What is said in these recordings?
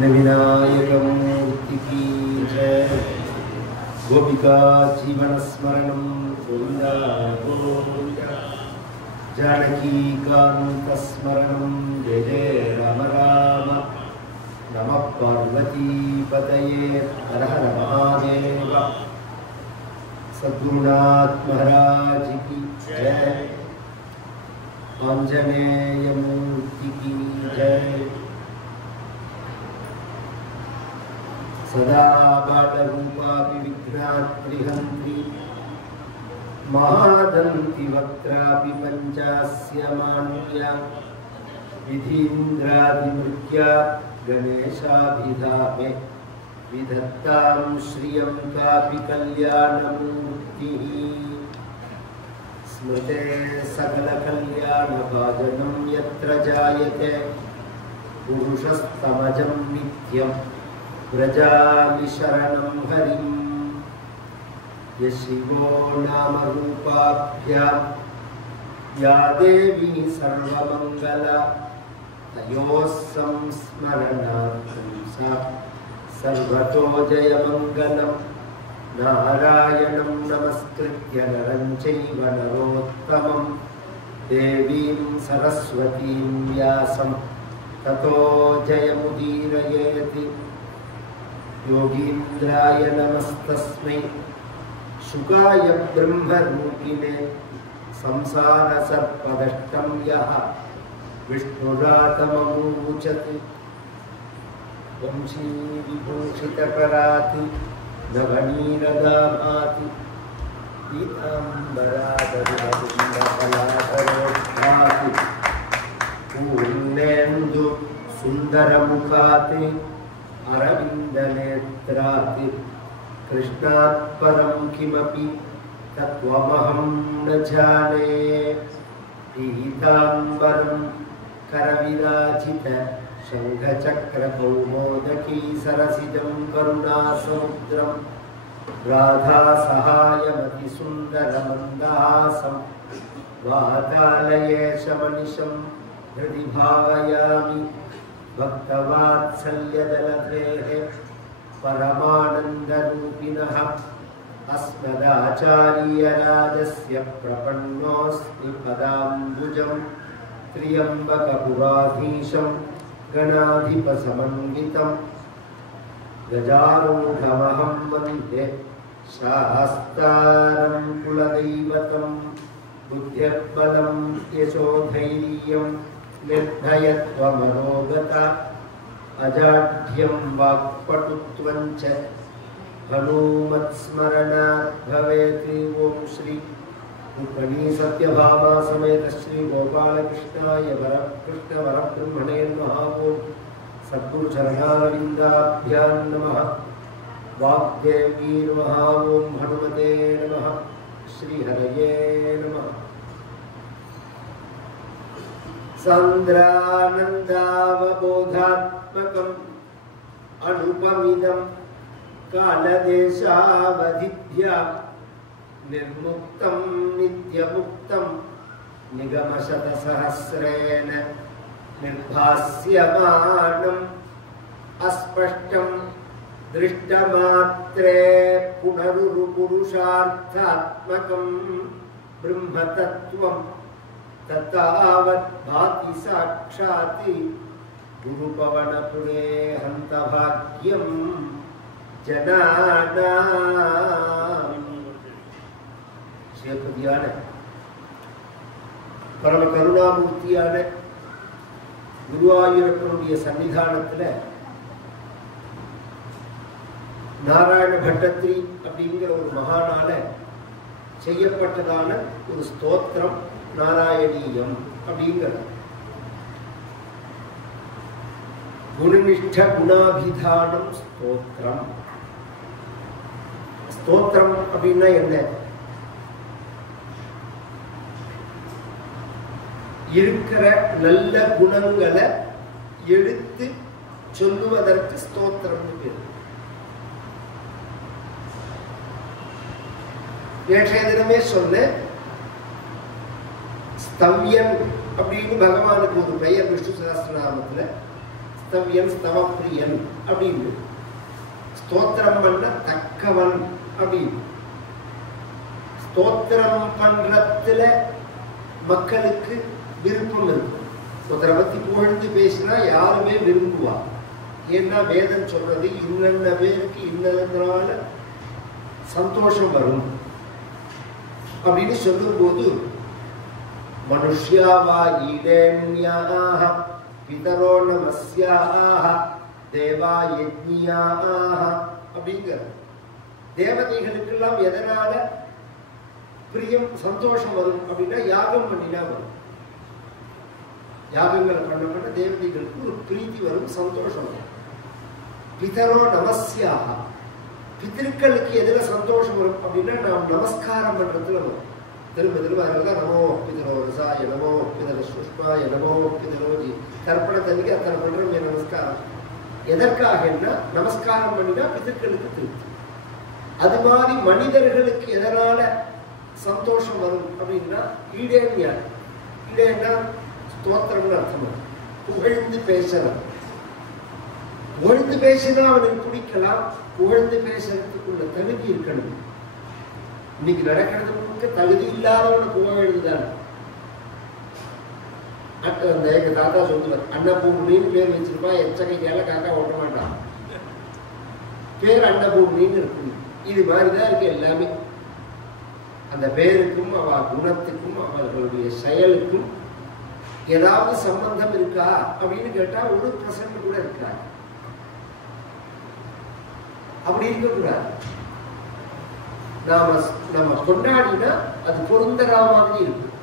विघ्नविनायकमूर्ति की जय। गोपिका जीवन स्मरणं गोविंदा गोविंदा। जानकी कांत स्मरणं जय जय राम राम। नमः पार्वती पतये हर हर महादेव। सद्गुरुनाथ महाराज की जय। आंजनेय मूर्ति की जय। सदा बालरूपापि विघ्नात्रिहन्त्री महादन्ति वक्त्रापि पञ्चास्यमान्या विधीन्द्रादिमृत्या गणेशाभिधामे विधत्तां श्रियं कापि कल्याणमूर्तिः स्मृते सकलकल्याणभाजनं यत्र जायते पुरुषस्तमजं नित्यं व्रजामि शरणं हरिं। यशिवो नामरूपाभ्यां या देवी सर्वमङ्गला तयोः संस्मरणार्थं सा सर्वतो जयमङ्गलं। नारायणं नमस्कृत्य नरं चैव नरोत्तमं देवीं सरस्वतीं व्यासं ततो जयमुदीरयेति। योगीन्द्राय नमस्तस्मै शुकाय ब्रह्मरूपिणे संसारसर्पदष्टं यः विष्णुरातममुचत्। वंशीविभूषितकराति नवनीरदाभाति पीताम्बरादरुणकुण्डकलाधरोद्भाति पूर्णेन्दु सुन्दरमुखाति अरविन्दनेत्राति कृष्णात् परं किमपि तत्त्वमहं न जाने। पीताम्बरं करविराजित शङ्खचक्रकौमोदकी सरसिजं करुणासमुद्रं राधासहायमतिसुन्दरमन्दहासं वातालयेशमनिशं हृदि भावयामि। भक्तवात्सल्यजलधेः परमानन्दरूपिणः अस्मदाचार्यराजस्य प्रपन्नोऽस्मि पदाम्बुजं त्र्यम्बकपुराधीशं गणाधिपसमन्वितं गजारूढमहं वन्दे शास्तारं कुलदैवतं। बुद्धिर्बलं यशोधैर्यं निर्भयत्वमनोगता अजाढ्यं वाक्पटुत्वं च हनुमत्स्मरणात् भवेत्। ओं श्री रुक्मिणी सत्यभामा समेत श्री गोपालकृष्णाय वरकृष्ण वरब्रह्मणे नमः। ओं सद्गुरु चरणारविन्दाभ्यां नमः। वाग्देवी नमः। ओं हनुमते नमः। श्री हरये नमः। सान्द्रानन्दावबोधात्मकम् अनुपमिदं कालदेशावधिभ्या निर्मुक्तं नित्यमुक्तं निगमशतसहस्रेण निर्भास्यमानम् अस्पष्टं दृष्टमात्रे पुनरुरुपुरुषार्थात्मकं ब्रह्मतत्त्वं तत्तावत् भाति साक्षात् गुरुपवनपुरे हन्तभाग्यं जनानाम्। श्रीपतिயான பரம கருணாமூர்த்தியான குருவாயூரப்பனுடைய சன்னிதானத்துல நாராயண பட்டத்ரி அப்படிங்கிற ஒரு மகானால செய்யப்பட்டதான ஒரு ஸ்தோத்திரம் நாராயணீயம் அப்படிங்கிறது. குணநிஷ்ட குணாபிதானம் ஸ்தோத்திரம். ஸ்தோத்திரம் அப்படின்னா என்ன? இருக்கிற நல்ல குணங்களை எடுத்து சொல்லுவதற்கு ஸ்தோத்திரம் பேர். நேற்றைய தினமே சொன்ன ஸ்தவ்யன் அப்படின்னு பகவானுக்கு ஒரு பெயர் விஷ்ணு சஹஸ்ரநாமத்துல. ஸ்தவ்யன் ஸ்தவப்பிரியன் அப்படின்னு, ஸ்தோத்திரம் பண்ண தக்கவன் அப்படின்னு. ஸ்தோத்திரம் பண்றதுல மக்களுக்கு விருப்பம் இருக்கும். ஒருத்தரை பத்தி புகழ்ந்து பேசினா யாருமே விரும்புவா. ஏன்னா வேதம் சொல்றது இன்னென்ன பேருக்கு இன்னதனால சந்தோஷம் வரும் அப்படின்னு சொல்லும் போது, மனுஷ்யாவா ஈடேன்யாஹ பிதரோ நமஸ்யாஹ தேவா யஜ்ஞியாஹ அப்படிங்கிற தேவதைகளுக்கெல்லாம் எதனால பிரியம் சந்தோஷம் வரும் அப்படின்னா யாகம் பண்ணினா வரும். யாகங்களை பண்ண பண்ண தேவதைகளுக்கு ஒரு பிரீத்தி வரும், சந்தோஷம் வரும். பிதரோ நமஸ்யாக, பித்திருக்களுக்கு எதுல சந்தோஷம் வரும் அப்படின்னா நாம் நமஸ்காரம் பண்றதுல வரும். திரும்ப திரும்ப அதனாலதான் நமோ பிதரோ ரசாய நமோ பிதர சுஷ்மாய நமோ பிதரோஜி தர்ப்பண தண்ணிக்கு அத்தனை பண்றோம் நமஸ்காரம். எதற்காகன்னா நமஸ்காரம் பண்ணினா பித்திருக்களுக்கு திருப்தி. அது மாதிரி மனிதர்களுக்கு எதனால சந்தோஷம் வரும் அப்படின்னா ஈடேன்யா, ஈடேன்னா ஸ்தோத்திரம்னு அர்த்தம். புகழ்ந்து பேசலாம். புகழ்ந்து பேசினா அவனுக்கு பிடிக்கலாம். புகழ்ந்து பேசுறதுக்குள்ள தகுதி இருக்கணும். இன்னைக்கு நடக்கிறது முழுக்க தகுதி இல்லாதவன புகழ்ந்துதான். அந்த எங்க தாத்தா சொல்லுவார், அன்னபூர்ணின்னு பேர் வச்சிருப்பா, எச்சகையால காக்கா ஓட்ட மாட்டான். பேர் அன்னபூர்ணின்னு இருக்கு. இது மாதிரிதான் இருக்கு எல்லாமே. அந்த பேருக்கும் அவ குணத்துக்கும் அவர்களுடைய செயலுக்கும் ஏதாவது சம்பந்தம் இருக்கா அப்படின்னு கேட்டா 1% கூட இருக்காது. அப்படி இருக்கக்கூடாது. நம்ம கொண்டாடினா அது பொருந்தரா மாதிரி இருக்கும்.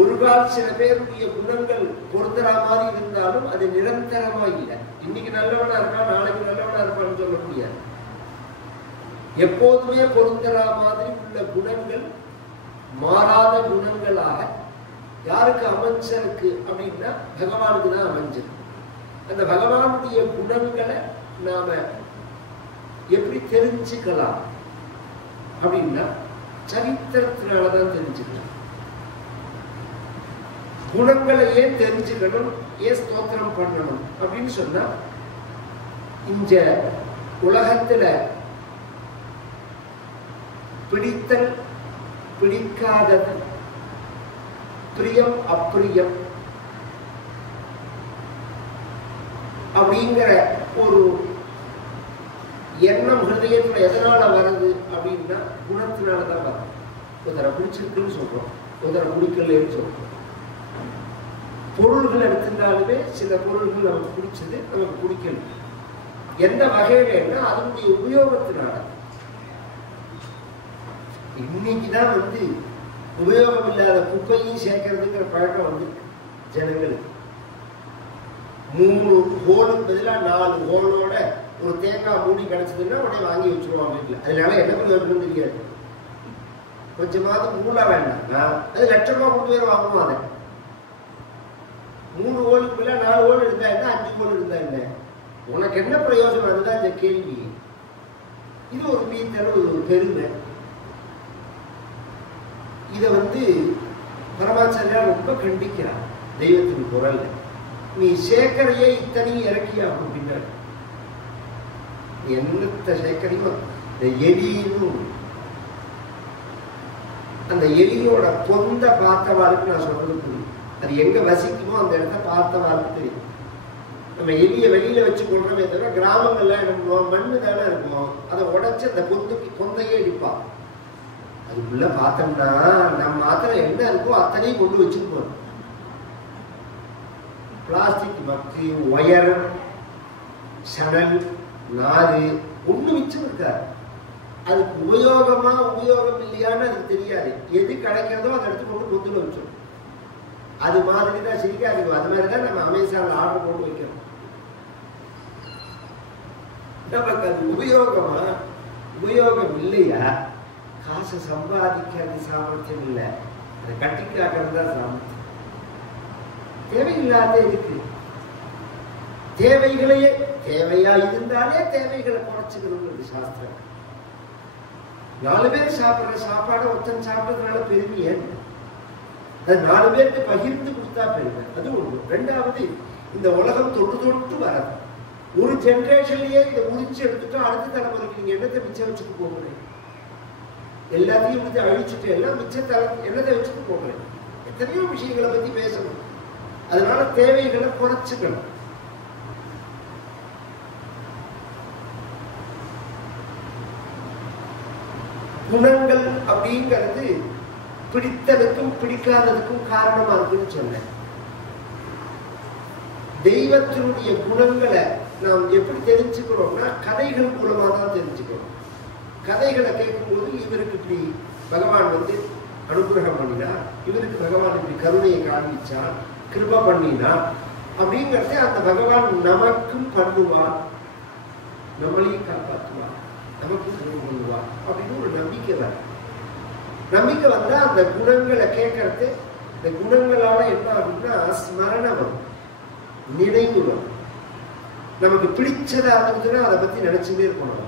ஒரு கால் சில பேருடைய குணங்கள் பொருந்தரா மாதிரி இருந்தாலும் அது நிரந்தரமா இல்லை. இன்னைக்கு நல்லவனா இருக்கா, நாளைக்கு நல்லவனா இருப்பான்னு சொல்ல முடியாது. எப்போதுமே பொருந்தரா மாதிரி உள்ள குணங்கள் மாறாத குணங்களாக யாருக்கு அமைஞ்சிருக்கு அப்படின்னா பகவானுக்கு தான் அமைஞ்சிருக்கு. அந்த பகவானுடைய குணங்களை நாம எப்படி தெரிஞ்சுக்கலாம் அப்படின்னா சரித்திரத்தினாலதான் தெரிஞ்சுக்கலாம். குணங்களை ஏன் தெரிஞ்சுக்கணும், ஏன் ஸ்தோத்திரம் பண்ணணும் அப்படின்னு சொன்னா, இந்த உலகத்துல பிடித்தல் பிடிக்காதது, பிரியம் அப்பிரியம் அப்படிங்கிற ஒரு எண்ணம் ஹிருதயத்துல எதனால வருது அப்படின்னா குணத்தினாலதான் வருது. ஒருத்தரை பிடிச்சிருக்குன்னு சொல்றோம், ஒருத்தரை பிடிக்கலன்னு சொல்றோம். பொருள்கள் எடுத்திருந்தாலுமே சில பொருள்கள் நமக்கு பிடிச்சது, நமக்கு பிடிக்கல. எந்த வகையில அதனுடைய உபயோகத்தினால. இன்னைக்குதான் உபயோகம் இல்லாத குப்பையும் சேர்க்கறதுங்கிற பழக்கம் வந்து ஜனங்களுக்கு. 3 ஹோலுக்கு பதிலாக 4 ஹோலோட ஒரு தேங்காய் மூடி கிடைச்சதுன்னா உடனே வாங்கி வச்சுருவாங்க வீட்டில். அதனால என்ன பண்ண தெரியாது. கொஞ்சமாவது மூளை வேண்டாம், அது லட்சமா கொண்டு பேர் வாங்குவோம். அதை 3 ஹோலுக்கு பதிலாக 4 ஹோல் இருந்தா என்ன, 5 ஹோல் இருந்தா என்ன, உனக்கு என்ன பிரயோஜனம்? அதுதான் இந்த கேள்வி. இது ஒரு மீத்தல், ஒரு பெருமை. இதை பரமாச்சாரியா ரொம்ப கண்டிக்கிறார் தெய்வத்தின் குரல்ல. நீ சேக்கரையே இத்தனையும் இறக்கியாகும் பின்னாடி என்னத்த சேக்கரையும் இந்த எலியும் அந்த எலியோட பொந்த பார்த்தவாளுக்கு நான் சொல்றது புரியும். அது எங்க வசிக்குமோ அந்த இடத்த பார்த்தவாளுக்கு தெரியும். நம்ம எலியை வெளியில வச்சு கொள்றோமே தவிர கிராமங்கள்ல மண்ணு தானே இருக்கும், அதை உடைச்சு அந்த பொந்தையே அடிப்பான். அதுக்குள்ள பார்த்தோம்னா நம்ம மாத்திரம் என்ன இருக்கோ அத்தனையும் கொண்டு வச்சிருக்கோம். பிளாஸ்டிக் மக்கு, ஒயர், சணல், நாறு ஒண்ணு மிச்சம் இருக்காது. அதுக்கு உபயோகமா உபயோகம் இல்லையான்னு அதுக்கு தெரியாது. எது கிடைக்கிறதோ அதை எடுத்து கொண்டு பொத்துல வச்சோம். அது மாதிரிதான் சிரிக்காது. அது மாதிரிதான் நம்ம அமேசான்ல ஆர்டர் போட்டு வைக்கிறோம். நமக்கு அது உபயோகமா உபயோகம் இல்லையா? காசு சம்பாதிக்கிறது சாமர்த்தியம் இல்லை, அதை கட்டி காக்கிறது தான் சாமர்த்தியம். தேவையில்லாத இருக்கு. தேவைகளையே தேவையா இருந்தாலே தேவைகளை குறைச்சுக்கணுங்கிறது சாஸ்திரம். 4 பேர் சாப்பிடுற சாப்பாடை ஒருத்தன் சாப்பிடுறதுனால பெருமையே. அது 4 பேருக்கு பகிர்ந்து கொடுத்தா பெருமை. அது ஒண்ணு. ரெண்டாவது, இந்த உலகம் தொட்டு வராது. ஒரு ஜெனரேஷன்லயே இதை உரிச்சு எடுத்துட்டா அடுத்த தலைமுறைக்கு நீங்க என்னத்தை மிச்சம் வச்சுட்டு போகிறேன்? எல்லாத்தையும் வந்து அழிச்சுட்டு எல்லாம் மிச்ச என்னத்தை வச்சுட்டு போகிறேன்? எத்தனையோ விஷயங்களை பத்தி பேசணும். அதனால தேவைகளை குறைச்சுக்கணும். குணங்கள் அப்படிங்கிறது பிடித்ததுக்கும் பிடிக்காததுக்கும் காரணமா இருக்குன்னு சொன்னேன். தெய்வத்தினுடைய குணங்களை நாம் எப்படி தெரிஞ்சுக்கிறோம்னா கதைகள் மூலமா தான் தெரிஞ்சுக்கிறோம். கதைகளை கேட்கும்போது இவருக்கு இப்படி பகவான் வந்து அனுகிரகம் பண்ணினா, இவருக்கு பகவான் இப்படி கருணையை காண்பிச்சான், கிருப பண்ணினா அப்படிங்கிறத அந்த பகவான் நமக்கும் பண்ணுவான், நம்மளையும் காப்பாற்றுவான், நமக்கும் கிருப பண்ணுவான் அப்படின்னு ஒரு நம்பிக்கை வரும். நம்பிக்கை வந்தா அந்த குணங்களை கேட்கறது, இந்த குணங்களால என்ன ஆகும்னா ஸ்மரணம் வரும், நினைவு வரும். நமக்கு பிடிச்சதா இருந்துச்சுன்னா அதை பத்தி நினைச்சுட்டே இருக்கணும்.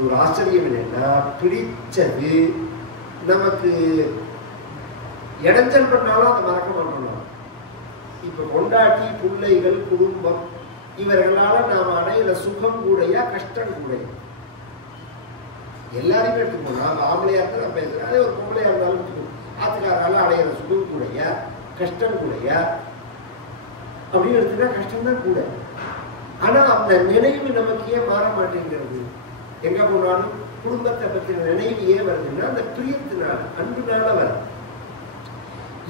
ஒரு ஆச்சரியம் என்னன்னா, பிடிச்சது நமக்கு இடைஞ்சல் பண்ணாலும் அதை மறக்க மாட்டோம். இப்ப கொண்டாட்டி, பிள்ளைகள், குடும்பம் இவர்களால நாம் அடையிற சுகம் கூடையா கஷ்டம் கூடையா? எல்லாருமே எடுத்துக்கணும். நான் ஆம்பளையா இருந்தா நான் பேசுறேன், அதே ஒரு பொம்பளையா இருந்தாலும் ஆத்துக்காரால அடையிற சுகம் கூடையா கஷ்டம் கூடையா அப்படின்னு எடுத்துட்டா கஷ்டம் தான் கூட. ஆனா அந்த நினைவு நமக்கு ஏன் மாற மாட்டேங்கிறது? எங்க போனாலும் குடும்பத்தை பற்றின நினைவு ஏன் வருதுன்னா அந்த பிரியத்தினால, அன்புனால வருது.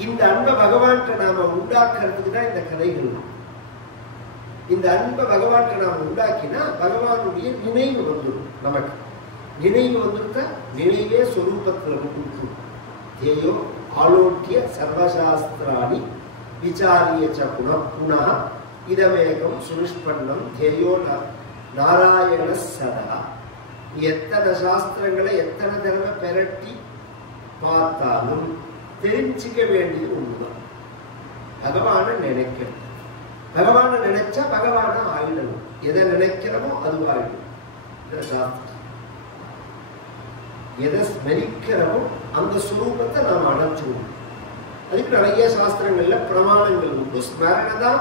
இந்த அன்பை பகவான்கிட்ட நாம உண்டாக்குறதுக்கு தான் இந்த கதைகள். இந்த அன்பை பகவான்கிட்ட நாம உண்டாக்கினா பகவானுடைய நினைவு வந்துடும். நமக்கு நினைவு வந்துட்டா நினைவே சொரூபத்தில் கொடுக்கும். தேயோ ஆலோக்கிய சர்வசாஸ்திராணி விசாரிய புனா இதமேகம் சுனிஷ்பன்னம் தேயோ நாராயண சதா. எத்தனை சாஸ்திரங்களை எத்தனை தடவை பெரட்டி பார்த்தாலும் தெரிஞ்சுக்க வேண்டியது ஒண்ணுதான், பகவானை நினைக்கணும். பகவானை நினைச்சா பகவானை ஆயிடணும். எதை நினைக்கிறோமோ அதுவாயிடும். சாஸ்திரம் எதை ஸ்மரிக்கிறோமோ அந்த சுரூபத்தை நாம் அடைஞ்சுவோம். அதுக்கு நிறைய சாஸ்திரங்கள்ல பிரமாணங்கள் உண்டு. ஸ்மரணை தான்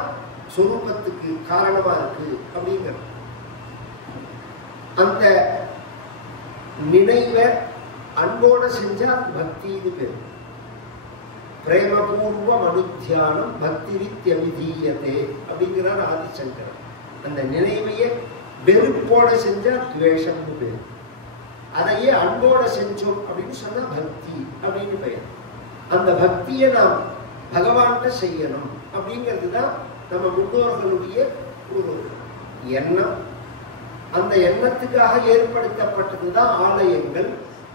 சுரூபத்துக்கு காரணமா இருக்கு அப்படிங்கிற அந்த நினைவை அன்போட செஞ்சா பக்தின்னு பேரு. பிரேமபூர்வம் அனுத்தியானம் பக்திரித்யவிதீயதே அப்படிங்கிறார் ஆதிசங்கரர். அந்த நினைவையே வெறுப்போட செஞ்சா துவேஷம்னு பேரு. அதையே அன்போட செஞ்சோம் அப்படின்னு சொன்னா பக்தி அப்படின்னு பெயர். அந்த பக்தியை நாம் பகவான்கிட்ட செய்யணும் அப்படிங்கிறது தான் நம்ம முன்னோர்களுடைய ஒரு எண்ணம். அந்த எண்ணத்துக்காக ஏற்படுத்தப்பட்டதுதான் ஆலயங்கள்,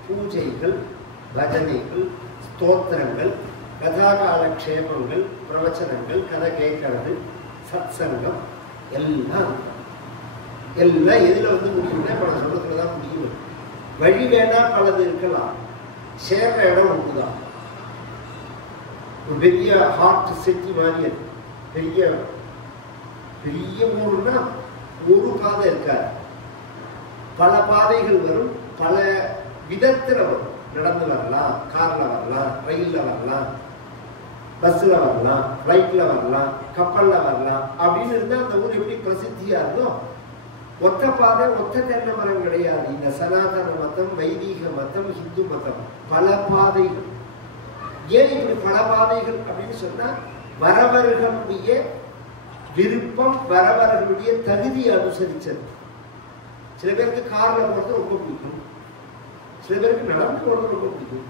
பூஜைகள், பஜனைகள், ஸ்தோத்திரங்கள், கதாகாலக்ஷேபங்கள், பிரவச்சனங்கள், கதை கேட்கறது, சத்சங்கம் எல்லாம் எல்லாம் எதுல வந்து முடியும்னா பல சொல்றதுலதான் முடியும். வழி வேணா பலது இருக்கலாம், சேர்ற இடம் ஒன்றுதான். ஒரு பெரிய ஹார்ட் சிட்டி மாதிரி பெரிய பெரிய ஊருன்னா ஒரு பாதை இருக்காது, பல பாதைகள் வரும், பல விதத்துல வரும். நடந்து வரலாம், கார்ல வரலாம், ரயில்ல வரலாம், பஸ்ல வரலாம், ஃபிளைட்ல வரலாம், கப்பல்ல வரலாம் அப்படின்னு இருந்தா அந்த ஊர் எப்படி பிரசித்தியா இருந்தோ ஒத்த பாதை, ஒத்த தென்னை மரம் கிடையாது. இந்த சனாதன மதம், வைதீக மதம், ஹிந்து மதம் பல பாதைகள். ஏன் இப்படி பல பாதைகள் அப்படின்னு சொன்னா வரவர்களுடைய விருப்பம், வரவர்களுடைய தகுதியை அனுசரிச்சது. சில பேருக்கு கார்ல போறது ரொம்ப பிடிக்கும், சில பேருக்கு நடந்து போறது ரொம்ப பிடிக்கும்,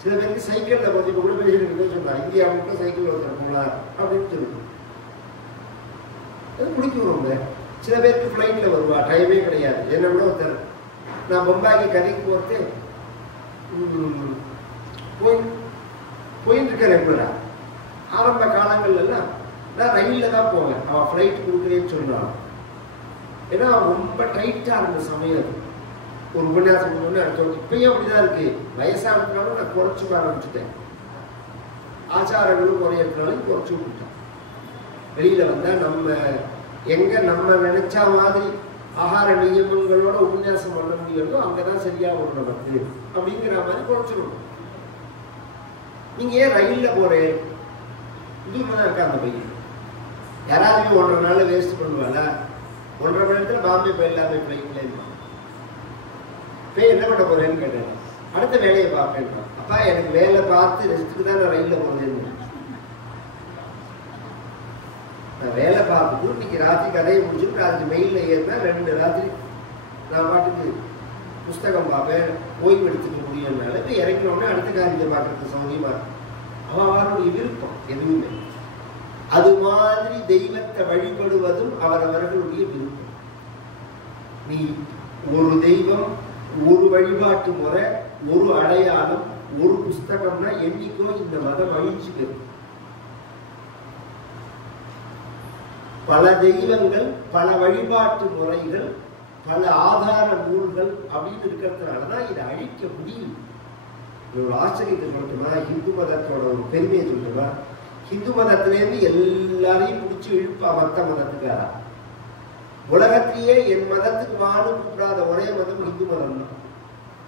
சில பேருக்கு சைக்கிள்ல போறது. இப்ப கூட பேசிட்டு சொன்னா இந்தியா மட்டும் சைக்கிள் ஓட்டுறோம்ல அப்படின்னு சொல்லுவோம், அது பிடிக்கும் ரொம்ப. சில பேருக்கு ஃபிளைட்ல வருவா, டைமே கிடையாது. என்ன விட ஒருத்தர், நான் பம்பாய்க்கு கதைக்கு போறது போயிட்டு இருக்கேன் ரெகுலரா. ஆரம்ப காலங்கள்ல எல்லாம் நான் ரயில்ல தான் போவேன், அவன் ஃபிளைட் கொடுக்குறேன்னு சொல்றான். ஏன்னா ரொம்ப டைட்டா இருந்த சமயம். ஒரு உபன்யாசம் கொடுத்தோன்னு அடுத்த இப்பயும் அப்படிதான் இருக்கு. வயசானதுனாலும் நான் குறைச்சு ஆரம்பிச்சுட்டேன், ஆச்சாரங்களும் குறையறதுனாலும் குறைச்சு விட்டுட்டேன். வெளியில வந்தா நம்ம எங்க நம்ம நினைச்ச மாதிரி ஆகார நியமங்களோட உபன்யாசம் பண்ண முடியறதோ அங்கதான் சரியா வரும் நமக்கு அப்படிங்கிற மாதிரி குறைச்சிடணும். நீங்க ஏன் ரயில்ல போறேன்? இதுதான் இருக்கா அந்த பையன். யாராவது 1.5 நாள் வேஸ்ட் பண்ணுவாங்க. 1.5 மணி நேரத்துல பாம்பே போயிடலாமே ஃபிளைட்ல. போய் என்ன பண்ண போறேன்னு கேட்டேன். அடுத்த வேலையை பார்ப்பேன். அப்பா எனக்கு வேலை பார்த்து ரெஸ்ட்டுக்கு தான் நான் ரயில்ல போறேன்னு. நான் வேலை பார்த்துட்டு இன்னைக்கு ராத்திரி கதையை முடிச்சுட்டு ராத்திரி மெயில்ல ஏறினா 2 ராத்திரி நான் பாட்டுக்கு புஸ்தகம் பார்ப்பேன், ஓய்வு எடுத்துக்க முடியும்னால இப்போ இறங்கினோடனே அடுத்த காரியத்தை பார்க்கறது சௌகரியமா அவனுடைய விருப்பம் எதுவுமே. அது மாதிரி தெய்வத்தை வழிபடுவதும் அவரவர்களுடைய விருப்பம். நீ ஒரு தெய்வம், ஒரு வழிபாட்டு முறை, ஒரு அடையாளம், ஒரு புஸ்தகம்னா என்னைக்கோ இந்த மதம் அழிஞ்சு பெறும். பல தெய்வங்கள், பல வழிபாட்டு முறைகள், பல ஆதார நூல்கள் அப்படின்னு இருக்கிறதுனாலதான் இதை அழிக்க முடியும். ஒரு ஆச்சரியத்தை சொல்லட்டுமா? இந்து மதத்தோட ஒரு பெருமையை சொல்லட்டுமா? ஹிந்து மதத்திலேருந்து எல்லாரையும் பிடிச்சி இழுப்பா மத்த மதத்துக்காரா. உலகத்திலேயே என் மதத்துக்கு வான்னு கூப்பிடாத ஒரே மதம் ஹிந்து மதம் தான்.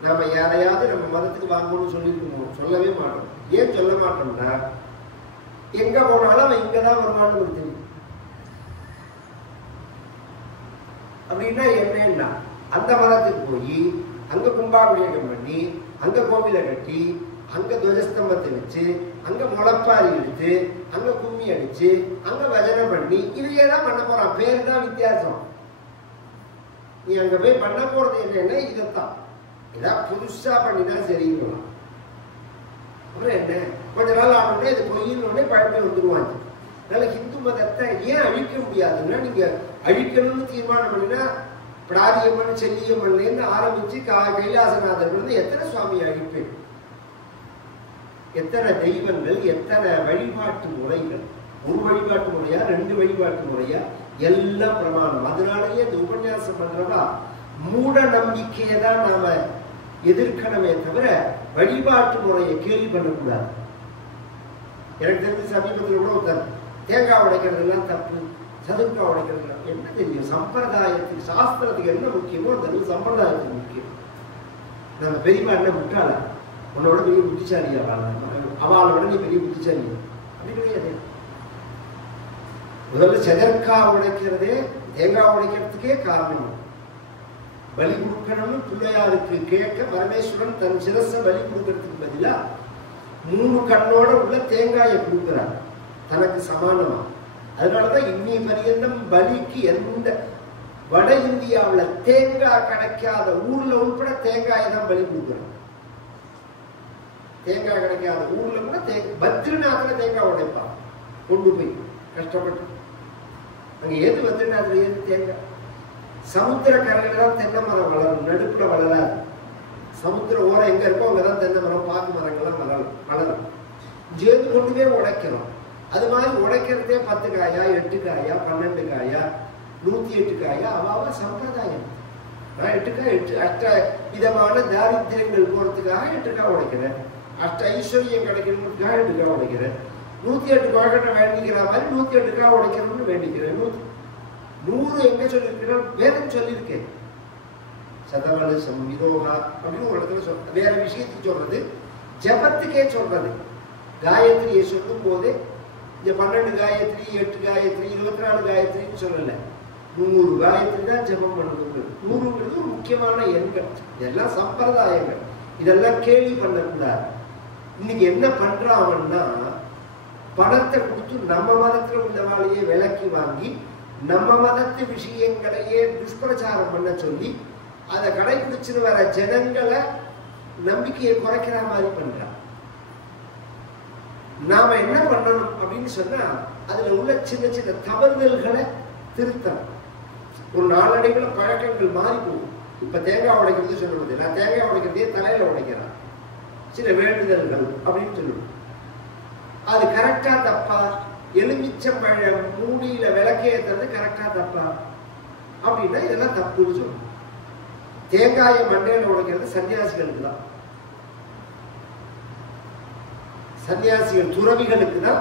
நாம யாரையாவது நம்ம மதத்துக்கு வாங்கணும்னு சொல்லியிருக்கோம், சொல்லவே மாட்டோம். ஏன் சொல்ல மாட்டோம்னா எங்க போனாலும் அவன் இங்கதான் வருவான்னு ஒரு தெரியும். அப்படின்னா என்னன்னா அந்த மதத்துக்கு போய் அங்க கும்பாபிஷேகம் பண்ணி, அங்க கோவிலை கட்டி, அங்க துவஜஸ்தம்பத்தை வச்சு, அங்க முளைப்பாரி எடுத்து, அங்க கும்மி அடிச்சு, அங்க பஜனை பண்ணி, இதையே தான் பண்ண போறான். பேரு தான் வித்தியாசம். நீ அங்க போய் பண்ண போறது என்னன்னா இதைத்தான். ஏதாவது புதுசா பண்ணிதான் சரிங்களா? அப்புறம் என்ன கொஞ்ச நாள் ஆனோடனே இது பொய்யினோடனே பழமை வந்துருவாங்க. அதனால ஹிந்து மதத்தை ஏன் அழிக்க முடியாதுன்னா, நீங்க அழிக்கணும்னு தீர்மானம் பண்ணினா பிராரியம்மன் செல்லியம்மன்லேருந்து ஆரம்பிச்சு கைலாசநாதர் வந்து எத்தனை சுவாமியை அழிப்பேன்? எத்தனை தெய்வங்கள், எத்தனை வழிபாட்டு முறைகள், ஒரு வழிபாட்டு முறையா 2 வழிபாட்டு முறையா, எல்லாம் பிரமாணம். அதனாலேயே இந்த உபன்யாசம் பண்றவா மூட நம்பிக்கையை தான் நாம எதிர்க்கணுமே தவிர வழிபாட்டு முறையை கேள்வி பண்ணக்கூடாது. எனக்கு தெரிஞ்ச சமீபத்தில் கூட ஒருத்தர் தேங்காய் உடைக்கிறது எல்லாம் தப்பு, சதுர்க்காய் உடைக்கிறது எல்லாம் என்ன தெரியும்? சம்பிரதாயத்துக்கு, சாஸ்திரத்துக்கு என்ன முக்கியமோ அந்த சம்பிரதாயத்துக்கு முக்கியம். நம்ம பெரியமா என்ன முட்டாள, உன்னோட பெரிய புத்திசாலியா அவளோட நீ பெரிய புத்திசாலியா அப்படி கிடையாது. முதல்ல செதற்காய் உடைக்கிறதே தேங்காய் உடைக்கிறதுக்கே காரணம். பலி கொடுக்கணும்னு பிள்ளையாருக்கு கேட்க பரமேஸ்வரன் தன் சிரசை பலி கொடுக்கறதுக்கு பதிலா 3 கண்ணோட உள்ள தேங்காயை கொடுக்கிறார் தனக்கு சமானமா. அதனாலதான் இன்னி பரியந்தம் பலிக்கு எந்த வட இந்தியாவுல தேங்காய் கிடைக்காத ஊர்ல உட்பட தேங்காயை தான் பலி கொடுக்குறோம். தேங்காய் கிடைக்காத ஊர்ல கூட பத்ரிநாத்ல தேங்காய் உடைப்பா கொண்டு போய் கஷ்டப்பட்டு. அங்க ஏது பத்ரிநாத்ல ஏது தேங்காய்? சமுத்திர கரையில தான் தென்னை மரம் வளரும், நடுப்புல வளராது. சமுத்திர ஓரம் எங்க இருக்கோ அங்கதான் தென்னை மரம், பாக்கு மரங்கள்லாம் வளரும். ஜேது கொண்டு போய் உடைக்கிறோம். அது மாதிரி உடைக்கிறதே 10 காயா, 8 காயா, 12 காயா, 108 காயா, அவாவ சம்பிரதாயம். நான் 8 காய் 8 விதமான தாரித்திரங்கள் போறதுக்காக 8 காய் உடைக்கிறேன். அஷ்ட ஐஸ்வர்யம் கிடைக்கணும்னுக்காக 8 காய் உடைக்கிறேன். 108 காய்கட்டை வேண்டிக்கிற மாதிரி 108 காய் உடைக்கணும்னு வேண்டிக்கிறேன். 100 எங்க சொல்லியிருக்கிறேன்? வேதம் சொல்லியிருக்கேன். சதவல சம்விரோகா அப்படின்னு ஒரு இடத்துல சொல்ற, வேற விஷயத்துக்கு சொல்றது, ஜபத்துக்கே சொல்றது. காயத்ரியை சொல்லும் போது இந்த 12 காயத்ரி, 8 காயத்ரி, 24 காயத்ரின்னு சொல்லல, 100 காயத்ரி தான் ஜபம் பண்ணணும். 100ங்கிறது ஒரு முக்கியமான எண்கள். இதெல்லாம் சம்பிரதாயங்கள், இதெல்லாம் கேள்வி பண்ணக்கூடாது. இன்னைக்கு என்ன பண்றாங்கன்னா, பணத்தை கொடுத்து நம்ம மதத்துல உள்ளவாளையே விலக்கி வாங்கி நம்ம மதத்து விஷயங்களையே துஷ்பிரச்சாரம் பண்ண சொல்லி அதை கடைபிடிச்சுன்னு வர ஜனங்களை நம்பிக்கையை குறைக்கிற மாதிரி பண்றான். நாம என்ன பண்ணணும் அப்படின்னு சொன்னா, அதுல உள்ள சின்ன சின்ன தவறுதல்களை திருத்தணும். ஒரு நாளடைவுல பழக்கங்கள் மாறி போகும். இப்ப தேங்காய் உடைக்கிறது சொல்லுவது, நான் தேங்காய் உடைக்கிறதே தலையில உடைக்கிறேன், சில வேண்டுதல்கள் அப்படின்னு சொல்லுவோம். அது கரெக்டா தப்பா? எலுமிச்சம்பழ மூடியில விளக்கேற்றது கரெக்டா தப்பா அப்படின்னா இதெல்லாம் தப்புன்னு சொல்லுவோம். தேங்காயை மண்டையில உடைக்கிறது சன்னியாசிகளுக்கு தான், சன்னியாசிகள் துறவிகளுக்கு தான்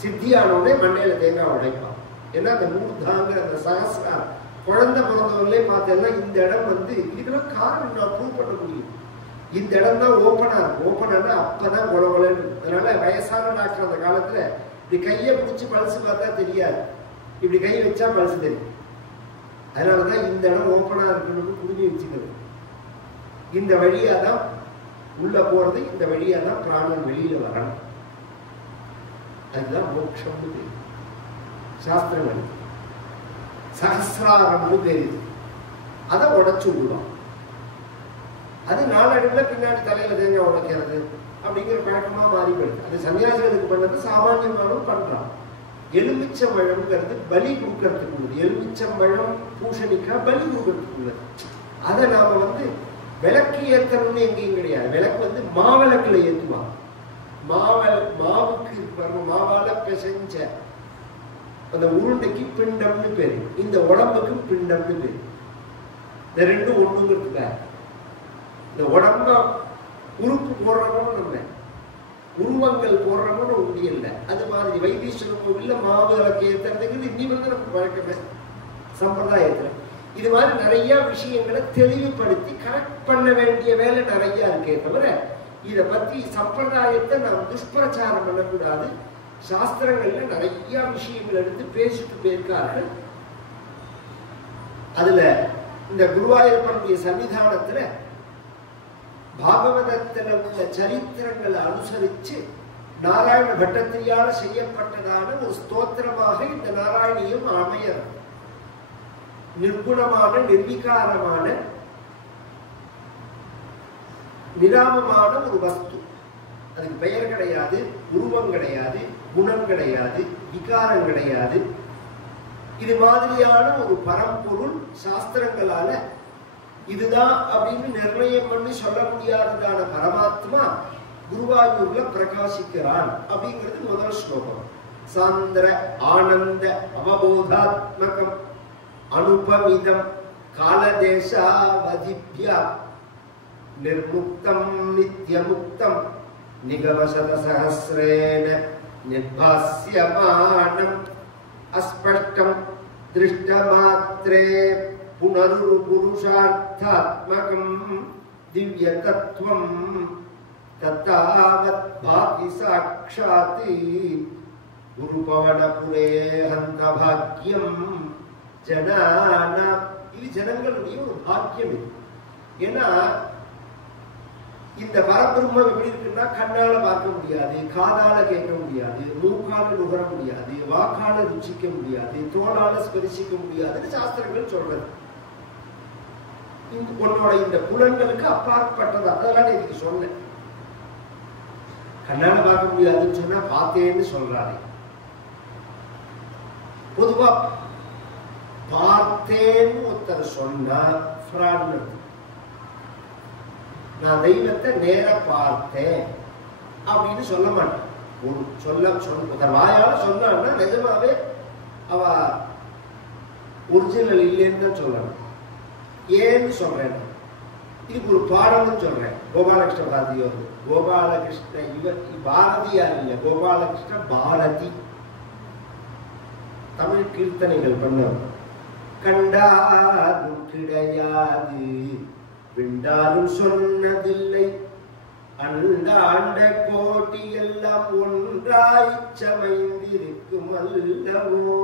சித்தியானோட மண்டையில தேங்காய் உடைப்பான். ஏன்னா அந்த மூர்தாங்கிற அந்த சகசிரா குழந்தை பிறந்தவர்களே பார்த்தேன்னா இந்த இடம் வந்து இதுக்கெல்லாம் காரணம் நான் ப்ரூவ் பண்ண முடியும். இந்த இடம் தான் ஓப்பனா இருக்கும். ஓப்பனா அப்பதான் குளகுலன்னு. அதனால வயசான டாக்டர் அந்த காலத்துல இப்படி கையை பிடிச்சி பல்ஸ் பார்த்தா தெரியாது, இப்படி கை வச்சா பல்ஸ் தெரியும். அதனாலதான் இந்த இடம் ஓப்பனா இருக்கணும்னு புரிஞ்சு வச்சுக்கிறது. இந்த வழியா தான் உள்ள போறது, இந்த வழியா தான் பிராணன் வெளியில வரணும். அதுதான் மோட்சம்னு பேரு. சாஸ்திரங்கள் சகசிராரம்னு பேரு. அதை உடைச்சு விடுவோம். அது நாளடைவில் பின்னாடி தலையில தேங்காய் உடைக்கிறது அப்படிங்கிற பழக்கமா மாறி போயிடுது. அது சன்னியாசிகளுக்கு பண்ணது சாமானியமானவும் பண்றான். எலுமிச்சம்பழம்ங்கிறது பலி கொடுக்கறதுக்கு உள்ளது. எலுமிச்சம்பழம் பூஷணிக்காய் பலி கொடுக்கறதுக்கு உள்ளது. அதை நாம விளக்கு ஏற்றணும்னு எங்கேயும் கிடையாது. விளக்கு மாவிளக்குல ஏற்றுவாங்க. மாவுக்கு மாவால பிசைஞ்ச அந்த உருண்டைக்கு பிண்டம்னு பேரு. இந்த உடம்புக்கு பிண்டம்னு பேரு. இந்த ரெண்டும் ஒண்ணுங்கிறதுக்காக இந்த உடம்ப உறுப்பு போடுறோம்னு நம்ம உருவங்கள் போடுறோம்னு முடியல. அது மாதிரி வைத்தீஸ்வரர் கோவில்ல மாவு விளக்கு ஏற்றுறதுக்கு இன்னி நம்ம வழக்கமே சம்பிரதாயத்துல. இது மாதிரி நிறைய விஷயங்களை தெளிவுபடுத்தி கரெக்ட் பண்ண வேண்டிய வேலை நிறைய இருக்கே தவிர இதை பத்தி சம்பிரதாயத்தை நாம் துஷ்பிரச்சாரம் பண்ணக்கூடாது. சாஸ்திரங்கள்ல நிறைய விஷயங்கள் எடுத்து பேசிட்டு போயிருக்கார்கள். அதுல இந்த குருவாயூரப்பனுடைய சன்னிதானத்துல பாகவதத்துல உள்ள சரித்திரங்களை அனுசரிச்சு நாராயண பட்டத்திரியால செய்யப்பட்டதான ஒரு ஸ்தோத்திரமாக இந்த நாராயணியம் அமையறது. நிர்குணமான, நிர்விகாரமான, நிராமமான ஒரு வஸ்து. அதுக்கு பெயர் கிடையாது, உருவம் கிடையாது, குணம் கிடையாது, விகாரம் கிடையாது. இது மாதிரியான ஒரு பரம்பொருள் சாஸ்திரங்களால இதுதான் அப்படின்னு நிர்ணயம் பண்ணி சொல்ல முடியாததான பரமாத்மா குருவாயூர்ல பிரகாசிக்கிறான் அப்படிங்கிறது முதல் ஸ்லோகம். சாந்திர ஆனந்த அவபோதாத்மகம் அனுபமிதம் காலதேசாவதிப்யா நிர்முக்தம் நித்யமுக்தம் நிகமசத சஹஸ்ரேன நிர்பாஸ்யமானம் அஸ்பஷ்டம் திருஷ்டமாத்ரே புனரு புருஷார்த்தாத்மகம் திவ்ய தத்துவம் தத்தாவத் பாதி சாக்ஷாத் குருபவனபுரே ஹந்த பாக்யம் ஜனானா. இது ஜனங்களுடைய ஒரு பாக்கியம். இது ஏன்னா இந்த பரபிரம்மம் எப்படி இருக்குன்னா கண்ணால பார்க்க முடியாது, காதால கேட்க முடியாது, மூக்கால நுகர முடியாது, வாக்கால ருச்சிக்க முடியாது, தோளால ஸ்பரிசிக்க முடியாதுன்னு சாஸ்திரங்கள் சொல்றது. உன்னோட இந்த புலன்களுக்கு அப்பாற்பட்டதா. அதனால இதுக்கு சொன்னேன். கண்ணால பார்க்க முடியாதுன்னு சொன்னா பார்த்தேன்னு சொல்றாரு. பொதுவா பார்த்தேன்னு ஒருத்தர் சொன்னா நான் தெய்வத்தை நேர பார்த்தேன் அப்படின்னு சொல்ல மாட்டேன். ஒருத்தர் வாயால சொன்னான்னா நிஜமாவே அவ ஒரிஜினல் இல்லைன்னு தான் சொல்லணும். ஏன்னு சொல்றேன், இதுக்கு ஒரு பாடம்னு சொல்றேன். கோபாலகிருஷ்ண பாரதியோ, கோபாலகிருஷ்ண பாரதியார் இல்ல, கோபாலகிருஷ்ண பாரதி தமிழ் கீர்த்தனைகள் பண்ணவர். கண்டாரும் கிடையாது விண்டாரும் சொன்னதில்லை, அண்டாண்ட கோட்டி எல்லாம் ஒன்றாய் சமைந்திருக்கும் அல்லவோ.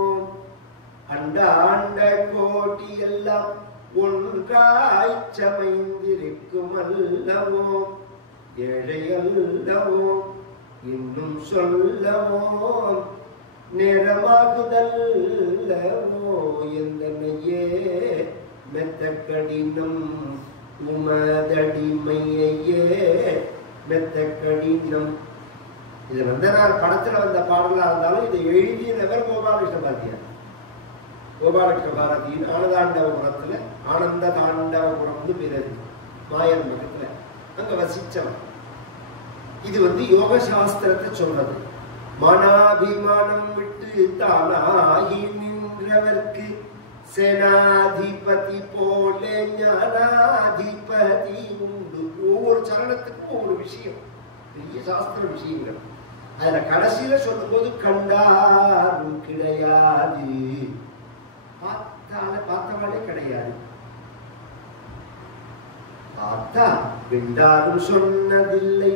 அண்டாண்ட கோட்டி எல்லாம் ஒன்றாய் சமைந்திருக்கும் அல்லவோ. ஏழை அல்லவோ இன்னும் சொல்லவோ, நேரமாகுதல்லவோ எந்தனையே மெத்த கடினம் உமதடிமையே மெத்த கடினம். இது வந்தனார் படத்துல வந்த பாடலா இருந்தாலும் இதை எழுதியவர் கோபாலகிருஷ்ண பாரதியார். கோபாலகிருஷ்ண பாரதியின் ஆனந்தாண்டவபுரத்துல ஆனந்த தாண்டவபுரம்னு பேரு, மாயன் பக்கத்துல அங்க வசிச்சவன். இது யோக சாஸ்திரத்தை சொல்றது. மனாபிமானம் விட்டு தானாகி நின்றவர்க்கு சேனாதிபதி போல ஞானாதிபதி உண்டு. ஒவ்வொரு சரணத்துக்கும் ஒவ்வொரு விஷயம், பெரிய சாஸ்திர விஷயங்கள். அதுல கடைசியில சொல்லும் போது கண்டாரும் கிடையாது, பார்த்தவாளே கிடையாது. பார்த்தா விண்டாரும் சொன்னதில்லை.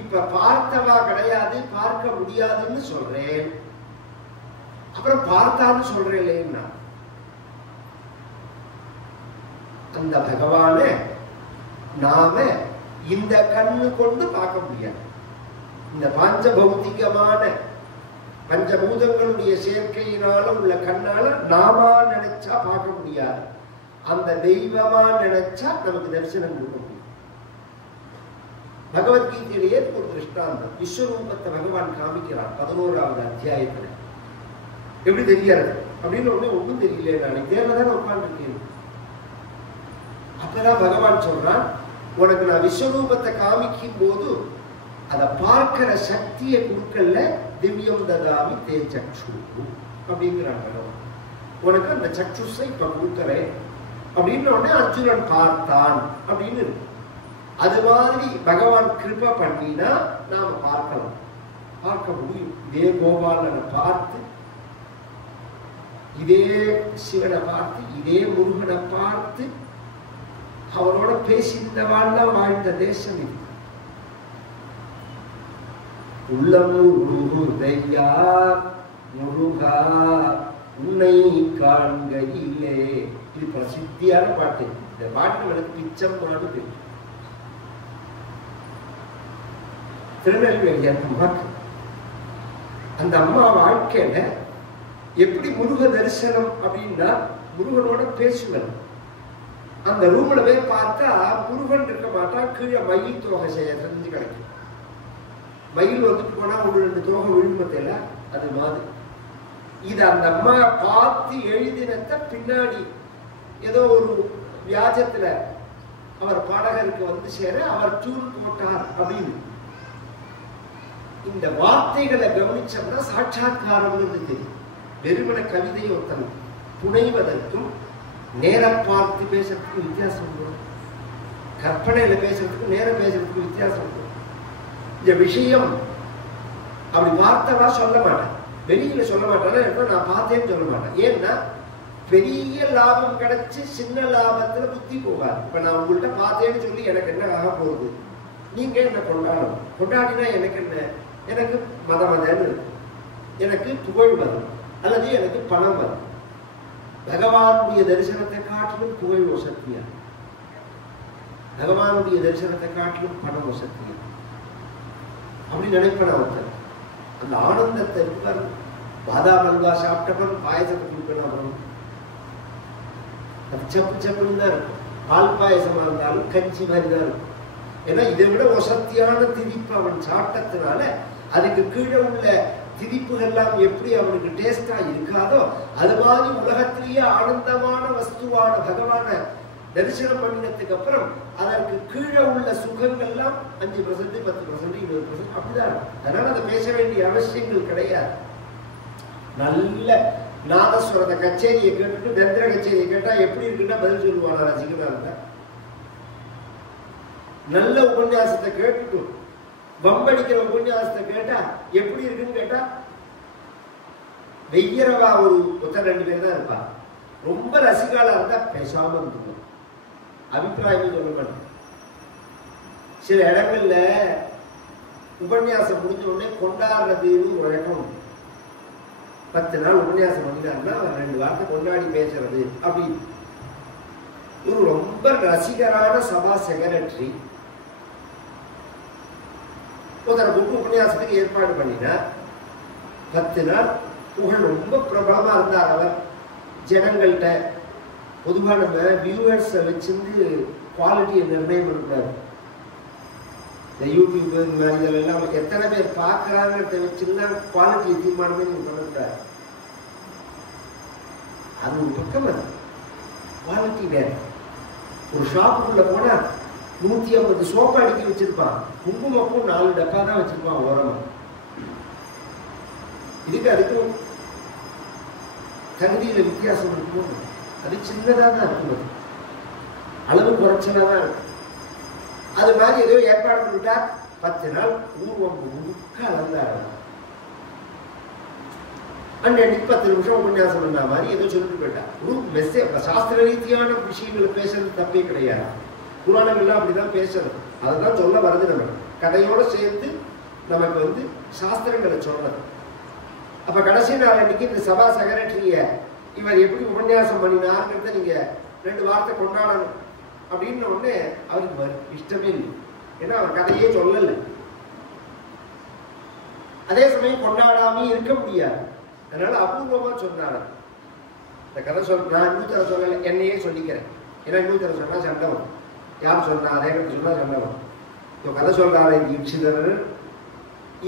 இப்ப பார்த்தவா கிடையாது, பார்க்க முடியாதுன்னு சொல்றேன். அப்புறம் பார்த்தான்னு சொல்றேன். அந்த பகவான நாம இந்த கண்ணு கொண்டு பார்க்க முடியாது. இந்த பஞ்ச பௌத்திகமான பஞ்சபூதங்களுடைய சேர்க்கையினால உள்ள கண்ணால நாம நினைச்சா பார்க்க முடியாது. அந்த தெய்வமா நினைச்சா நமக்கு தரிசனம் கொடுக்க முடியும். பகவத்கீதையிலேயே ஒரு திருஷ்டாந்தம், விஸ்வரூபத்தை பகவான் காமிக்கிறார் 11வது அத்தியாயத்துல. எப்படி தெரியாது அப்படின்னு ஒன்றும் தெரியல, நான் தேர்லதான் உட்காந்துருக்கேன். அப்பதான் பகவான் சொல்றான், உனக்கு நான் விஸ்வரூபத்தை காமிக்கும் போது அதை பார்க்கிற சக்தியை கொடுக்கல, திவ்யம் ததாமி தே சக்ஷு அப்படிங்கிறான் பகவான். உனக்கு அந்த சக்ஷுஸை இப்ப கொடுக்கிறேன் அப்படின்னு உடனே அர்ஜுனன் பார்த்தான் அப்படின்னு இருக்கு. அது மாதிரி பகவான் கிருபை பண்ணினா நாம பார்க்கலாம், பார்க்க முடியும். இதே கோபாலனை பார்த்து, இதே சிவனை பார்த்து, இதே முருகனை பார்த்து அவரோட பேசியிருந்தவாள்லாம் வாழ்ந்த தேசம் இது. உள்ளமுருகையா முருகா உன்னை காண்கையிலே. இது பிரசித்தியான பாட்டு. இந்த பாட்டு எனக்கு பிச்சம்மானு பேரு. திருநெல்வேலி அம்மாக்கு அந்த அம்மா வாழ்க்கையில எப்படி முருக தரிசனம் அப்படின்னா, முருகனோட பேசுவேன். அந்த ரூம்ல போய் பார்த்தா முருகன் இருக்க மாட்டா, கீழே மயில் தோகை செஞ்சு கிடைக்கும். மயில் வந்துட்டு போனா 1-2 தோகை விழும்பத்தில அது மாதிரி. இது அந்த அம்மா பார்த்து எழுதினத்த பின்னாடி ஏதோ ஒரு வியாஜத்துல அவர் பாடகருக்கு வந்து சேர அவர் டியூன் போட்டார் அப்படின்னு. இந்த வார்த்தைகளை கவனிச்சோம்னா சாட்சாத்காரம் தெரியும். வெறுமன கவிதையை ஒருத்தன் புனைவதற்கும் நேர பார்த்து பேசுறதுக்கு வித்தியாசம் வரும். கற்பனையில பேசுறதுக்கு நேர பேசுறதுக்கு வித்தியாசம் வரும். இந்த விஷயம் அப்படி பார்த்தவா சொல்ல மாட்டேன், வெளியில சொல்ல மாட்டேன்னா நான் பார்த்தேன்னு சொல்ல மாட்டேன். ஏன்னா பெரிய லாபம் கிடைச்சு சின்ன லாபத்துல புத்தி போகாது. இப்ப நான் உங்கள்கிட்ட பார்த்தேன்னு சொல்லி எனக்கு என்ன ஆக போகுது, நீங்க என்ன கொண்டாடணும். கொண்டாடினா எனக்கு என்ன, எனக்கு மதமதன்னு எனக்கு புகழ் வரும் அல்லது எனக்கு பணம் வரும். பகவானுடைய தரிசனத்தை காட்டிலும் புகழ் வசத்தியா, பகவானுடைய தரிசனத்தை காட்டிலும் பணம் வசத்தியா அப்படி நினைப்பேன். ஒருத்தர் அந்த ஆனந்தத்தை இருப்பார். பாதாம் அல்வா சாப்பிட்டப்பறம் பாயசத்தை கொடுக்கணும், அது சப்பு சப்புன்னு தான் இருக்கும். பால் பாயசமா இருந்தாலும் கஞ்சி மாதிரி தான் இருக்கும். ஏன்னா இதை விட வசத்தியான திதிப்பு அவன் சாப்பிட்டதுனால அதுக்கு கீழே உள்ள திதிப்புகள்லாம் எப்படி அவனுக்கு டேஸ்டா இருக்காதோ அது மாதிரி உலகத்திலேயே ஆனந்தமான வஸ்துவான பகவான தரிசனம் பண்ணினதுக்கு அப்புறம் அதற்கு கீழே உள்ள சுகங்கள்லாம் 5%, 10%, 20% அப்படிதான். அதனால அதை பேச வேண்டிய அவசியங்கள் கிடையாது. நல்ல நாதஸ்வரத்தை கச்சேரியை கேட்டுட்டு தந்திர கச்சேரியை கேட்டா எப்படி இருக்குன்னா பதில் சொல்லுவானா ரசிகனா. நல்ல உபன்யாசத்தை கேட்டுட்டு வம்படிக்கிற உபன்யாசத்தை கேட்டா எப்படி இருக்குன்னு கேட்டா வெய்யரவா ஒரு 2 பேர் தான் இருப்பா. ரொம்ப ரசிகாலா இருந்தா பேசாம இருந்துக்கும், அபிப்பிராயம் சொல்ல மாட்டேன். சில இடங்கள்ல உபன்யாசம் முடிஞ்ச உடனே கொண்டாடுறதுன்னு ஒரு வழக்கம். 10 நாள் உபன்யாசம் பண்ணினாருன்னா 2 வார்த்தை கொண்டாடி பேசுறது அப்படி. ஒரு ரொம்ப ரசிகரான சபா செக்ரட்டரி ஒருத்தரை கூட்டு உபன்யாசத்துக்கு ஏற்பாடு பண்ணினா 10 நாள் புகழ் ரொம்ப பிரபலமா இருந்தார் அவர். ஜனங்கள்கிட்ட பொதுவாக நம்ம வியூவர்ஸை வச்சிருந்து குவாலிட்டியை நிர்ணயம் பண்ணக்கூடாது. இந்த யூடியூப் இந்த மாதிரி இதெல்லாம் எத்தனை பேர் பார்க்குறாங்கிறத வச்சுருந்தா குவாலிட்டியை தீர்மானமே நீங்கள் பண்ணக்கூடாது. அது ஒரு பக்கம், அது குவாலிட்டி வேறு. ஒரு ஷாப்புக்குள்ள போனா 150 சோப்பு அடிக்கி வச்சிருப்பான், குங்குமப்பும் 4 டப்பா தான் வச்சிருப்பான் ஓரமா. இதுக்கு அதுக்கும் தகுதியில வித்தியாசம் இருக்கும். அது சின்னதா தான் இருக்கும், அளவு குறைச்சலா தான் இருக்கும். அது மாதிரி ஏதோ ஏற்பாடு பண்ணிட்டா 10 நாள் ஊர்வம் முழுக்க அளந்தாரு. அன்னைக்கு 10 நிமிஷம் உபன்யாசம் பண்ண மாதிரி ஏதோ சொல்லிட்டு போயிட்டா. ஒரு மெசேஜ் சாஸ்திர ரீதியான விஷயங்களை பேசுறது தப்பே கிடையாது. புராணங்கள்லாம் அப்படிதான் பேசுறது. அதுதான் சொல்ல வருது. நம்ம கதையோட சேர்ந்து நமக்கு வந்து சாஸ்திரங்களை சொல்றது. அப்ப கடைசி நாள் அன்னைக்கு இந்த சபா செக்ரட்டரிய இவர் எப்படி உபன்யாசம் பண்ணினாருங்கிறத நீங்க 2 வார்த்தை கொண்டாடணும் அப்படின்னு உடனே அவருக்கு இஷ்டமே இல்லை. ஏன்னா அவர் கதையே சொல்லல. அதே சமயம் கொண்டாடாம இருக்க முடியாது. அதனால அபூர்வமா சொன்னாரு. இந்த கதை நான் இன்னொருத்தர சொல்லல, என்னையே சொல்லிக்கிறேன். ஏன்னா இன்னொருத்தர சொன்னா சண்டை வரும். யார் சொன்னா அதே கதை சொன்னா சண்டை வரும். இப்போ கதை சொல்றாரு தீட்சிதர்.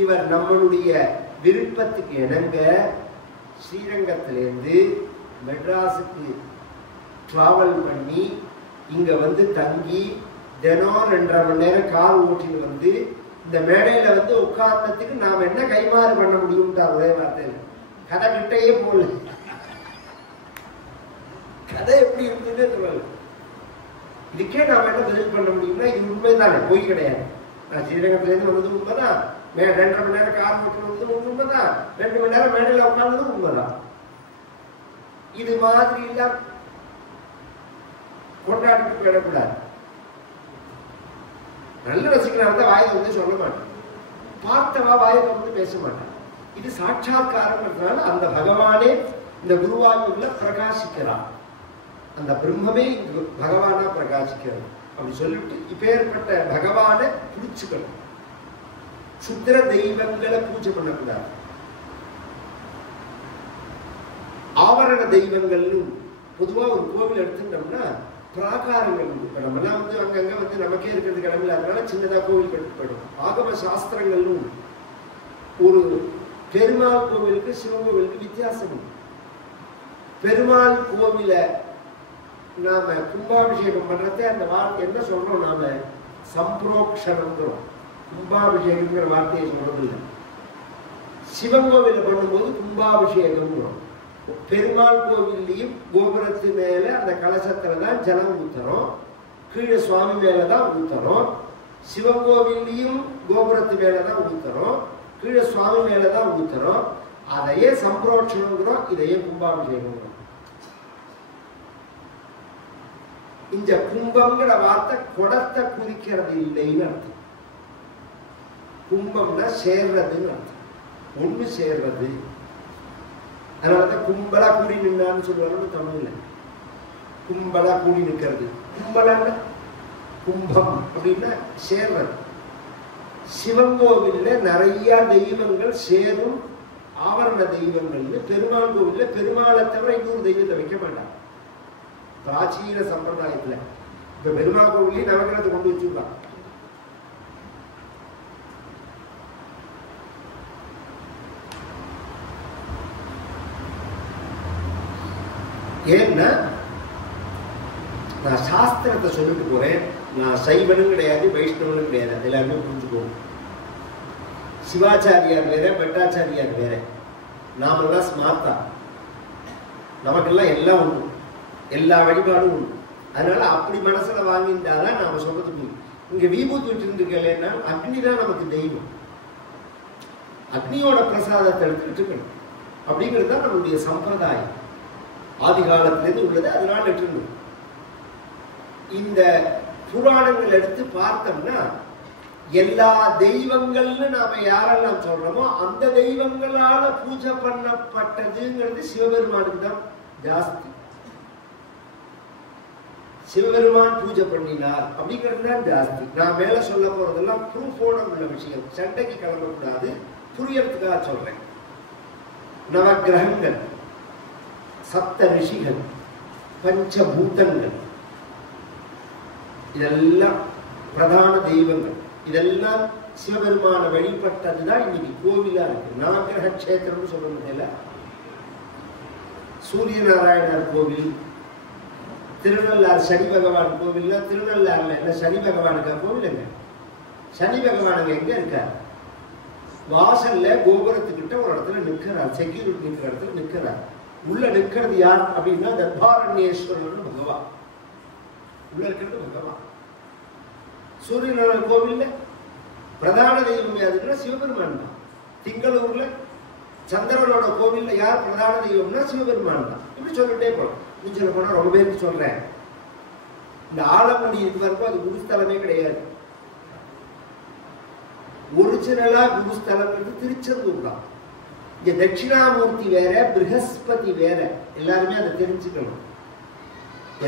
இவர் நம்மளுடைய விருப்பத்துக்கு இணங்க ஸ்ரீரங்கத்திலேருந்து மெட்ராஸுக்கு டிராவல் பண்ணி இங்க வந்து தங்கி தினம் 2.5 மணி நேரம் கார் ஓட்டின்னு வந்து இந்த மேடையில வந்து உட்கார்ந்ததுக்கு நாம் என்ன கைமாறு பண்ண முடியும்ட்டார் ஒரே வார்த்தையில. கதை கிட்டையே போல, கதை எப்படி இருந்ததுன்னு சொல்லல. இதுக்கே நாம என்ன பதில் பண்ண முடியும்னா இது உண்மைதானே, பொய் கிடையாது. நான் ஸ்ரீரங்கத்திலேருந்து வந்தது உண்மைதான், 2.5 மணி நேரம் கார் ஓட்டுறது உண்மைதான், 2 மணி நேரம் மேடையில உட்கார்ந்தது உண்மைதான். இது மாதிரி எல்லாம் கொண்டாடிட்டு போயிடக்கூடாது. நல்ல ரசிகனாக தான் வாயை வந்து சொல்ல மாட்டேன், பார்த்தவா வாயை வந்து பேச மாட்டேன். இது சாட்சாத்காரம்ன்றதுனால அந்த பகவானே இந்த குருவாயூர்ல பிரகாசிக்கிறான். அந்த பிரம்மமே இந்த பகவானா பிரகாசிக்கிறது. அப்படி சொல்லிட்டு இப்பேற்பட்ட பகவானை புடிச்சுக்கணும். சுத்திர தெய்வங்களை பூஜை பண்ணக்கூடாது. ஆவரண தெய்வங்கள் பொதுவா ஒரு கோவில் எடுத்துட்டோம்னா பிராகாரங்கள். இப்ப நம்ம எல்லாம் வந்து அங்கங்க வந்து நமக்கே இருக்கிறது கிளம்பல, அதனால சின்னதா கோவில் கட்டுப்படும். ஆகம சாஸ்திரங்களும் ஒரு பெருமாள் கோவிலுக்கு சிவன் கோவிலுக்கு வித்தியாசம். பெருமாள் கோவில நாம கும்பாபிஷேகம் பண்றத அந்த வார்த்தை என்ன சொல்றோம், நாம சம்பிரோக்ஷணம்ங்கிறோம். கும்பாபிஷேகம்ங்கிற வார்த்தையை சொல்றது இல்லை. சிவன் கோவில பண்ணும்போது கும்பாபிஷேகம். பெருமாள் கோவில்லையும் கோபுரத்து மேல அந்த கலசத்துல தான் ஜலம் ஊத்துறோம், கீழே சுவாமி மேலதான் ஊத்துறோம். சிவன் கோவில்லையும் கோபுரத்து மேலதான் ஊத்துறோம், கீழே சுவாமி மேலதான் ஊத்துறோம். அதையே சம்பிரோட்சணங்கிறோம், இதையே கும்பாபிஷேகம். இந்த கும்பம்ங்கிற வார்த்தை குடத்தை குறிக்கிறது இல்லைன்னு அர்த்தம். கும்பம்னா சேர்றதுன்னு அர்த்தம், ஒண்ணு சேர்றது. அதனாலதான் கும்பலா கூடி நின்னான்னு சொல்லுவாங்க தமிழ்ல. கும்பலா கூடி நிற்கிறது. கும்பலான்னா கும்பம் அப்படின்னா சேர்றது. சிவன் கோவில்ல நிறைய தெய்வங்கள் சேரும் ஆவரண தெய்வங்கள்னு. பெருமாள் கோவில்ல பெருமாளை தவிர இன்னொரு தெய்வத்தை வைக்க மாட்டாங்க பிராச்சீன சம்பிரதாயத்துல. இப்ப பெருமாள் கோவிலையும் நவகிரகத்தை கொண்டு வச்சுருக்காங்க. ஏன்னா நான் சாஸ்திரத்தை சொல்லிட்டு போறேன். நான் சைவனும் கிடையாது, வைஷ்ணவனும் கிடையாது, அது எல்லாருமே புரிஞ்சுக்கோங்க. சிவாச்சாரியார் வேற, பட்டாச்சாரியார் வேற. நாமெல்லாம் ஸ்மார்த்தா, நமக்கெல்லாம் எல்லாம் உண்டு, எல்லா வழிபாடும் உண்டு. அதனால அப்படி மனசுல வாங்கிட்டாதான் நாம சொல்றது புரியும். இங்க விபூதி விட்டு இருக்கலன்னா அக்னி தான் நமக்கு தெய்வம். அக்னியோட பிரசாதத்தை எடுத்துக்கிட்டு இருக்கணும் அப்படிங்கிறது தான் நம்மளுடைய சம்பிரதாயம். ஆதி காலத்திலிருந்து உள்ளது. அதனால இருக்கணும். இந்த புராணங்கள் எடுத்து பார்த்தோம்னா எல்லா தெய்வங்கள்னு நாம யாரெல்லாம் சொல்றோமோ அந்த தெய்வங்களால பூஜை பண்ணப்பட்டதுங்கிறது சிவபெருமானுக்கு தான் ஜாஸ்தி. சிவபெருமான் பூஜை பண்ணினார் அப்படிங்கிறது தான் ஜாஸ்தி. நான் மேல சொல்ல போறதெல்லாம் ப்ரூஃபோட உள்ள விஷயம், சண்டைக்கு கிளம்பக்கூடாது, புரியறதுக்காக சொல்றேன். நவகிரகங்கள், சப்த ரிஷிகள், பஞ்சபூதங்கள், இதெல்லாம் பிரதான தெய்வங்கள். இதெல்லாம் சிவபெருமான வழிபட்டதுதான் இன்னைக்கு கோவிலா இருக்கு. நவகிரக கஷேத்திரம் சொல்ல சூரிய நாராயணர் கோவில், திருநள்ளாறு சனி பகவான் கோவில். திருநள்ளாறுல என்ன சனி பகவானுக்கா கோவில்? எங்க சனி பகவானுங்க எங்க இருக்கார்? வாசல்ல கோபுரத்துக்கிட்ட ஒரு இடத்துல நிற்கிறார், செக்யூரிட்டி நிற்கிற இடத்துல நிற்கிறார். உள்ள நிற்கிறது யார் அப்படின்னா தர்பாரண்யேஸ்வரர் பகவான். உள்ள இருக்கிறது பகவான். சூரியநாராயண கோவில்ல பிரதான தெய்வம் யாருன்னா சிவபெருமான் தான். திங்களூர்ல சந்திரனோட கோவில்ல யார் பிரதான தெய்வம்னா சிவபெருமான் தான். இப்படி சொல்லிட்டே போறோம். சொல்ல போனா ரொம்ப பேருக்கு சொல்றேன். இந்த ஆலமுடி இருப்பதற்கும் அது குருஸ்தலமே கிடையாது. ஒரிஜினலா குருஸ்தலம் வந்து திருச்செந்தூர் தான். இங்க தட்சிணாமூர்த்தி வேற, ப்ரஹஸ்பதி வேற. எல்லாருமே அதை தெரிஞ்சுக்கணும்.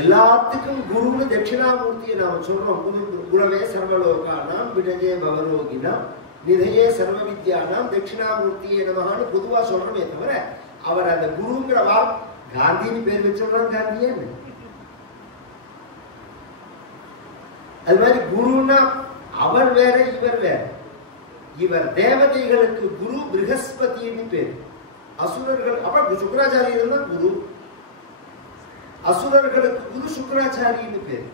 எல்லாத்துக்கும் குருன்னு தட்சிணாமூர்த்தியை நாம சொல்றோம். குரவே சர்வலோகானாம் விடஜே பவரோகினாம் நிதையே சர்வ வித்யானாம் தட்சிணாமூர்த்தியே நமகான்னு பொதுவா சொல்றோமே தவிர அவர் அந்த குருங்கிற காந்தின்னு பேர் வச்சோம்னா காந்தியே. அது மாதிரி குருன்னா அவர் வேற இவர் வேற. இவர் தேவதைகளுக்கு குரு ப்ரஹஸ்பதினு பேர். அசுரர்கள் அப்ப சுக்கராச்சாரியர் தான் குரு. அசுரர்களுக்கு குரு சுக்கராச்சாரின்னு பேர்.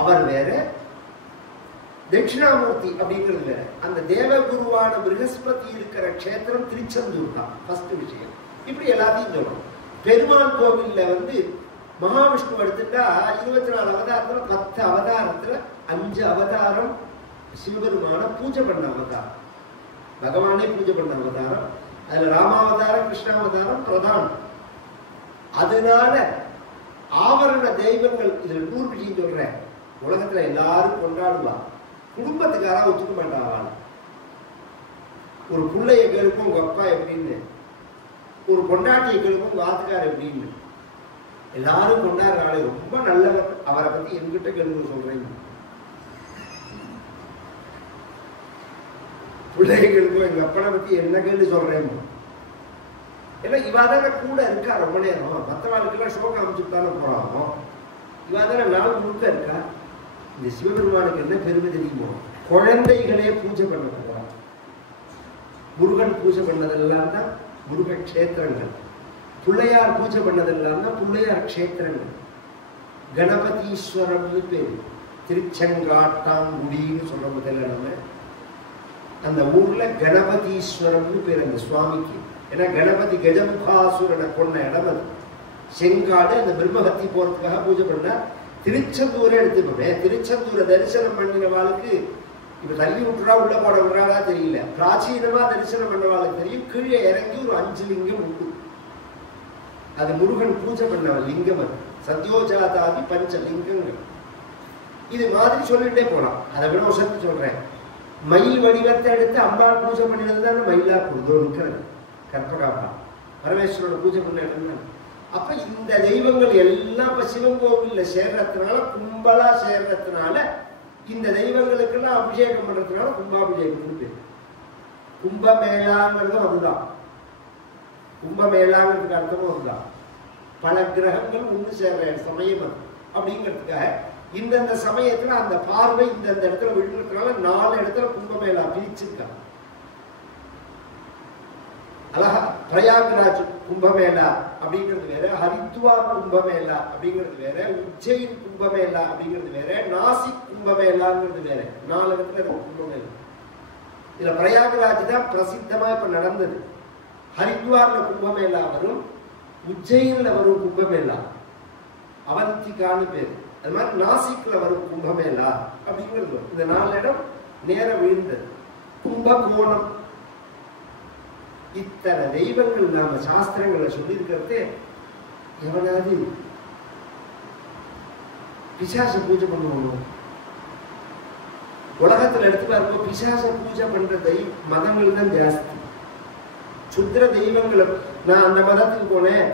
அவர் வேற, தட்சிணாமூர்த்தி அப்படிங்கிறது வேற. அந்த தேவகுருவான ப்ரஹஸ்பதி இருக்கிற க்ஷேத்திரம் திருச்செந்தூர் தான் ஃபர்ஸ்ட் விஷயம். இப்படி எல்லாத்தையும் சொல்லணும். பெருமாள் கோவில்ல வந்து மகாவிஷ்ணு எடுத்துட்டா 24 அவதாரத்துல 10 அவதாரத்துல 5 அவதாரம் சிவபெருமான பூஜை பண்ண அவதாரம், பகவானே பூஜை பண்ண அவதாரம். அதுல ராமாவதாரம் கிருஷ்ணாவதாரம் பிரதானம். அதனால ஆவரண தெய்வங்கள் இதுல 100 விஷயம் சொல்றேன். உலகத்துல எல்லாரும் கொண்டாடுவா, குடும்பத்துக்காரா ஒத்துக்க மாட்டாங்க. ஒரு பிள்ளைய கேளுக்கும் உங்க அப்பா எப்படின்னு, ஒரு கொண்டாட்டியை கேளுக்கும் உங்க ஆத்துக்கார் எப்படின்னு. எல்லாரும் கொண்டாடுறாளே ரொம்ப நல்லவர், அவரை பத்தி என்கிட்ட கேள்வி சொல்றேன். பிள்ளைகளுக்கும் எங்க அப்பனை பத்தி என்ன கேள்வி சொல்றேன். ஏன்னா இவாதான கூட இருக்கா ரொம்ப நேரம். மற்றவாளுக்கெல்லாம் ஷோகம் அமைச்சுட்டான போறாமோ, இவாதான நாள் முழுக்க இருக்கா. இந்த சிவபெருமானுக்கு என்ன பெருமை தெரியுமோ, குழந்தைகளே பூஜை பண்ண போறாங்க. முருகன் பூஜை பண்ணதெல்லாம் தான் முருகன் கஷேத்திரங்கள். பிள்ளையார் பூஜை பண்ணதெல்லாம் தான் பிள்ளையார் கஷேத்திரங்கள். கணபதீஸ்வரம்னு பேரு. திருச்செங்காட்டாங்குடின்னு சொல்ற முதல்ல நம்ம அந்த ஊர்ல கணபதீஸ்வரம்னு பேர் அந்த சுவாமிக்கு. ஏன்னா கணபதி கஜமுகாசுரனை கொண்ட இடம் அது. செங்காடு அந்த பிரம்மஹத்தி போறதுக்காக பூஜை பண்ண. திருச்செந்தூரை எடுத்துப்போமே, திருச்செந்தூரை தரிசனம் பண்ணினவாளுக்கு இப்ப தள்ளி விட்டுறா உள்ள போட விடுறாளா தெரியல. பிராச்சீனமா தரிசனம் பண்ணவாளுக்கு தெரியும். கீழே இறங்கி ஒரு 5 லிங்கம் உண்டு. அது முருகன் பூஜை பண்ணவன் லிங்கம். அது சத்யோஜாதாதி 5 லிங்கங்கள். இது மாதிரி சொல்லிட்டே போலாம். அதை விட ஒரு சத்து சொல்றேன். மயில் வடிவத்தை எடுத்து அம்பாள் பூஜை பண்ணினது தானே மயிலா கொடுத்தோன்னு கற்பகாப்பா பரமேஸ்வரோட பூஜை பண்ண இடம். அப்ப இந்த தெய்வங்கள் எல்லாம் இப்ப சிவன் கோவில்ல சேர்றதுனால, கும்பலா சேர்றதுனால, இந்த தெய்வங்களுக்கெல்லாம் அபிஷேகம் பண்றதுனால கும்பாபிஷேகம் பேர். கும்பமேளாங்கிறதும் அதுதான். கும்பமேளாங்கிறதுக்கு அர்த்தமும் அதுதான். பல கிரகங்கள் ஒன்று சேர்ற சமயம் அது அப்படிங்கிறதுக்காக இந்தந்த சமயத்துல அந்த பார்வை இந்தந்த இடத்துல விழுறதுனால 4 இடத்துல கும்பமேளா பிரிச்சிருக்காங்க. அழகா பிரயாக்ராஜ் கும்பமேளா அப்படிங்கிறது வேற, ஹரித்வார் கும்பமேளா அப்படிங்கிறது வேற, உஜ்ஜைன் கும்பமேளா அப்படிங்கிறது வேற, நாசிக் கும்பமேளாங்கிறது வேற. 4 இடத்துல கும்பமேளா. இதுல பிரயாக்ராஜ் தான் பிரசித்தமா இப்ப நடந்தது. ஹரித்வார்ல கும்பமேளா வரும், உஜ்ஜைன்ல வரும் கும்பமேளா, அவந்திகான்னு பேரு. அது மாதிரி நாசிக்ல வரும் கும்பமேளா அப்படிங்கிறது. இந்த 4 இடம் நேர விழுந்தது. கும்பகோணம். இத்தனை தெய்வங்கள் நாம சாஸ்திரங்களை சொல்லி இருக்கிறது. எவனாவது பிசாச பூஜை பண்ணுவோம். உலகத்துல எடுத்து பாருங்க, பிசாச பூஜை பண்ற மதங்கள் தான் ஜாஸ்தி. சுத்திர தெய்வங்களை நான் அந்த மதத்துக்கு போனேன்,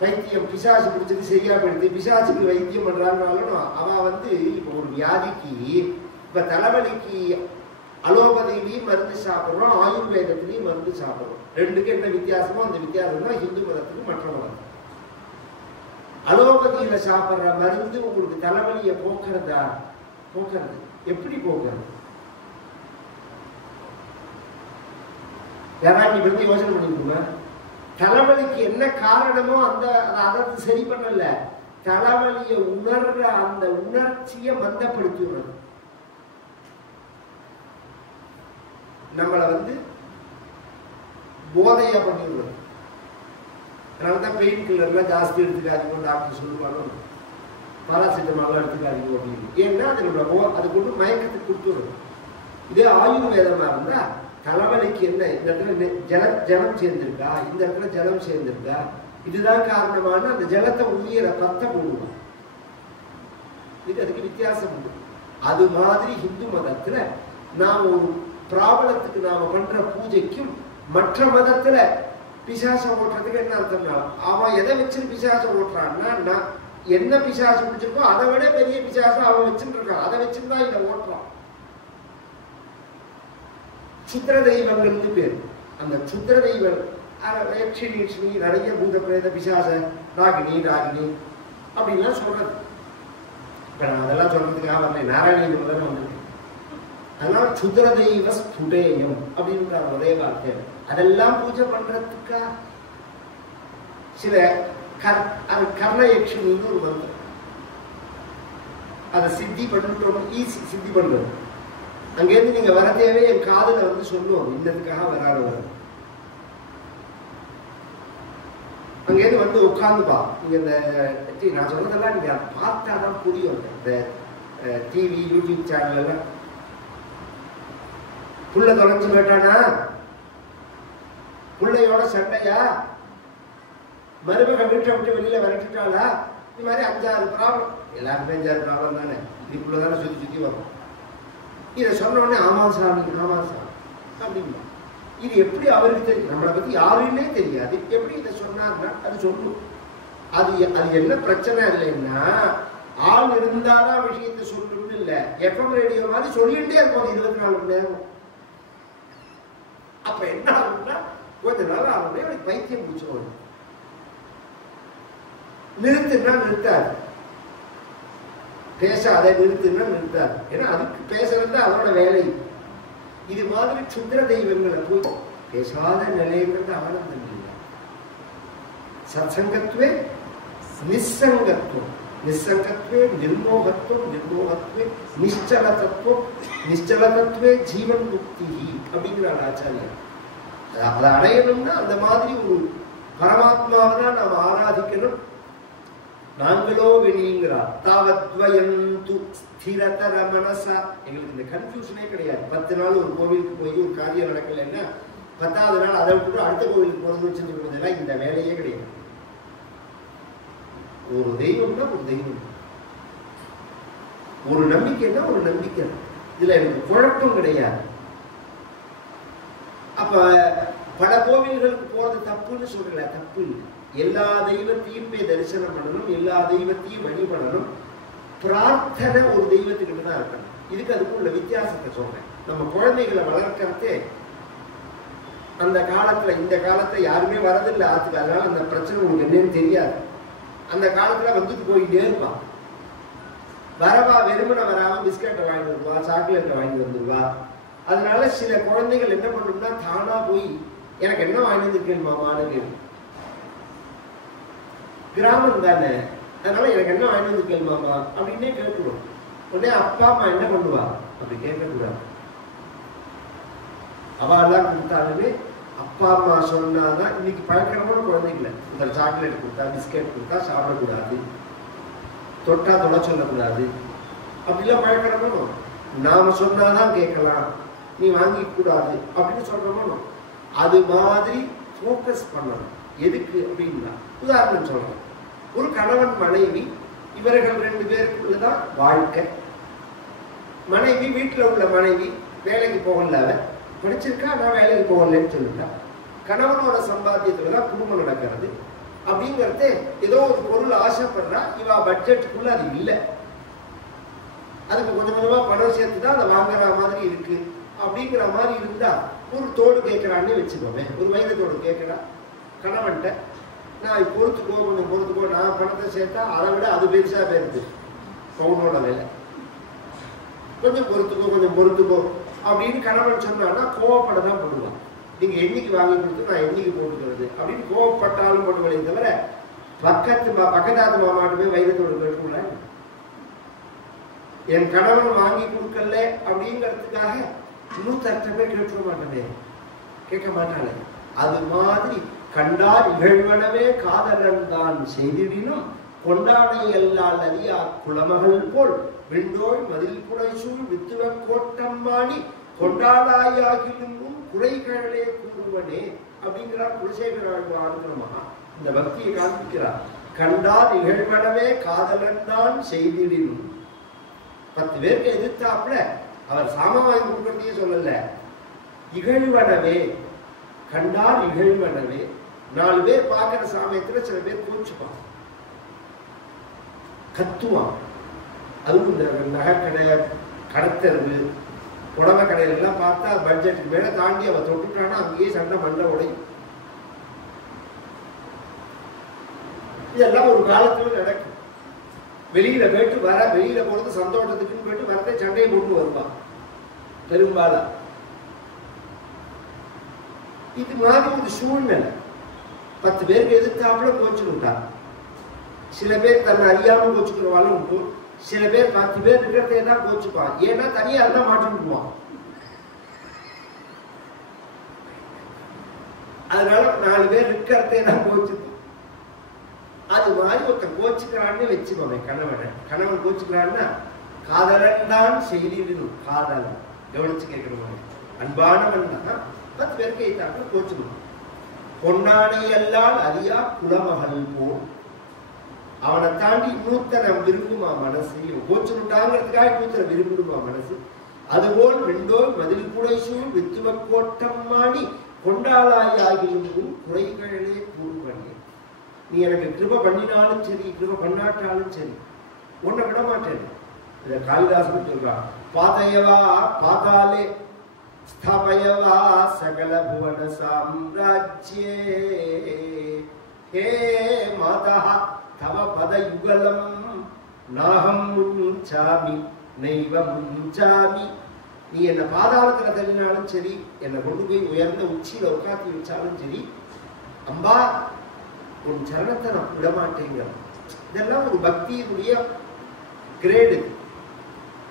வைத்தியம் பிசாசு பிடிச்சது சரியா போயிடுது, பிசாசுக்கு வைத்தியம் பண்றான்னாலும் அவ வந்து இப்ப ஒரு வியாதிக்கு, இப்ப தலைவலிக்கு அலோபதியிலையும் மருந்து சாப்பிடுறோம், ஆயுர்வேதத்திலையும் மருந்து சாப்பிடுறோம். ரெண்டுக்கு என்ன வித்தியாசமோ அந்த வித்தியாசம் தான் ஹிந்து மதத்துக்கு மற்ற மதம். அலோபதியில சாப்பிடுற மருந்து உங்களுக்கு தலைவலியை போக்குறதா? போக்குறது எப்படி போக்குறது? யாராவது இப்படி யோசனை பண்ணிருக்கோமா? தலைவலிக்கு என்ன காரணமோ அதை சரி பண்ணல, தலைவலியை உணர்ற அந்த உணர்ச்சியை மந்தப்படுத்தி விடுறது. நம்மளை வந்து போதையா பண்ணிடுறது. அதனாலதான் பெயின் கில்லர்லாம் ஜாஸ்தி எடுத்துக்காதீங்க டாக்டர் சொல்லுவாங்க, பாராசிட்டமாலாம் எடுத்துக்காதீங்க அப்படின்னு. ஏன்னா அது கொண்டு மயக்கத்துக்கு கொடுத்துடும். இதே ஆயுர்வேதமா இருந்தா தலைவலிக்கு என்ன, இந்த இடத்துல ஜலம் சேர்ந்திருக்கா, இந்த இடத்துல ஜலம் சேர்ந்திருக்கா, இதுதான் காரணமான அந்த ஜலத்தை உயிரை பத்த போடுவோம். அதுக்கு வித்தியாசம் உண்டு. அது மாதிரி இந்து மதத்துல நாம் ஒரு பிராபலத்துக்கு நாம பண்ற பூஜைக்கும் மற்ற மதத்துல பிசாசம் ஓட்டுறதுக்கு என்ன அர்த்தம்னா, அவன் எதை வச்சு பிசாசம் ஓட்டுறான்னா, நான் என்ன பிசாசம் பிடிச்சிருக்கோ அதை விட பெரிய பிசாசம் அவன் வச்சுட்டு இருக்கான், அதை வச்சுதான் இதை ஓட்டுறான். சுத்திர தெய்வங்கள்னு பேர். அந்த சுத்திர தெய்வம் யக்ஷினி நிறைய பூத பிரேத பிசாச ராகினி அப்படின்லாம் சொல்றது. இப்ப நான் அதெல்லாம் சொல்றதுக்காக வரல, நாராயண முதல்ல வந்திருக்கு. அதனால சுத்திர தெய்வ ஸ்புடேயம் அப்படின்ற ஒரே வார்த்தை. அதெல்லாம் பூஜை பண்றதுக்கா சில கர்ணயக்ஷினின்னு ஒரு மந்திரம், அதை சித்தி பண்ணிட்டோம், ஈஸி சித்தி பண்றது. அங்கேருந்து நீங்க வர தேவை என் காதுல வந்து சொல்லுவோம் இன்னதுக்காக வராது. அங்கேருந்து வந்து உட்கார்ந்துப்பா. நீங்க இந்த நான் சொல்றதெல்லாம் நீங்க பார்த்தாதான் புரியும். இந்த டிவி யூடியூப் சேனல் எல்லாம் புள்ள தொலைஞ்சு போயிட்டானா, பிள்ளையோட சண்டையா, மருமக வீட்டை விட்டு வெளியில விரட்டிட்டாளா, இந்த மாதிரி 5-6 ப்ராப்ளம். எல்லாருமே 5-6 ப்ராப்ளம் தானே, இதுக்குள்ளதானே சுத்தி வரும். இதை சொன்ன உடனே ஆமா சாமி அப்படின்னா இது எப்படி அவருக்கு தெரியும்? நம்மளை பத்தி யாருன்னே தெரியாது, எப்படி இதை சொன்னார்னா அது சொல்லும். அது என்ன பிரச்சனை இல்லைன்னா, ஆள் இருந்தாதான் விஷயத்தை சொல்லணும்னு இல்லை, எஃப்எம் ரேடியோ மாதிரி சொல்லிட்டே இருக்கும் 24 மணி நேரம். அப்ப என்ன ஆகும்னா, கொஞ்ச நாள் ஆகுமே அவனுக்கு பைத்தியம் பிடிச்சிடும். நிறுத்துனா நிறுத்தாது, பேசாத நிறுத்துனா நிறுத்தாது. ஏன்னா அதுக்கு பேசுறது அதோட வேலை. இது மாதிரி சுத்திர தெய்வங்களை போய் பேசாத நிலைங்கிறது ஆனந்தம் இல்லை. சத்சங்கத்துவே நிசங்கத்துவம், நிசங்கத்துவே நிர்மோகத்துவம், நிர்மோகத்துவே நிச்சல தத்துவம், நிச்சல தத்துவே ஜீவன் முக்தி அப்படிங்கிறார் ஆச்சாரியர். அதை அடையணும்னா அந்த மாதிரி ஒரு பரமாத்மாவை தான் நாம் ஆராதிக்கணும். நாங்களோ வெளிங்கிறார். தாவத்வயந்து ஸ்திரதர மனசா. எங்களுக்கு இந்த கன்ஃபியூஷனே கிடையாது. 10 நாள் ஒரு கோவிலுக்கு போய் ஒரு காரியம் நடக்கலைன்னா 10வது நாள் அதை விட்டு அடுத்த கோவிலுக்கு போறது வச்சுருக்கிறதெல்லாம் இந்த வேலையே கிடையாது. ஒரு தெய்வம்னா ஒரு தெய்வம், ஒரு நம்பிக்கைன்னா ஒரு நம்பிக்கை. இதுல எனக்கு குழப்பம் கிடையாது. அப்ப பல கோவில்களுக்கு போறது தப்புன்னு சொல்லல, தப்பு இல்லை. எல்லா தெய்வத்தையும் போய் தரிசனம் பண்ணணும், எல்லா தெய்வத்தையும் வழிபடணும். பிரார்த்தனை ஒரு தெய்வத்துக்கிட்ட தான் இருக்கணும். இதுக்கு அதுக்கு உள்ள வித்தியாசத்தை சொல்றேன். நம்ம குழந்தைகளை வளர்க்கறதே அந்த காலத்துல, இந்த காலத்துல யாருமே வரதில்லை ஆத்துக்கு, அதனால அந்த பிரச்சனை உங்களுக்கு என்னன்னு தெரியாது. அந்த காலத்துல வந்துட்டு போயிட்டே இருப்பான். வரவா வெறுமனை வராம பிஸ்கட்டை வாங்கி வருவா, சாக்லேட்டை வாங்கி வந்துருவா. அதனால சில குழந்தைகள் என்ன பண்ணணும்னா தானா போய் எனக்கு என்ன வாங்கி வந்துருக்கேன் மாமான்னு கேள்வி. கிராமம் தானே, அதனால எனக்கு என்ன வாங்கி வந்துருக்கேன் மாமா அப்படின்னே கேட்கணும். உடனே அப்பா அம்மா என்ன பண்ணுவா, அப்படி கேட்கக்கூடாது. அவெல்லாம் கொடுத்தாலுமே அப்பா அம்மா சொன்னாதான். இன்னைக்கு பயங்கரமான குழந்தைகளை முதல் சாக்லேட் கொடுத்தா, பிஸ்கெட் கொடுத்தா சாப்பிடக்கூடாது, தொட்டா தொட சொல்லக்கூடாது, அப்படிலாம் பயங்கரமா. நாம சொன்னாதான் கேட்கலாம், நீ வாங்கி கூடாது அப்படின்னு சொல்றோமோ. அது மாதிரி போக்கஸ் பண்ணணும். எதுக்கு அப்படின்னா, உதாரணம் சொல்றேன். ஒரு கணவன் மனைவி, இவர்கள் 2 பேருக்குள்ளதான் வாழ்க்கை. மனைவி வீட்டுல உள்ள மனைவி வேலைக்கு போகல, படிச்சிருக்கா, நான் வேலைக்கு போகலன்னு சொல்லிட்டா. கணவனோட சம்பாத்தியத்துலதான் குடும்பம் நடக்கிறது. அப்படிங்கறது ஏதோ ஒரு பொருள் ஆசைப்படுறா, இவா பட்ஜெட்டுக்குள்ள அது இல்லை, அதுக்கு கொஞ்சம் கொஞ்சமா பணம் சேர்த்துதான் அதை வாங்குற மாதிரி இருக்கு. அப்படிங்கிற மாதிரி இருந்தா ஒரு தோடு கேட்கிறான்னு வச்சுக்கோமே, ஒரு வைரத்தோடு கேட்கிறா கணவன்கிட்ட, நான் பொறுத்துக்கோ, கொஞ்சம் பொறுத்துக்கோ, நான் பணத்தை சேர்த்தா அதை விட அது பெருசா போயிருது பவுனோட வேலை, கொஞ்சம் பொறுத்துக்கோ அப்படின்னு கணவன் சொன்னான்னா கோவப்படதான் பண்ணுவான். நீங்க என்னைக்கு வாங்கி கொடுத்து நான் என்னைக்கு போட்டுக்கிறது அப்படின்னு கோவப்பட்டாலும் போட்டுக்கலையே தவிர பக்கத்தாத்து மாமாட்டுமே வைரத்தோடு கேட்டுக்கூட என் கணவன் வாங்கி கொடுக்கல அப்படிங்கிறதுக்காக இன்னொருத்தரமே கேட்க மாட்டேனே, கேட்க மாட்டானே. அது மாதிரி கண்டால் இகழ்வனவே காதலன் தான் செய்திடினும் கொண்டாடை எல்லால் அறியா குளமகள் போல் விண்டோய் மதில் புடைசூழ் வித்துவ கோட்டம்பாணி கொண்டாடாயாகிலும் குறைகளே கூறுவனே அப்படிங்கிறார் குலசேகராழ்வாருமா. இந்த பக்தியை காண்பிக்கிறார். கண்டால் இகழ்வனவே காதலன் தான் செய்திடினும் 10 பேருக்கு எதிர்த்தாப்புல அவர் சாமம் வாங்கி கொடுக்கறதையே சொல்லல, இகழ்வனவே கண்டால் இகழ்வனவே. 4 பேர் பார்க்கிற சமயத்துல சில பேர் கோச்சுப்பான், கத்துவான். அதுவும் இந்த நகைக்கடை, கடத்தருவு, புடவை கடையிலாம் பார்த்தா பட்ஜெட்டுக்கு மேல தாண்டி அவ தொட்டுட்டானா அங்கேயே சண்டை மண்டை உடையும். இதெல்லாம் ஒரு காலத்துல நடக்கும். வெளியில போயிட்டு வர, வெளியில போறது சந்தோஷத்துக்குன்னு போயிட்டு வரதை சண்டையை போட்டு வருவான் பெரும்பாலும். இது மாதிரி ஒரு சூழ்நிலை. 10 பேருக்கு எதிர்த்தாப்புல கோச்சுக்கிட்டான். சில பேர் தன்னை அறியாம கோச்சுக்கிறவாலும் உண்டு. சில பேர் 10 பேர் இருக்கிறத என்ன கோச்சுப்பான். ஏன்னா தனியா இருந்தா மாட்டிக்குவான். அதனால 4 பேர் இருக்கிறத என்ன கோச்சுப்பான். அது மாதிரி ஒருத்தன் கோச்சுக்கிறான்னு வச்சுக்கோங்க. கணவன் கோச்சுக்கிறான்னா காதலன் தான் செய்திடணும். காதலன் கவனிச்சு கேட்கணும். அன்பானவன் தான் 10 பேருக்கு எதிர்த்தாப்புல கோச்சுக்கணும். பொன்னாடை எல்லாம் அறியா குலமகள் போல் அவனை தாண்டி இன்னொருத்தனை விரும்புமா மனசு. கோச்சுட்டாங்கிறதுக்காக இன்னொருத்தனை விரும்புமா மனசு. அதுபோல் வெண்டோர் மதில் குடைசூழ் வித்துவ கோட்டம் மாடி கொண்டாளாயாகியும் குறைகளே கூறுவனே. நீ எனக்கு கிருப பண்ணினாலும் சரி, கிருப பண்ணாட்டாலும் சரி, ஒன்றை விட மாட்டேன். இதை காளிதாசன் சொல்றான். பாதையவா பாதாலே ஸ்தாபயவா சகல புவன சாம்ராஜ்யே ஹே மாதா தவ பத யுகலம் நாகம் முஞ்சாமி நைவ முஞ்சாமி. நீ என்ன பாதாளத்துல தள்ளினாலும் சரி, என்னை கொண்டு போய் உயர்ந்த உச்சியில உட்காத்தி வச்சாலும் சரி, அம்பா உன் சரணத்தை நான் விடமாட்டேங்க. இதெல்லாம் ஒரு பக்தியினுடைய கிரேடு.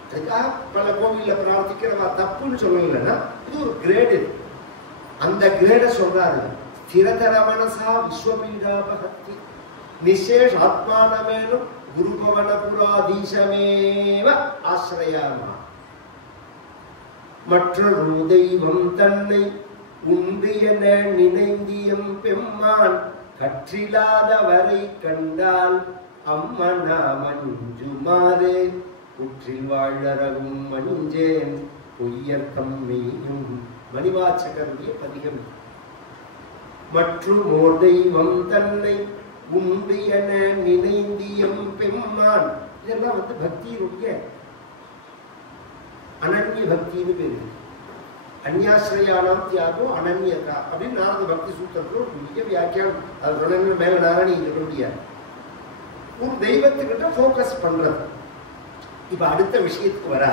அதுக்காக பல கோவில்ல பிரார்த்திக்கிறவா தப்புன்னு சொல்லலைன்னா இது ஒரு கிரேடு. அந்த கிரேட சொல்றாரு. ஸ்திரதர மனசா விஸ்வபீடாபகத்தி நிசேஷ ஆத்மானமேனும் குருபவன புராதீசமேவ ஆசிரயாமா. மற்றொரு தெய்வம் தன்னை உண்டு என நினைந்தியம் பெம்மான் கற்றில்லாதவரை கண்டால் அம்மனா மஞ்சுமாறே குற்றில் வாழறவும் மஞ்சேன் பொய்யர்த்தம் மெய்யும். மணிவாச்சகருடைய பதிகம். மற்றும் ஓர் தெய்வம் தன்னை உண்டு என நினைந்தியம் பெம்மான். இதெல்லாம் பக்தியினுடைய அனன்ய பக்தின்னு பேரு. அந்யாசிரயானாம் தியாகம் அனன்யதா அப்படின்னு நாரத பக்தி சூத்திரத்துல ஒரு பெரிய வியாக்கியானம். அது சொன்ன மேல நாராயணி இருக்க முடியாது. ஒரு தெய்வத்துக்கிட்ட போக்கஸ் பண்றது. இப்ப அடுத்த விஷயத்துக்கு வர,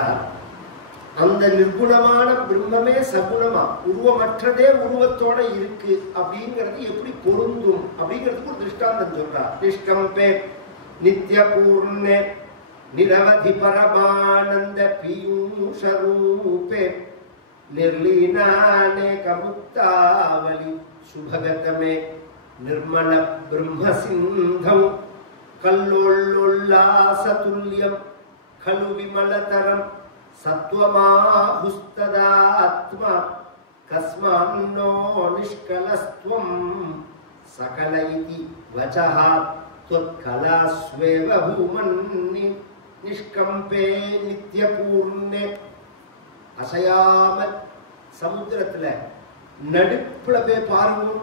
அந்த நிர்குணமான பிரம்மமே சகுணமா உருவமற்றதே உருவத்தோட இருக்கு அப்படிங்கிறது எப்படி பொருந்தும் அப்படிங்கிறதுக்கு ஒரு திருஷ்டாந்தம் சொல்றார். நிஷ்கம்பே நித்ய பூர்ணே நிரவதி பரமானந்த பீயூஷரூபே நிர்லீனானே கமுக்தாவலி சுபகதமே நிர்மல பிரம்ம சிந்தம் கல்லோள்ளாசதுல்யம் கலு விமலதரம் சத்வமாஹுஸ்ததாத்மா கஸ்மான்னோ நிஷ்கலஸ்த்வம் சகல இதி வசஹ त्वत्कलास्वेव भूमन्नि निष्कम्पे नित्यपूर्णे. அசையாம சமுத்திரத்துல நடுப்புல போய் பாருங்க,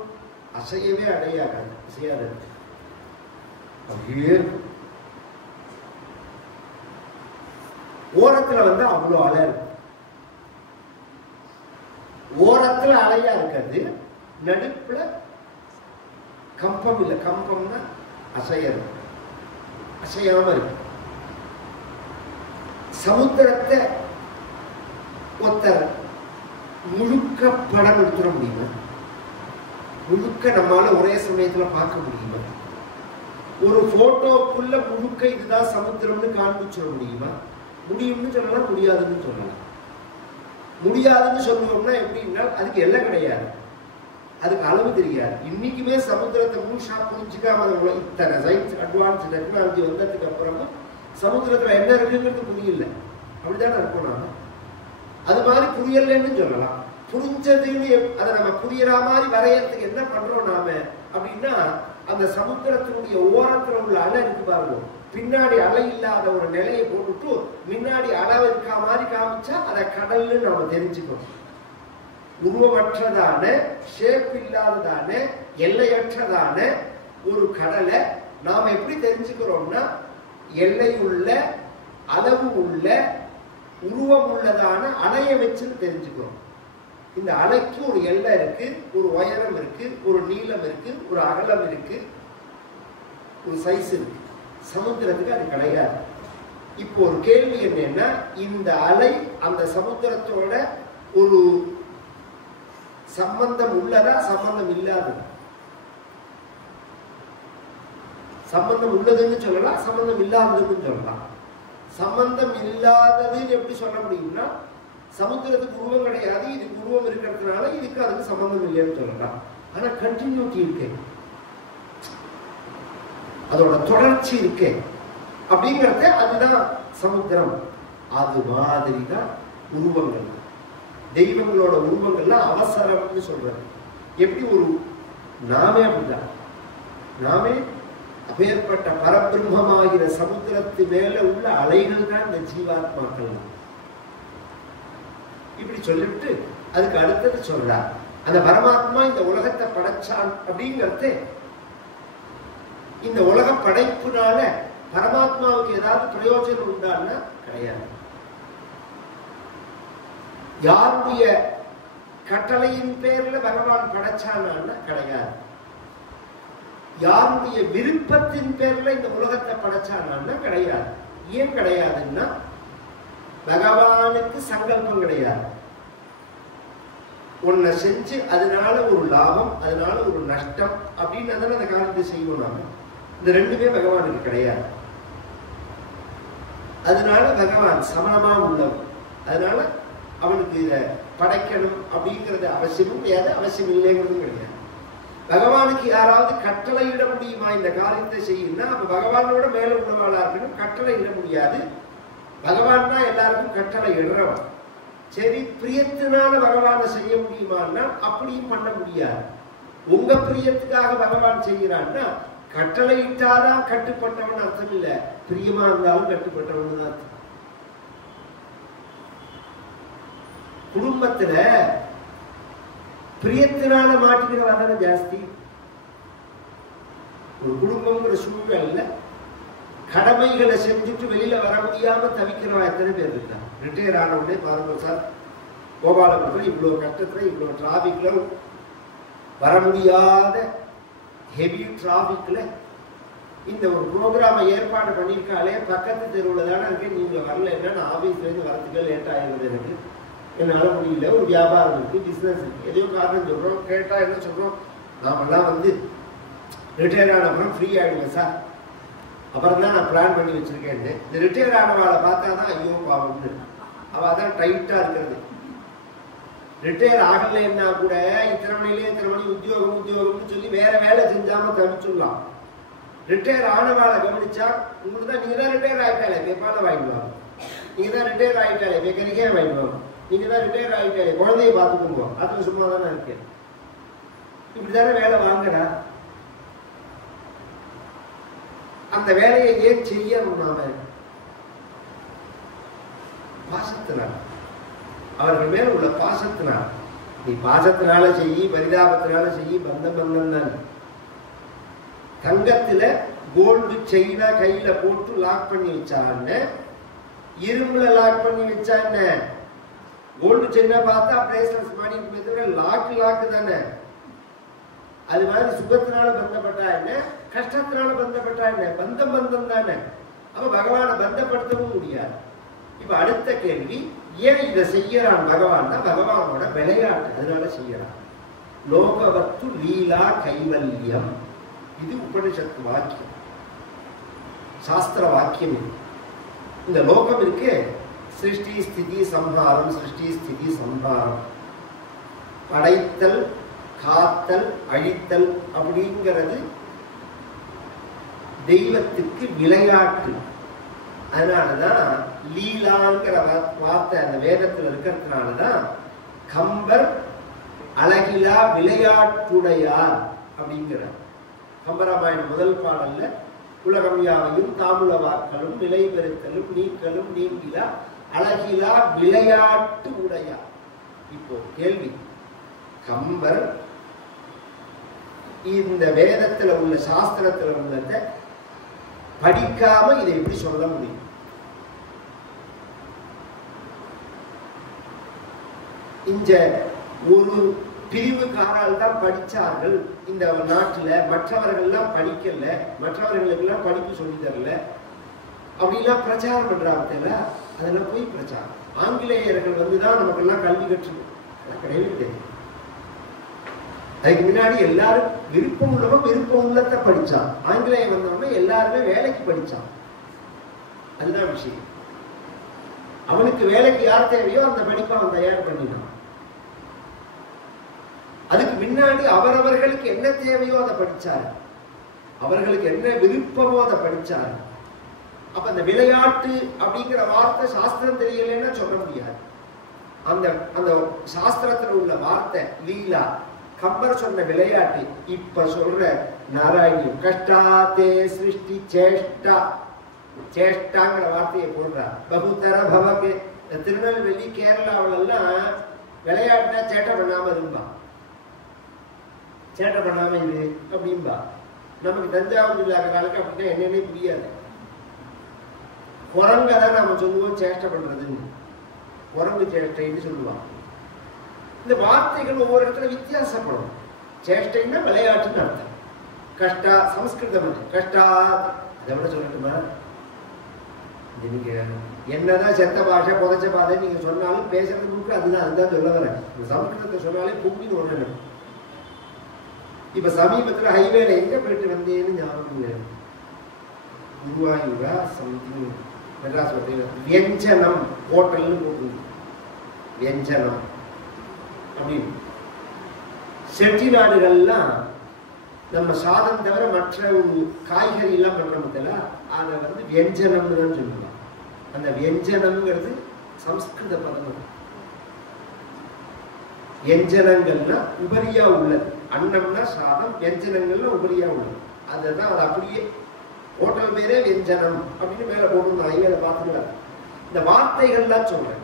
அசையவே அடையாது, அசையாது. அப்படியே ஓரத்துல அவ்வளவு அலை இருக்கு. ஓரத்துல அலையா இருக்காது, நடுப்புல கம்பம் இல்லை. கம்பம்னா அசையது, அசையாம இருக்கு. சமுத்திரத்தை ஒருத்தர் முழுக்க படம் எடுத்துட முடியுமா? முழுக்க நம்மால ஒரே சமயத்துல பார்க்க முடியுமா? ஒரு போட்டோக்குள்ள முழுக்க இதுதான் சமுத்திரம்னு காண்பிச்சிட முடியுமா? முடியும்னு சொல்லலாம், முடியாதுன்னு சொல்லலாம். முடியாதுன்னு சொல்லுவோம்னா எப்படின்னா அதுக்கு எல்லாம் கிடையாது, அதுக்கு அளவு தெரியாது. இன்னைக்குமே சமுத்திரத்தை முழுசா புரிஞ்சுக்காம இத்தனை சயின்ஸ் அட்வான்ஸ் டெக்னாலஜி வந்ததுக்கு அப்புறமும் சமுத்திரத்துல என்ன இருக்குங்கிறது புரியல. அப்படித்தானே இருக்கும். நாம அது மாதிரி புரியலன்னு சொல்லலாம். புரிஞ்சதுன்னு அதை நம்ம புரியற மாதிரி வரையறதுக்கு என்ன பண்றோம் நாம அப்படின்னா, அந்த சமுத்திரத்தினுடைய ஓரத்தில் உள்ள அலை இருக்கு பாருங்க, பின்னாடி அலை இல்லாத ஒரு நிலையை போட்டுட்டு முன்னாடி அளவு இருக்கா மாதிரி காமிச்சா அதை கடல்னு நாம தெரிஞ்சுக்கணும். உருவமற்றதான, ஷேப் இல்லாததான, எல்லையற்றதான ஒரு கடலை நாம எப்படி தெரிஞ்சுக்கிறோம்னா, எல்லை உள்ள, அளவு உள்ள, உருவம் உள்ளதான அலையை வச்சு தெரிஞ்சுக்கிறோம். இந்த அலைக்கு ஒரு எல்லை இருக்கு, ஒரு உயரம் இருக்கு, ஒரு நீளம் இருக்கு, ஒரு அகலம் இருக்கு, ஒரு சைஸ் இருக்கு. சமுத்திரத்துக்கு அது கிடையாது. இப்போ ஒரு கேள்வி என்னன்னா, இந்த அலை அந்த சமுத்திரத்தோட ஒரு சம்பந்தம் உள்ளதா, சம்பந்தம் இல்லாததா? சம்பந்தம் உள்ளதுன்னு சொல்லலாம், சம்பந்தம் இல்லாததுன்னு சொல்லலாம். சம்பந்தம் இல்லாததுன்னு எப்படி சொல்ல முடியும்னா, சமுத்திரத்துக்கு உருவம் கிடையாது, இதுக்கு உருவம் இருக்கிறதுனால இதுக்கு அதுக்கு சம்பந்தம் இல்லைன்னு சொல்லலாம். ஆனா கண்டினியூட்டி இருக்கு, அதோட தொடர்ச்சி இருக்கு அப்படிங்கறது, அதுதான் சமுத்திரம். அது மாதிரிதான் உருவங்கள், தெய்வங்களோட உருவங்கள்லாம் அவசரம்னு சொல்றது. எப்படி ஒரு நாமே அப்படிதான், நாமே அப்பேற்பட்ட பரபிரம்மமாகிற சமுத்திரத்து மேல உள்ள அலைகள் தான் இந்த ஜீவாத்மாக்கள். இப்படி சொல்லிட்டு அதுக்கு அடுத்தது சொல்றார், அந்த பரமாத்மா இந்த உலகத்தை படைச்சான் அப்படிங்கிறது, இந்த உலக படைப்புனால பரமாத்மாவுக்கு ஏதாவது பிரயோஜனம் உண்டான்னா கிடையாது. யாருடைய கட்டளையின் பேர்ல பகவான் படைச்சானா கிடையாது. யாருடைய விருப்பத்தின் பேர்ல இந்த உலகத்தை படைச்சானா கிடையாது. ஏன் கிடையாதுன்னா, பகவானுக்கு சங்கல்பம் கிடையாது. ஒன்ன செஞ்சு அதனால ஒரு லாபம், அதனால ஒரு நஷ்டம் அப்படின்னு அந்த காலத்தை செய்வோம் நாம. இந்த ரெண்டுமே பகவானுக்கு கிடையாது. அதனால பகவான் சமணமா உள்ளவன். அதனால அவனுக்கு இதை படைக்கணும் அப்படிங்கிறது அவசியமும் கிடையாது, அவசியம் இல்லைங்கிறதும் கிடையாது. பகவானுக்கு யாராவது கட்டளை இட முடியுமா இந்த காரியத்தை செய்யும்னா, அப்ப பகவானோட மேல உள்ளவாளா இருக்கணும், கட்டளை இட முடியாது. பகவான் தான் எல்லாருக்கும் கட்டளை இடுறவன். சரி, பிரியத்தினால பகவானை செய்ய முடியுமான்னா அப்படியும் பண்ண முடியாது. உங்க பிரியத்துக்காக பகவான் செய்கிறான்னா, கட்டளை இட்டாதான் கட்டுப்பட்டவன் அர்த்தம் இல்ல, பிரியமா இருந்தாலும் கட்டுப்பட்டவன் தான் அர்த்தம். குடும்பத்துல பிரியத்தினால மாட்டிக்கிறவங்க ஜாஸ்தி. ஒரு குடும்பங்கிற சூழ்நிலை கடமைகளை செஞ்சுட்டு வெளியில வர முடியாம தவிக்கிறவா எத்தனை பேர் இருக்காங்க. ரிட்டையர் ஆனவுடனே பாருங்க சார், கோபாலபுரத்தில் இவ்வளவு கட்டத்துல இவ்வளவு டிராபிக்ல வர முடியாத ஹெவி டிராபிக்ல இந்த ஒரு ப்ரோக்ராமை ஏற்பாடு பண்ணியிருக்காளே, பக்கத்து தெருவில் தானே இருக்கு, நீங்க வரல, என்ன ஆபீஸ்ல இருந்து வரதுக்கு லேட் ஆகிடுது, எனக்கு என்னால முடியல, ஒரு வியாபாரம் இருக்கு, பிசினஸ் இருக்கு, எதையோ காரணம் சொல்றோம். கேட்டா என்ன சொல்றோம், நாமெல்லாம் ரிட்டையர் ஆன அப்புறம் ஃப்ரீ ஆயிடுவேன் சார், அப்புறம் தான் நான் பிளான் பண்ணி வச்சிருக்கேன். இந்த ரிட்டையர் ஆனவாளை பார்த்தா தான் ஐயோ பாவம்னு, அவ தான் டைட்டா இருக்கிறது. ரிட்டையர் ஆகலைன்னா கூட இத்தனை மணிலே இத்தனை மணி உத்தியோகம்னு சொல்லி வேற வேலை செஞ்சாம தவிச்சுடலாம். ரிட்டையர் ஆனவாளை கவனிச்சா, உங்களுக்கு தான் நீங்க தான் ரிட்டையர் ஆகிட்டாலே பேப்பால வாங்கிடுவாங்க, நீங்க தான் ரிட்டையர் ஆகிட்டாலே பேக்கரிக்கே வாங்கிடுவாங்க, நீங்க தான் ரிட்டையர் ஆகிட்டாலே குழந்தைய பார்த்துக்கோங்க, அதுல சும்மா தானே இருக்கேன், இப்படிதானே வேலை வாங்குறா. அந்த வேலையை ஏன் செய்யணும் நாம? பாசத்தினால், அவர்கள் மேல உள்ள பாசத்தினால். நீ பாசத்தினால செய்யி, பரிதாபத்தினால செய்யி, பந்தம் தான். தங்கத்துல கோல்டு செயினா கையில போட்டு லாக் பண்ணி வச்சான்னு, இரும்புல லாக் பண்ணி வச்சான்னு. கோல்டு செயினா பார்த்தா பிரேஸ்லெஸ் மாதிரி லாக்கு தானே. அது மாதிரி சுகத்தினால பந்தப்பட்டா என்ன, கஷ்டத்தினால பந்தப்பட்டா என்ன, பந்தம் தானே. அப்ப பகவானை பந்தப்படுத்தவும் முடியாது. இப்ப அடுத்த கேள்வி, ஏன் இதை செய்யறான் பகவான்? பகவானோட விளையாட்டு, அதனால செய்யறான். லோகவத்து லீலா கைவல்யம், இது உபனிஷத்து வாக்கியம், சாஸ்திர வாக்கியம். இந்த லோகம் இருக்கு, சிருஷ்டி ஸ்திதி சம்ஹாரம், சிருஷ்டி ஸ்திதி சம்ஹாரம், படைத்தல் காத்தல் அழித்தல் அப்படிங்கிறது தெய்வத்துக்கு விளையாட்டு. அதனாலதான் லீலாங்கிற வார்த்தை அந்த வேதத்தில் இருக்கிறதுனாலதான் கம்பர் அழகிலா விளையாட்டுடையார் அப்படிங்கிறார். கம்பராமாயணம் முதல் பாடல்ல உலகம் யாவையும் தாமுல வாக்களும் நிலை பெருத்தலும் நீக்கலும் நீங்கிலா அழகிலா விளையாட்டு உடையா. இப்போ கேள்வி, கம்பர் இந்த வேதத்துல உள்ள சாஸ்திரத்துல உள்ளத படிக்காம இதை எப்படி சொல்ல முடியும்? இந்த ஒரு பிரிவுக்காரால் தான் படிச்சார்கள் இந்த நாட்டுல, மற்றவர்கள்லாம் படிக்கல, மற்றவர்களுக்கெல்லாம் படிப்பு சொல்லி தரல அப்படிலாம் பிரச்சாரம் பண்றாங்க. அதெல்லாம் போய் பிரச்சாரம். ஆங்கிலேயர்கள் வந்துதான் நமக்கெல்லாம் கல்வி கற்று கிடையவே கிடையாது. அதுக்கு முன்னாடி எல்லாரும் விருப்பம் உள்ளவங்க விருப்பம் உள்ளத படிச்சான். ஆங்கிலேயம் வந்தவங்க எல்லாருமே வேலைக்கு படிச்சான். அதுதான் விஷயம். அவனுக்கு வேலைக்கு யார் தேவையோ அந்த படிப்பை அவன் தயார் பண்ணினான். அதுக்கு முன்னாடி அவரவர்களுக்கு என்ன தேவையோ அதை படிச்சாரு, அவர்களுக்கு என்ன விருப்பமோ அதை படிச்சாரு. அப்ப அந்த விளையாட்டு அப்படிங்கிற வார்த்தை சாஸ்திரம் தெரியலன்னு சொல்ல முடியாது. அந்த அந்த சாஸ்திரத்துல உள்ள வார்த்தை லீலா. கம்பர் சொன்ன விளையாட்டு. இப்ப சொல்ற நாராயணி கஷ்டாத்தே சிருஷ்டி சேஷ்டா, சேஷ்டாங்கிற வார்த்தையை போடுறார். பகுத்தர பவகே. திருநெல்வேலி கேரளாவில எல்லாம் விளையாட்டுனா சேட்டை பண்ணாம இருந்தா, சேட்டை பண்ணாம இரு அப்படின்பா. நமக்கு தஞ்சாவூர் இல்லாத காலக்கு அப்படின்னா என்னன்னே புரியாது. குரங்கதான் நாம சொல்லுவோம் சேஷ்டை பண்றதுன்னு, குரங்கு சேஷ்டைன்னு சொல்லுவாங்க. இந்த வார்த்தைகள் ஒவ்வொரு இடத்துல வித்தியாசப்படும். சேஷ்டைன்னா விளையாட்டுன்னு அர்த்தம். கஷ்டா சமஸ்கிருதம் கஷ்டா. அதை விட சொல்லட்டுமா, நீங்க என்னதான் செத்த பாஷை புதைச்ச பாதை நீங்க சொன்னாலும் பேசுறதுக்கு அதுதான் சொல்ல வரேன். சமஸ்கிருதத்தை சொன்னாலே பூமின்னு ஒண்ணு. இப்ப சமீபத்துல ஹைவேல எங்க போயிட்டு வந்தேன்னு ஞாபகம் இல்லை. குருவாயூரா சம்திங் மெட்ராஸ் ஹோட்டல் வியஞ்சனம் ஹோட்டல்னு போட்டு வியஞ்சனம் அப்படின்னு. செட்டி நாடுகள்லாம் நம்ம சாதம் தவிர மற்ற காய்கறி எல்லாம் பண்றோம்ல, அதை வந்து வியஞ்சனம்னு தான் சொல்லுவாங்க. அந்த வியஞ்சனம்ங்கிறது சம்ஸ்கிருத பதம். வியஞ்சனங்கள்னா உபரியா உள்ளது. அன்னம்னா சாதம், வியஞ்சனங்கள்னா உபரியா உள்ளது. அதுதான் அது அப்படியே ஹோட்டல் பேரே வியஞ்சனம் அப்படின்னு மேல போட்டு ஐவேல பார்த்துக்கலாம். இந்த வார்த்தைகள்லாம் சொல்றேன்,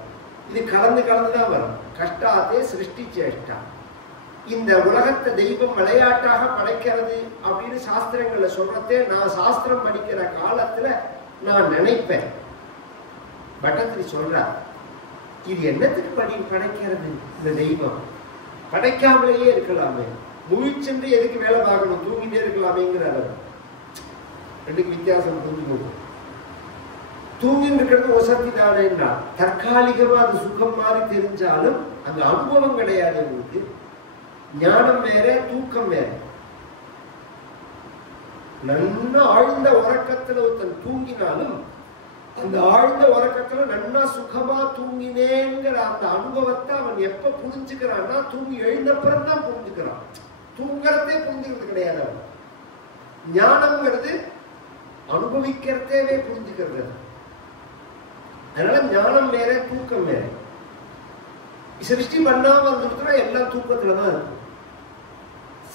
இது கலந்து கலந்துதான் வரும். கஷ்டாத்தே சிருஷ்டி சேஷ்டா. இந்த உலகத்தை தெய்வம் விளையாட்டாக படைக்கிறது அப்படின்னு சாஸ்திரங்கள்ல சொல்றதே நான் சாஸ்திரம் படிக்கிற காலத்துல நான் நினைப்பேன். பட்டத்திரி சொல்றார், இது என்னத்துக்கு படைக்கிறது? இந்த தெய்வம் படைக்காமலேயே இருக்கலாமே, முழிச்சென்று எதுக்கு வேலை பார்க்கணும், தூங்கிட்டே இருக்கலாமேங்கிறார். ரெண்டுக்கு வித்தியாசம் புரிஞ்சுக்கணும். தூங்கிட்டு இருக்கிறது வசதி தானேன்னா தற்காலிகமா அது சுகம் மாதிரி தெரிஞ்சாலும் அங்க அனுபவம் கிடையாது. உங்களுக்கு ஞானம் வேற, தூக்கம் வேற. நன்னா ஆழ்ந்த உறக்கத்துல ஒருத்தன் தூங்கினாலும் அந்த ஆழ்ந்த உறக்கத்துல நன்னா சுகமா தூங்கினேங்கிற அந்த அனுபவத்தை அவன் எப்ப புரிஞ்சுக்கிறான்னா தூங்கி எழுந்தப்புறம் தான் புரிஞ்சுக்கிறான். தூங்குறதே புரிஞ்சுக்கிறது கிடையாது. அவன் ஞானம்ங்கிறது அனுபவிக்கிறதேவே புரிஞ்சுக்கிறது. அதனால ஞானம் வேற, தூக்கம் வேற. சிருஷ்டி பண்ணாம வந்துருக்குன்னா எல்லாம் தூக்கத்துலதான் இருக்கும்.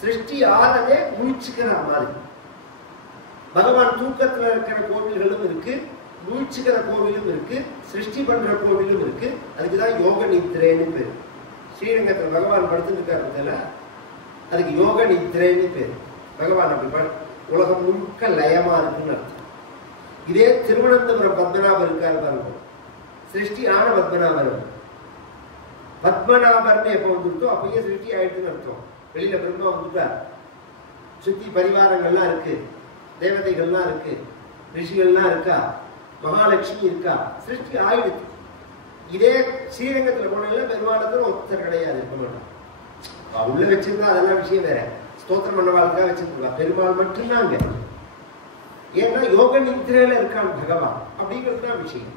சிருஷ்டி ஆனதே முழிச்சுக்கிற மாதிரி. பகவான் தூக்கத்துல இருக்கிற கோவில்களும் இருக்கு, முழிச்சுக்கிற கோவிலும் இருக்கு, சிருஷ்டி பண்ற கோவிலும் இருக்கு. அதுக்குதான் யோக நித்ரேன்னு பேரு. ஸ்ரீரங்கத்துல பகவான் படுத்துருக்காருல, அதுக்கு யோக நித்ரேன்னு பேரு. பகவான் அப்படி உலகம் முழுக்க லயமா இருக்குன்னு அர்த்தம். இதே திருவனந்தபுரம் பத்மநாபர் இருக்காரு பாருங்க, சிருஷ்டி ஆன பத்மநாபர். பத்மநாபர்னு எப்ப வந்துட்டோ அப்பயே சிருஷ்டி ஆயிடுச்சுன்னு அர்த்தம். வெளியில பிரம்மா வந்துட்டா, சுத்தி பரிவாரங்கள்லாம் இருக்கு, தேவதைகள்லாம் இருக்கு, ரிஷிகள்லாம் இருக்கா, மகாலட்சுமி இருக்கா, சிருஷ்டி ஆயிடுச்சு. இதே ஸ்ரீரங்கத்துல போனால பெருமாளத்துல ஒருத்தர் கிடையாது, இருக்க மாட்டான். உள்ள வச்சிருந்தா அதெல்லாம் விஷயம் வேற. ஸ்தோத்திரம் பண்ணவாளுக்காக வச்சிருக்கா, பெருமாள் மட்டும்தாங்க. ஏன்னா யோக நித்ரையில இருக்கான் பகவான் அப்படிங்கிறதுதான் விஷயம்.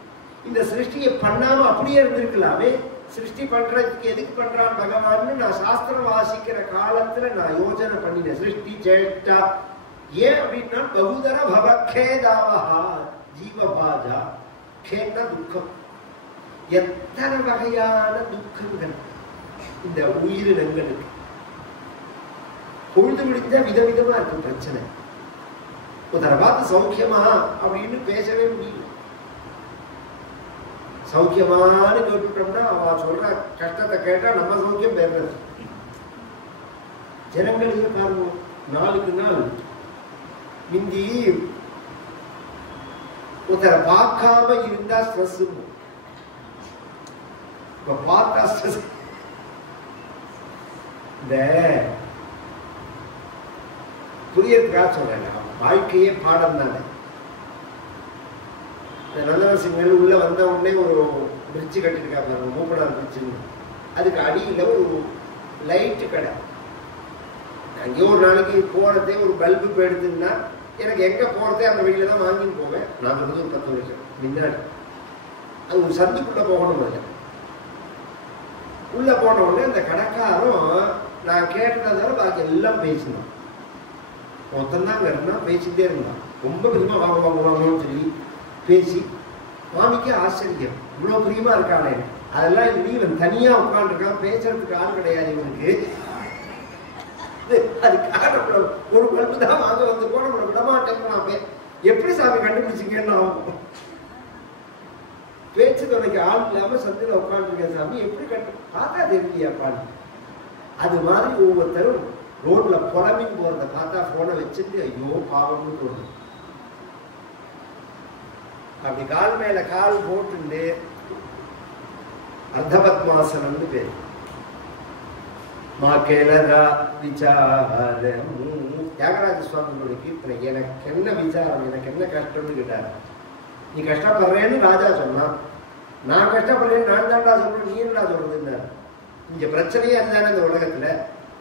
இந்த சிருஷ்டியை பண்ணாம அப்படியே இருந்திருக்கலாமே. சிருஷ்டி பண்றதுக்கு எதுக்கு பண்றான் பகவான்னு நான் சாஸ்திரம் வாசிக்கிற காலத்துல நான் யோஜனை பண்ணினேன். சிருஷ்டி சேஷ்டா ஏன் அப்படின்னா பகுதர பவகேதாவஹா ஜீவபாஜா. கேன்னா துக்கம். எத்தனை வகையான துக்கங்கள் இந்த உயிரினங்களுக்கு. பொழுது விடிஞ்சா விதவிதமா இருக்கு பிரச்சனை. ஒருத்தரை பார்த்து சௌக்கியமா அப்படின்னு பேசவே முடியல. சௌக்கியமானு கேட்டுட்டோம்னா அவ சொல்ற கஷ்டத்தை கேட்டா நம்ம சௌக்கியம் பெறது. ஜனங்களையே பாருங்க, நாளுக்கு நாள் மிந்தி ஒருத்தரை பார்க்காம இருந்தா ஸ்ட்ரெஸ், இப்ப பார்த்தா ஸ்ட்ரெஸ். இந்த புரியறதுக்காக சொல்றேன், வாழ்க்கையே பாடம் தானே. நந்தனசிங்கல் உள்ள வந்த உடனே ஒரு பிரிட்ஜு கட்டிருக்காங்க, மூப்பனார் பிரிட்ஜுன்னு. அதுக்கு அடியில் ஒரு லைட்டு கடை. அங்கேயோ ஒரு நாளைக்கு போறதே ஒரு பல்பு போயிடுதுன்னா எனக்கு எங்க போறதே அந்த வழியில தான் வாங்கின்னு போவேன். நான் வந்து ஒரு 10 வருஷம் முன்னாடி அது ஒரு சந்துக்குள்ள போகணும். இல்லை உள்ள போன உடனே அந்த கடைக்காரும் நான் கேட்டதால பாக்கி எல்லாம் பேசினோம். மொத்தம்தான் அங்க இருந்தா பேசிட்டே இருந்தான். ரொம்ப பிரியமா வாங்க வாங்க வாங்கன்னு சொல்லி பேசி மாமிக்கு ஆச்சரியம், இவ்வளவு பிரியமா இருக்கானே. அதெல்லாம் இவன் தனியா உட்காந்துருக்கான், பேசுறதுக்கு ஆள் கிடையாது இவனுக்கு. அதுக்காக ஒரு பல்பு தான் வாங்க வந்து போன விடமாட்டேன். எப்படி சாமி கண்டுபிடிச்சிங்கன்னு பேச்சு துணைக்கு ஆள் இல்லாம சந்தில உட்காந்துருக்கேன் சாமி, எப்படி பார்த்தா தெரியலையாப்பான்னு. அது மாதிரி ஒவ்வொருத்தரும் ரோட்ல புறமின் போறத பார்த்தா போனை வச்சுட்டு ஐயோ பாவம்னு தோணும். அப்படி கால் மேல கால் போட்டு அர்த்தபத்மாசனம்னு பேரு. தியாகராஜ சுவாமியோட கீர்த்தனை, எனக்கு என்ன விசாரம், எனக்கு என்ன கஷ்டம்னு கேட்டாரு. நீ கஷ்டப்படுறேன்னு ராஜா சொன்னான், நான் கஷ்டப்படுறேன்னு நான் தான்டா சொல்றேன், நீ என்னடா சொல்றதுன்னு. இங்க பிரச்சனையே அதுதானே இந்த உலகத்துல.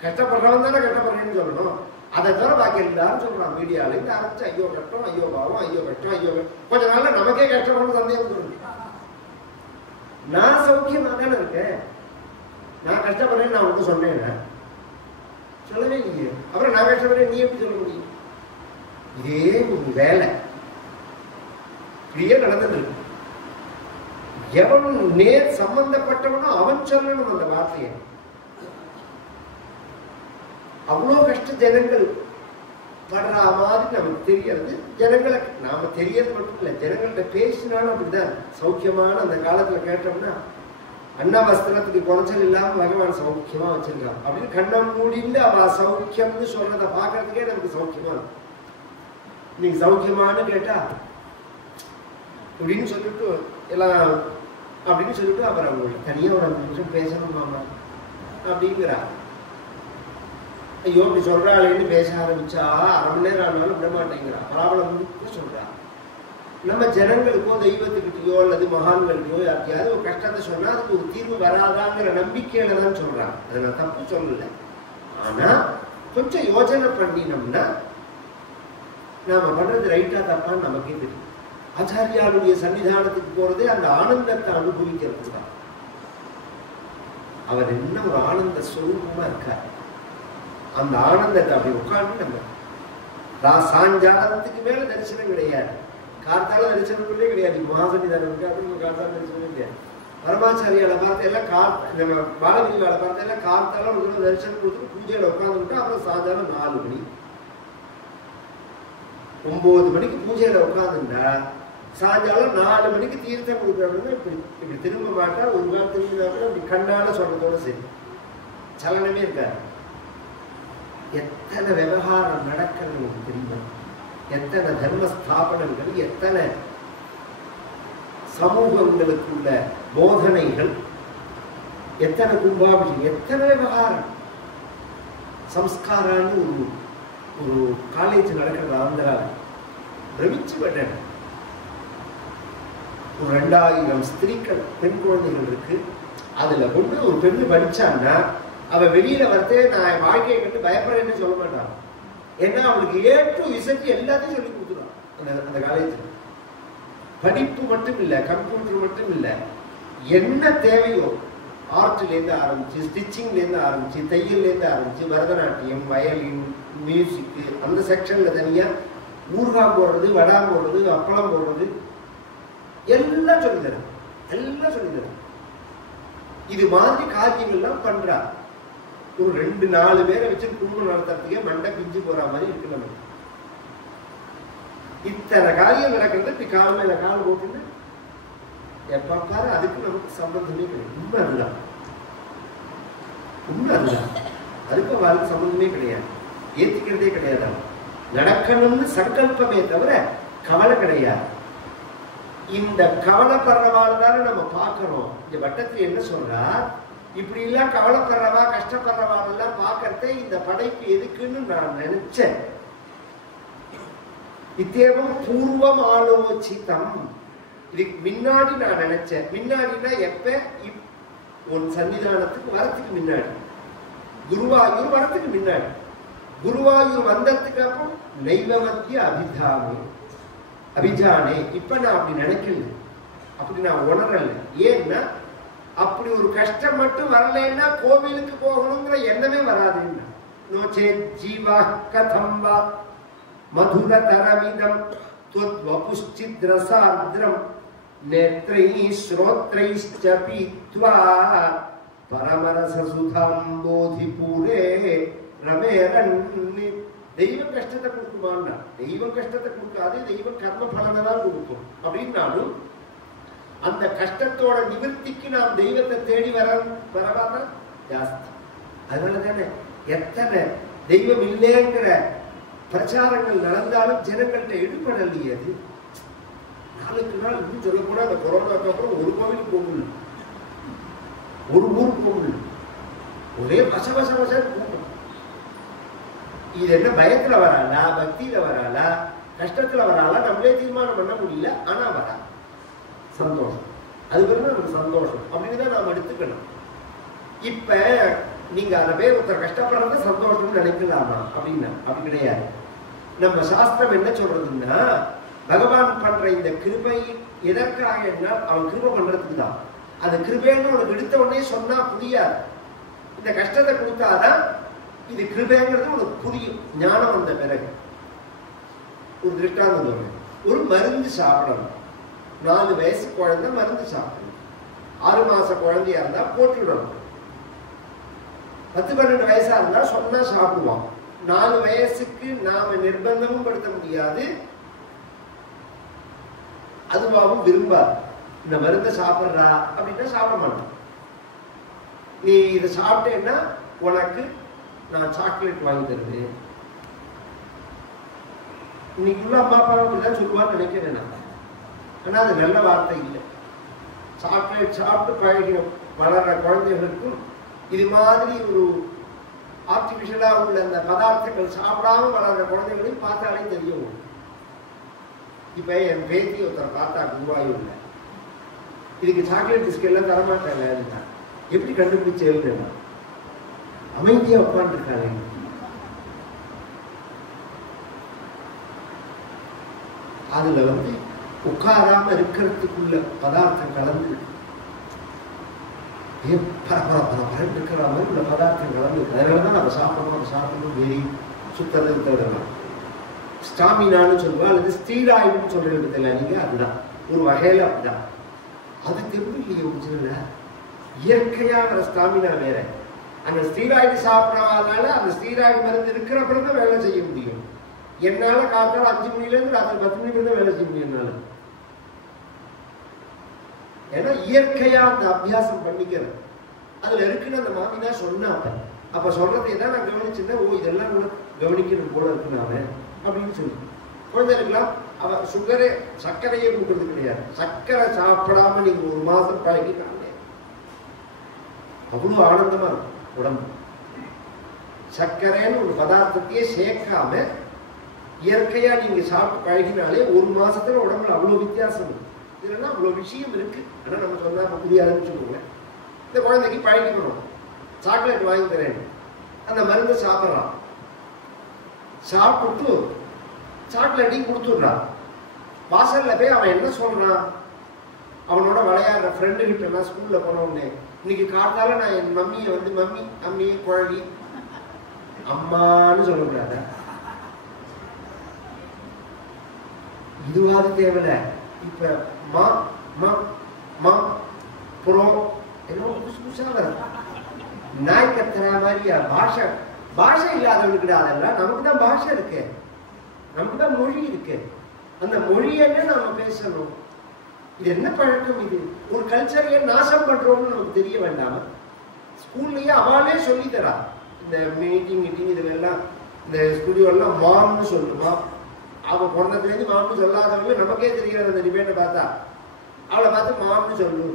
கஷ்டப்படுறவன் தானே கஷ்டப்படுறேன்னு சொல்லணும். அதை தவிர பாக்கி எல்லாரும் சொல்றான். மீடியால இருந்து ஆரம்பிச்சு ஐயோ கஷ்டம், ஐயோ பாவம், ஐயோ கஷ்டம், ஐயோ கொஞ்ச நாள்ல நமக்கே கஷ்டப்படும் சந்தேகம் தோணுது. நான் சௌக்கியமா தானே இருக்கேன், நான் கஷ்டப்படுறேன்னு நான் உனக்கு சொன்னேன்னா சொல்லவே இல்லையே. அப்புறம் நான் கஷ்டப்படுறேன் நீ எப்படி சொல்ல முடியும்? இதே ஒரு வேலை இப்படியே நடந்தது. எவன் நேர் சம்பந்தப்பட்டவனோ அவன் சொல்லணும் அந்த வார்த்தையை. அவ்வளோ கஷ்ட ஜனங்கள் படுற மாதிரி நமக்கு தெரியறது. ஜனங்களை நாம தெரியறது மட்டும் இல்லை, ஜனங்கள்கிட்ட பேசினாலும் அப்படிதான். சௌக்கியமான அந்த காலத்துல கேட்டோம்னா அண்ணா வஸ்திரத்துக்கு குறைச்சல் இல்லாம பகவான் சௌக்கியமா வச்சிருக்கான் அப்படின்னு கண்ணம் மூடிந்து அவ சௌக்கியம்னு சொல்றதை பாக்குறதுக்கே நமக்கு சௌக்கியமா இருக்கும். நீங்க சௌக்கியமானு கேட்டா அப்படின்னு சொல்லிட்டு எல்லாம் அப்படின்னு சொல்லிட்டு அப்புறம் அவங்களுக்கு தனியா ஒரு 5 நிமிஷம் பேசணும் மாமா அப்படிங்கிறா. ஐயோ அப்படி சொல்றாளேன்னு பேச ஆரம்பிச்சா 1/2 மணி நேரம் ஆனாலும் விட மாட்டேங்கிறா. பராபலம் சொல்றா. நம்ம ஜனங்களுக்கோ தெய்வத்துக்கிட்டயோ அல்லது மகான்களுக்கோ யாருக்கையாவது ஒரு கஷ்டத்தை சொன்னா அதுக்கு ஒரு தீர்வு வராதாங்கிற நம்பிக்கையில தான் சொல்றாங்க. அதை நான் தப்பு சொல்லல. ஆனா கொஞ்சம் யோசனை பண்ணினோம்னா நாம பண்றது ரைட்டா தப்பான்னு நமக்கே தெரியும். ஆச்சாரியாளுடைய சன்னிதானத்துக்கு போறதே அந்த ஆனந்தத்தை அனுபவிக்கிறது தான். அவர் என்ன ஒரு ஆனந்த ஸ்வரூபமா இருக்கார். அந்த ஆனந்தத்தை அப்படி உட்கார்ந்து நம்ம சாயங்காலத்துக்கு மேல தரிசனம் கிடையாது, கார்த்தால தரிசனங்களே கிடையாது. மகாசன்னிதானம் இருக்காது, கார்த்தால தரிசனமே கிடையாது. பரமாச்சாரியால பார்த்து எல்லாம் நம்ம பாலகிரியால பார்த்து எல்லாம் கார்த்தால ஒரு தடவை தரிசனம் கொடுத்துட்டு பூஜையில உட்காந்துக்கிட்டா அப்புறம் சாயங்காலம் 4 மணி 9 மணிக்கு பூஜையில உட்காந்துட்டா சாயங்காலம் 4 மணிக்கு தீர்த்தம் கொடுக்குறவங்க இப்படி திரும்ப மாட்டா. ஒரு நாள் திரும்பினா கூட இப்படி கண்ணால சொல்றதோட சரி, சலனமே இருக்காது. எத்தனை விவகாரம் நடக்கிறது நமக்கு தெரியுமா? எத்தனை தர்ம ஸ்தாபனங்கள், எத்தனை சமூகங்களுக்குள்ள போதனைகள், எத்தனை கும்பாபிஷேகம், எத்தனை விவகாரம். சம்ஸ்காரான்னு ஒரு காலேஜ் நடக்கிறது ஆந்திராவில். பிரமிச்சு பட்டேன். ஒரு 2000 ஸ்திரீகள் பெண் குழந்தைகள் இருக்கு. அதுல கொண்டு ஒரு பெண்ணு படிச்சான்னா அவ வெளியில வரத்தே நான் வாழ்க்கையை கண்டு பயப்படுறேன்னு சொல்ல மாட்டான். ஏன்னா அவளுக்கு A to Z எல்லாத்தையும் சொல்லி கொடுத்துருவான் அந்த காலேஜ்ல. படிப்பு மட்டும் இல்லை, கம்ப்யூட்டர் மட்டும் இல்லை, என்ன தேவையோ ஆர்ட்லேருந்து ஆரம்பிச்சு, ஸ்டிச்சிங்லேருந்து ஆரம்பிச்சு, தையல்லேருந்து ஆரம்பிச்சு, பரதநாட்டியம், வயலின், மியூசிக்கு, அந்த செக்ஷன்ல தனியா ஊர்காம் போடுறது, வடாம் போடுறது, அப்பளம் போடுறது எல்லாம் சொல்லித்தரும், எல்லாம் சொல்லித்தரும். இது மாதிரி காரியங்கள்லாம் பண்றா. ஒரு 2-4 பேரை வச்சு குடும்பம் நடத்துறதுக்கே மண்டை பிஞ்சு போற மாதிரி இருக்கு நமக்கு. இத்தனை காரியம் நடக்கிறது இப்படி கால் மேல கால் போட்டுன்னு எப்ப பாரு அதுக்கு நமக்கு சம்பந்தமே கிடையாது. உண்மை அதுதான், உண்மை அதுதான். அதுக்கு வாழ்க்கை சம்பந்தமே கிடையாது, ஏத்திக்கிறதே கிடையாது. நடக்கணும்னு சங்கல்பமே தவிர கவலை கிடையாது. இந்த கவலைப்படுறவாள் தானே நம்ம பார்க்கிறோம். இந்த வட்டத்தில் என்ன சொல்றார், இப்படி எல்லாம் கவலைப்படுறவா கஷ்டப்படுறவாள் எல்லாம் பார்க்கறதே இந்த படைப்பு எதுக்குன்னு நான் நினைச்சேன். இத்தேவம் பூர்வம் ஆலோசித்தம், இதுக்கு முன்னாடி நான் நினைச்சேன். முன்னாடினா எப்ப, உன் சன்னிதானத்துக்கு வரத்துக்கு முன்னாடி, குருவாயூர் வரத்துக்கு முன்னாடி. குருவாயூர் வந்ததுக்கு அப்புறம் நைவமத்திய அபிதாமே அபிஜானே. இப்ப நான் அப்படி நினைக்கல, அப்படி நான் உணரல. ஏன்னா அப்படி ஒரு கஷ்டம் மட்டும் வரலன்னா கோவிலுக்கு போகணுங்கிற எண்ணமே வராதுன்னா. நோச்சே ஜீவா கதம் வா மதுரதரமிதம் துவபுஷ்சித்ரசார்த்ரம் நேத்ரை ஸ்ரோத்ரைஷ்ச பீத்வா பரமரசசுதாம் போதிபூரே ரமேரன்னி. தெய்வம் கஷ்டத்தை கொடுக்குமான்னா தெய்வம் கஷ்டத்தை கொடுக்காது, தெய்வம் கர்ம பலனை தான் கொடுக்கும். அப்படின்னாலும் அந்த கஷ்டத்தோட நிவர்த்திக்கு நாம் தெய்வத்தை தேடி வரவாதான் ஜாஸ்தி. அதனால தானே எத்தனை தெய்வம் இல்லைங்கிற பிரச்சாரங்கள் நடந்தாலும் ஜனங்கள்கிட்ட ஈடுபடலையே. அது நாளுக்கு நாள் இன்னும் சொல்லக்கூட அந்த கொரோனாக்கு அப்புறம் ஒரு கோவிலுக்கு போகல, ஒரு ஊருக்கு போகல, ஒரே பச பச பச கூட்டம். இது என்ன பயத்துல வராளா, பக்தியில வராளா, கஷ்டத்துல வராளா நம்மளே தீர்மானம் பண்ண முடியல. ஆனா வரா சந்தோஷம், அது வந்து நமக்கு சந்தோஷம் அப்படின்னு தான் நாம் எடுத்துக்கணும். இப்ப நீங்க அந்த பேர் ஒருத்தர் கஷ்டப்படுறத சந்தோஷம்னு நினைக்கலாமா அப்படின்னா அப்படி கிடையாது. நம்ம சாஸ்திரம் என்ன சொல்றதுன்னா, பகவான் பண்ற இந்த கிருபை எதற்காக என்ன, அவன் கிருபை பண்றதுக்கு தான். அந்த கிருபைன்னு உனக்கு எடுத்த உடனே சொன்னா புரியாது. இந்த கஷ்டத்தை கொடுத்தாதான் இது கிருபைங்கிறது உனக்கு புரியும், ஞானம் வந்த பிறகு. ஒரு திருஷ்டாந்தம் சொல்றேன். ஒரு மருந்து சாப்பிடணும். 4 வயசு குழந்தை மருந்து சாப்பிடணும். 6 மாச குழந்தையா இருந்தா போட்டுடணும். 10-12 வயசா இருந்தா சொன்னா சாப்பிடுவான். 4 வயசுக்கு நாம நிர்பந்தமும் படுத்த முடியாது, அதுவாகவும் விரும்பாது. இந்த மருந்தை சாப்பிட்றா அப்படின்னா சாப்பிட மாட்டோம். நீ இதை சாப்பிட்டேன்னா உனக்கு நான் சாக்லேட் வாங்கி தருவேன். இன்னைக்குள்ள அம்மா அப்பா அப்படிதான் சொல்லுவான்னு நினைக்கிறேன் நான். ஆனா அது நல்ல வார்த்தை இல்லை. சாக்லேட் சாப்பிட்டு பழகிற வளர்ற குழந்தைகளுக்கும் இது மாதிரி ஒரு ஆர்டிபிஷியலா உள்ள அந்த பதார்த்தங்கள் சாப்பிடாம வளர்ற குழந்தைகளையும் பார்த்தாலே தெரியும். இப்ப என் பேத்தி ஒருத்தர் பார்த்தா குருவாயூர்ல, இதுக்கு சாக்லேட் பிஸ்கெட் எல்லாம் தரமாட்டாங்க. எப்படி கண்டுபிடிச்சேன், அமைதியா உட்காந்துருக்காங்க. அதுல வந்து உட்காராம இருக்கிறதுக்குள்ள பதார்த்தம் கலந்து பரபரப்பரன்னு இருக்கிற மாதிரி உள்ள பதார்த்தம் கலந்து. அதனாலதான் நம்ம சாப்பிடணும் வெறி சுத்தம் தவிரலாம். ஸ்டாமினான்னு சொல்லுவா, அல்லது ஸ்டீராய்டுன்னு சொல்றது தெரியல நீங்க, அதுதான் ஒரு வகையில அப்படிதான். அது தெரியலையே ஒரிஜினலா. இயற்கையா வர ஸ்டாமினா வேற. அந்த ஸ்டீராய்டு சாப்பிட்றவால அந்த ஸ்டீராய்டு மருந்து இருக்கிற பிறகு வேலை செய்ய முடியும். என்னால காத்தால 5 மணிலேருந்து ராத்திரி 10 மணிக்கு தான் வேலை செய்ய முடியும் என்னால. ஏன்னா இயற்கையா அந்த அபியாசம் பண்ணிக்கிறது அதுல இருக்குன்னு அந்த மாமினா சொன்னாங்க. அப்ப சொல்றதை தான் நான் கவனிச்சுட்டேன். ஓ இதெல்லாம் கூட கவனிக்கணும் போல இருக்கு நாம அப்படின்னு சொல்லி. குழந்தைகளுக்கெல்லாம் அவ சுகரே சர்க்கரையே கொடுக்கறது கிடையாது. சர்க்கரை சாப்பிடாம நீங்க 1 மாசம் பழகிட்டாங்க, அவ்வளவு ஆனந்தமா இருக்கும் உடம்பு. சர்க்கரைன்னு ஒரு பதார்த்தத்தையே சேர்க்காம இயற்கையா நீங்க சாப்பிட்டு பழகினாலே 1 மாசத்துல உடம்புல அவ்வளவு வித்தியாசம் இருக்கு. இதுல அவ்வளவு விஷயம் இருக்கு. ஆனா நம்ம சொன்னா புரியாதுன்னு சொல்லுவேன். இந்த குழந்தைக்கு பழகிக்கணும். சாக்லேட் வாங்கி தரேன், அந்த மருந்து சாப்பிட்றான். சாப்பிட்டு சாக்லேட்டையும் கொடுத்துடுறான். வாசல்ல போய் அவன் என்ன சொல்றான், அவனோட விளையாடுற ஃப்ரெண்டு கிட்ட எல்லாம் ஸ்கூல்ல போன உடனே, இன்னைக்கு காத்தால நான் என் மம்மியை வந்து மம்மி அம்மியை குழவி அம்மான்னு சொல்லக்கூடாத. இதுவாது தேவையில்ல. இப்ப மா மா மா புறோ என்ன புதுசு புதுசா வர நாய் கத்துற மாதிரியா பாஷை பாஷை இல்லாதவனுக்கு அதெல்லாம் நமக்கு தான் பாஷை இருக்கு, நமக்கு தான் மொழி இருக்கு. அந்த மொழியன்னு நாம பேசணும். இது என்ன பழக்கம்? இது ஒரு கல்ச்சரையே நாசம் பண்றோம்னு நமக்கு தெரிய வேண்டாம? ஸ்கூல்லயே அவளே சொல்லி தரா. இந்த மீட்டிங் இதெல்லாம் இந்த ஸ்டுடியோ எல்லாம் மாம்னு சொல்லுமா. அவ பிறந்ததுலேருந்து மாம்னு சொல்லாதவங்க நமக்கே தெரியாது. அந்த டிபேட்டை பார்த்தா அவளை பார்த்து மாம்னு சொல்லு.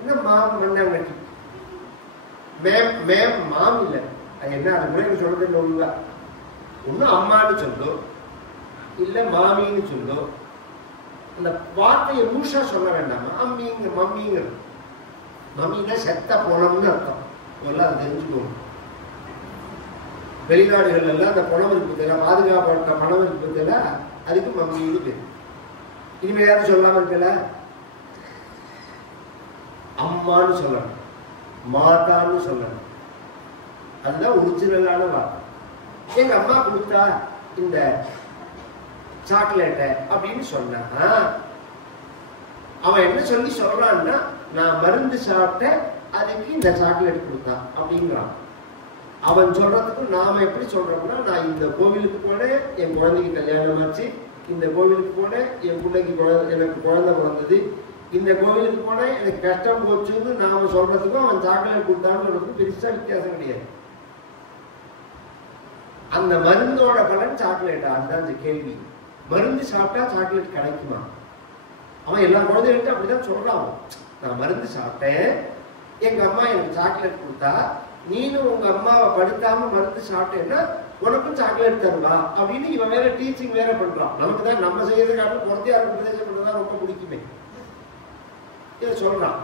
என்ன மாம் மண்ணாங்கட்டி மேம் மேம் மாம் இல்லை. அது என்ன அது முறை சொல்றது ஒழுங்கா? ஒன்னும் அம்மான்னு சொல்லும், இல்ல மாமின்னு சொல்லும். அந்த வார்த்தையை முழுசா சொல்ல வேண்டாமா? அம்மிங்க மம்மிங்க. மம்மின்னா செத்த போனோம்னு அர்த்தம். இதெல்லாம் அதை தெரிஞ்சுக்கணும். வெளிநாடுகள் எல்லாம் அந்த பணம் இருப்பதில்ல, பாதுகாப்பட்ட பணம் இருப்பதில்ல, அதுக்கு மம்மின்னு பேர். இனிமே யாரும் சொல்லாம இருக்கல, அம்மான்னு சொல்லணும், மாதான்னு சொல்லணும். அதுதான் ஒரிஜினலான வார்த்தை. எங்க அம்மா கொடுத்தா இந்த சாக்லேட்டை அப்படின்னு சொன்னா அவன் என்ன சொல்லி சொல்றான்னா, நான் மருந்து சாப்பிட்டேன் அதுக்கு இந்த சாக்லேட் கொடுத்தா அப்படிங்கிறான். அவன் சொல்றதுக்கு நாம எப்படி சொல்றோம்னா, நான் இந்த கோவிலுக்கு போனேன், என் குழந்தைக்கு கல்யாணம் ஆச்சு, இந்த கோவிலுக்கு போனேன், என் பிள்ளைக்கு எனக்கு குழந்தை பிறந்தது, இந்த கோவிலுக்கு போனேன், எனக்கு கஷ்டம் போச்சுன்னு நாம சொல்றதுக்கும் அவன் சாக்லேட் கொடுத்தான்னு பெருசா வித்தியாசம் கிடையாது. அந்த மருந்தோட பலன் சாக்லேட்டா? அதுதான் கேள்வி. மருந்து சாப்பிட்டா சாக்லேட் கிடைக்குமா? அவன் எல்லா குழந்தைகிட்ட அப்படிதான் சொல்றான். நான் மருந்து சாப்பிட்டேன், எங்க அம்மா எனக்கு சாக்லேட் கொடுத்தா, நீனும் உங்க அம்மாவை படுத்தாம மருந்து சாப்பிட்டேன்னா உனக்கும் சாக்லேட் தருவா அப்படின்னு இவன் வேற டீச்சிங் வேற பண்றான். நமக்கு தான் நம்ம செய்யறதுக்காக குழந்தையாருக்கு பிரதேசம் பண்றதா ரொம்ப பிடிக்குமே. இதை சொல்றான்.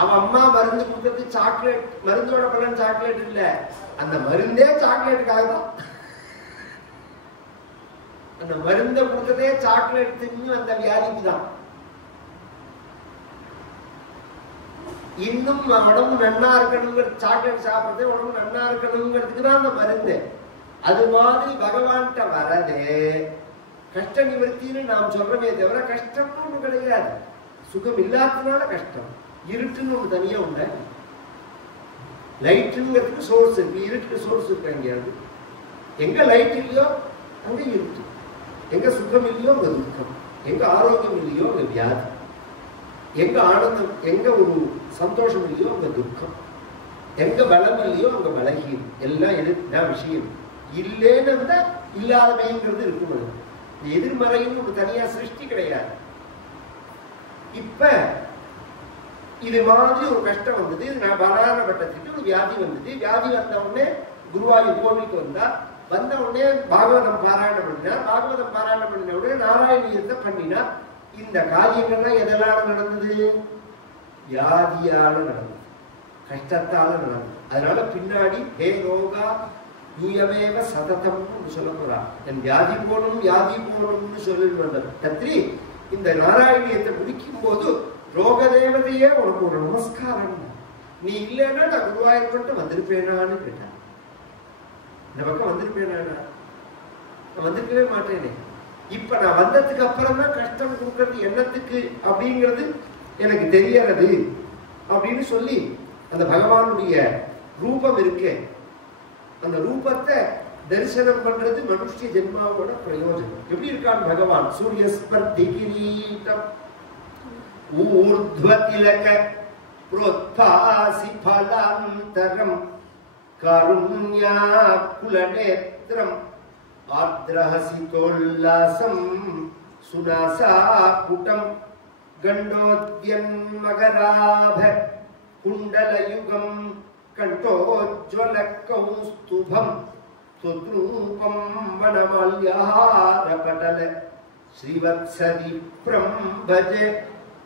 அவன் அம்மா மருந்து கொடுத்தது சாக்லேட், மருந்தோட பலன் சாக்லேட் இல்ல, அந்த மருந்தே சாக்லேட்டுக்காக தான். அந்த மருந்தை கொடுத்ததே சாக்லேட் தின்னு அந்த வியாதிக்கு தான். இன்னும் உடம்பு நன்னா இருக்கணுங்கிற சாக்லேட் சாப்பிட்றதே உடம்பு நன்னா இருக்கணுங்கிறதுக்கு தான் அந்த மருந்து. அது மாதிரி பகவான்கிட்ட வரதே கஷ்ட நிவர்த்தின்னு நாம் சொல்றமே தவிர கஷ்டம்னு ஒண்ணு கிடையாது. சுகம் இல்லாததுனால கஷ்டம். இருட்டுன்னு ஒண்ணு தனியா உண்டு. லைட்டுங்கிறதுக்கு சோர்ஸ் இருக்கு, இருட்டுக்கு சோர்ஸ் இருக்கு. எங்கேயாவது எங்க லைட் இல்லையோ அங்க இருட்டு, எங்க சுகம் இல்லையோ அங்க துக்கம், எங்க ஆரோக்கியம் இல்லையோ அங்க வியாதி, எங்க ஆனந்தம் எங்க ஒரு சந்தோஷம் இல்லையோ அங்க துக்கம், எங்க பலம் இல்லையோ அங்க பலகீனம். எல்லாம் எதுதான் விஷயம் இல்லேன்னு இல்லாதவைங்கிறது இருக்கணும். எதிர்மறைன்னு ஒரு தனியா சிருஷ்டி கிடையாது. இப்ப இது மாதிரி ஒரு கஷ்டம் வந்தது, நான் பலாரப்பட்டதுக்கு ஒரு வியாதி வந்தது. வியாதி வந்த உடனே குருவாயூர் கோவிலுக்கு வந்த உடனே பாகவதம் பாராயணம் பண்ணினா, பாகவதம் பாராயணம் பண்ணின உடனே நாராயணியத்தை பண்ணினா. இந்த காரியங்கள்லாம் எதனால நடந்தது? வியாதியால நடந்தது, கஷ்டத்தால நடந்தது. அதனால பின்னாடி ஹே ரோகா யூயமேவ சததம்னு சொல்ல போறா. என் வியாதி போகணும்னு சொல்லிட்டு கத்திரி இந்த நாராயணியத்தை முடிக்கும் போது ரோக தேவதையே உனக்கு ஒரு நமஸ்காரம், நீ இல்லைன்னா நான் குருவாயூர்பட்டு வந்திருப்பேனான்னு கேட்டான். இந்த பக்கம் வந்திருப்பேனா? நான் வந்திருக்கவே மாட்டேனே. இப்ப நான் வந்ததுக்கு அப்புறம் தான் கஷ்டம் கொடுக்கறது என்னத்துக்கு அப்படிங்கிறது எனக்கு தெரியறது அப்படின்னு சொல்லி அந்த பகவானுடைய ரூபம் இருக்கே, அந்த ரூபத்தை தரிசனம் பண்றது மனுஷ ஜென்மாவோட பிரயோஜனம். எப்படி இருக்கான் பகவான்? சூரியஸ்பர்தி கிரீடம் ஊர்த்வதிலக ப்ரோத்பாசி பலாந்தரம் காருண்யாகுலநேத்ரம் ஆத்ரஹசிதோல்லாசம் சுனாசாகுடம் கண்டோத்யன்மகராப குண்டலயுகம் கண்டோஜ்வலகௌஸ்துபம் துத்ரூபம் வனமால்யாரபடல ஸ்ரீவத்சதீப்ரம் பஜே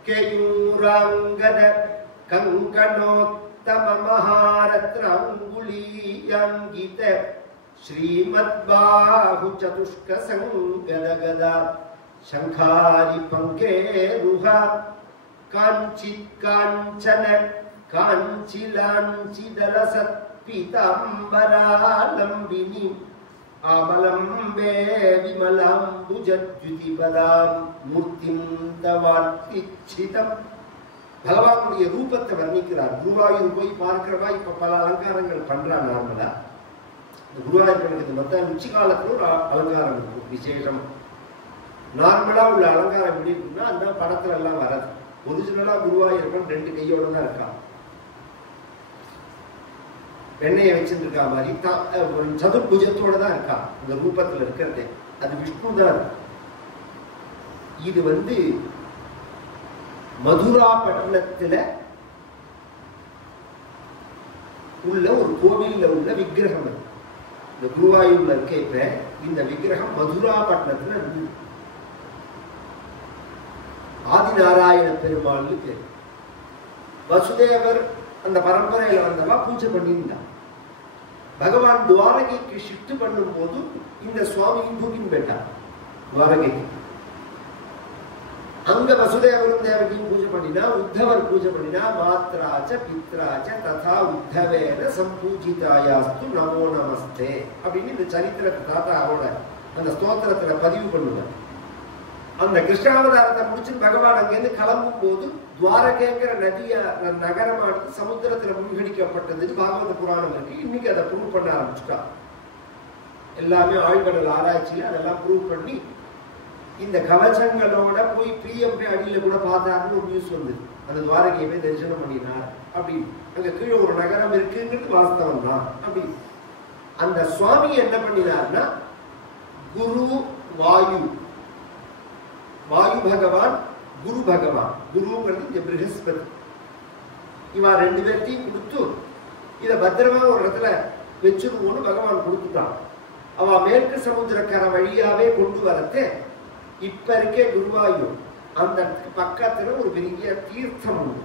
கேயூராங்கத கங்கணோத்தம மகாரத்னாங்குலீயாங்கித ஸ்ரீமத்பாஹு சதுஷ்க சங்கதகதா சங்காரி பங்கேருஹா காஞ்சித் காஞ்சன காஞ்சிலாஞ்சிதலசத் பீதாம்பராலம்பினி ஆமலம்பே விமலாம்புஜத்யுதிபதாம் மூர்த்திம் தவார்த்திச்சிதம் பகவானுடைய ரூபத்தை வர்ணிக்கிறார். குருவாயூர் போய் பார்க்கிறவா இப்ப பல அலங்காரங்கள் பண்றான். நார்மலா இந்த குருவாயூர் மொத்தம் உச்சி காலத்துல ஒரு அலங்காரம் இருக்கும் விசேஷம். நார்மலா உள்ள அலங்காரம் எப்படி இருக்குன்னா அந்த படத்துல எல்லாம் வராது. ஒரிஜினலா குருவாயூர் 2 கையோட தான் இருக்கான். வெண்ணையை வச்சுட்டு இருக்கா மாதிரி சதுர்புஜத்தோட தான் இருக்கா இந்த ரூபத்துல இருக்கிறது. அது விஷ்ணு தான். இது மதுரா பட்டணத்துல உள்ள ஒரு கோவில்ல உள்ள விக்கிரகம். இந்த குருவாயூர்ல இருக்க இந்த விக்கிரகம் மதுரா பட்டணத்துல இருக்கு. ஆதிநாராயண பெருமாள்னு பேர். வசுதேவர் அந்த பரம்பரையில வந்தவா பூஜை பண்ணியிருந்தான். பகவான் துவாரகைக்கு ஷிஃப்ட் பண்ணும் போது இந்த சுவாமியும் தூக்கின்னு போயிட்டார் துவாரகைக்கு. அங்க வசுதேவரும் தேவகியும் பூஜை பண்ணினா, உத்தவர் பூஜை பண்ணினா, மாத்ராச்ச பித்ராச்ச ததா உத்தவேன சம்பூஜிதாயாஸ்து நமோ நமஸ்தே அப்படின்னு இந்த சரித்திரத்தை தாத்தாவோட அந்த ஸ்தோத்திரத்துல பதிவு பண்ணுவார். அந்த கிருஷ்ணாவதாரத்தை முடிச்சு பகவான் அங்கிருந்து கிளம்பும் போது துவாரகேங்கிற நகரமானது சமுத்திரத்துல முன்கடிக்கப்பட்டது பாகவத புராணம் இருக்கு. இன்னைக்கு அதை ப்ரூவ் பண்ண ஆரம்பிச்சுட்டா. எல்லாமே ஆழ்கடல் ஆராய்ச்சியில அதெல்லாம் ப்ரூவ் பண்ணி இந்த கவச்சங்களோட போய் பிஎம்பி அடியில கூட பார்த்தாருன்னு ஒரு நியூஸ் வந்தது. அந்த துவாரகையை போய் தரிசனம் பண்ணினார் அப்படின்னு. அங்க கீழே ஒரு நகரம் இருக்குங்கிறது வாஸ்தவம் தான். அப்படி அந்த சுவாமி என்ன பண்ணினார்னா குரு வாயு வாயு பகவான் குரு பகவான் குருங்கிறது இந்த ப்ரஹஸ்பதி இவா 2 பேர்த்தையும் கொடுத்து இதை பத்திரமா ஒரு இடத்துல வச்சிருவோன்னு பகவான் கொடுத்துட்டான். அவ மேற்கு சமுத்திரக்கரை வழியாவே கொண்டு வரத்தே இப்ப இருக்கே குருவாயூர் அந்த இடத்துக்கு பக்கத்துல ஒரு பெரிய தீர்த்தம் உண்டு.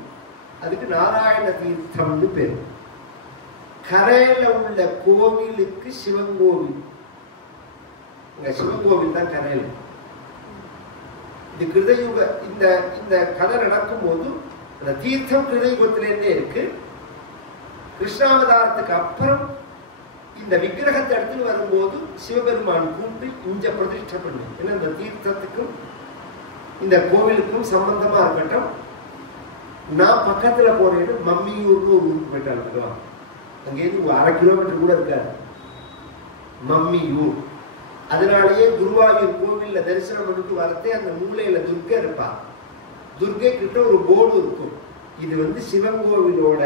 அதுக்கு நாராயண தீர்த்தம்னு பேரு. கரையில உள்ள கோவிலுக்கு சிவன் கோவில். சிவன் கோவில் தான் கரையில. இது கிருதயுக இந்த கதை நடக்கும் போது அந்த தீர்த்தம் கிருதயுகத்திலேருந்தே இருக்கு. கிருஷ்ணாவதாரத்துக்கு அப்புறம் இந்த விக்கிரகத்தை எடுத்துன்னு வரும்போது சிவபெருமான் கூப்பிட்டு இங்க பிரதிஷ்டை பண்ணு. ஏன்னா இந்த தீர்த்தத்துக்கும் இந்த கோவிலுக்கும் சம்பந்தமா இருக்கட்டும். நான் பக்கத்துல போறேன்னு மம்மியூர்னு ஒரு ஊருக்கு போயிட்டாங்க. அங்கேருந்து 1/2 கிலோமீட்டர் கூட இருக்காது மம்மியூர். அதனாலேயே குருவாயூர் கோவில்ல தரிசனம் பண்ணிட்டு வரத்தே அந்த மூலையில துர்கை இருப்பா. துர்கை கிட்ட ஒரு போர்டு இருக்கும். இது சிவன் கோவிலோட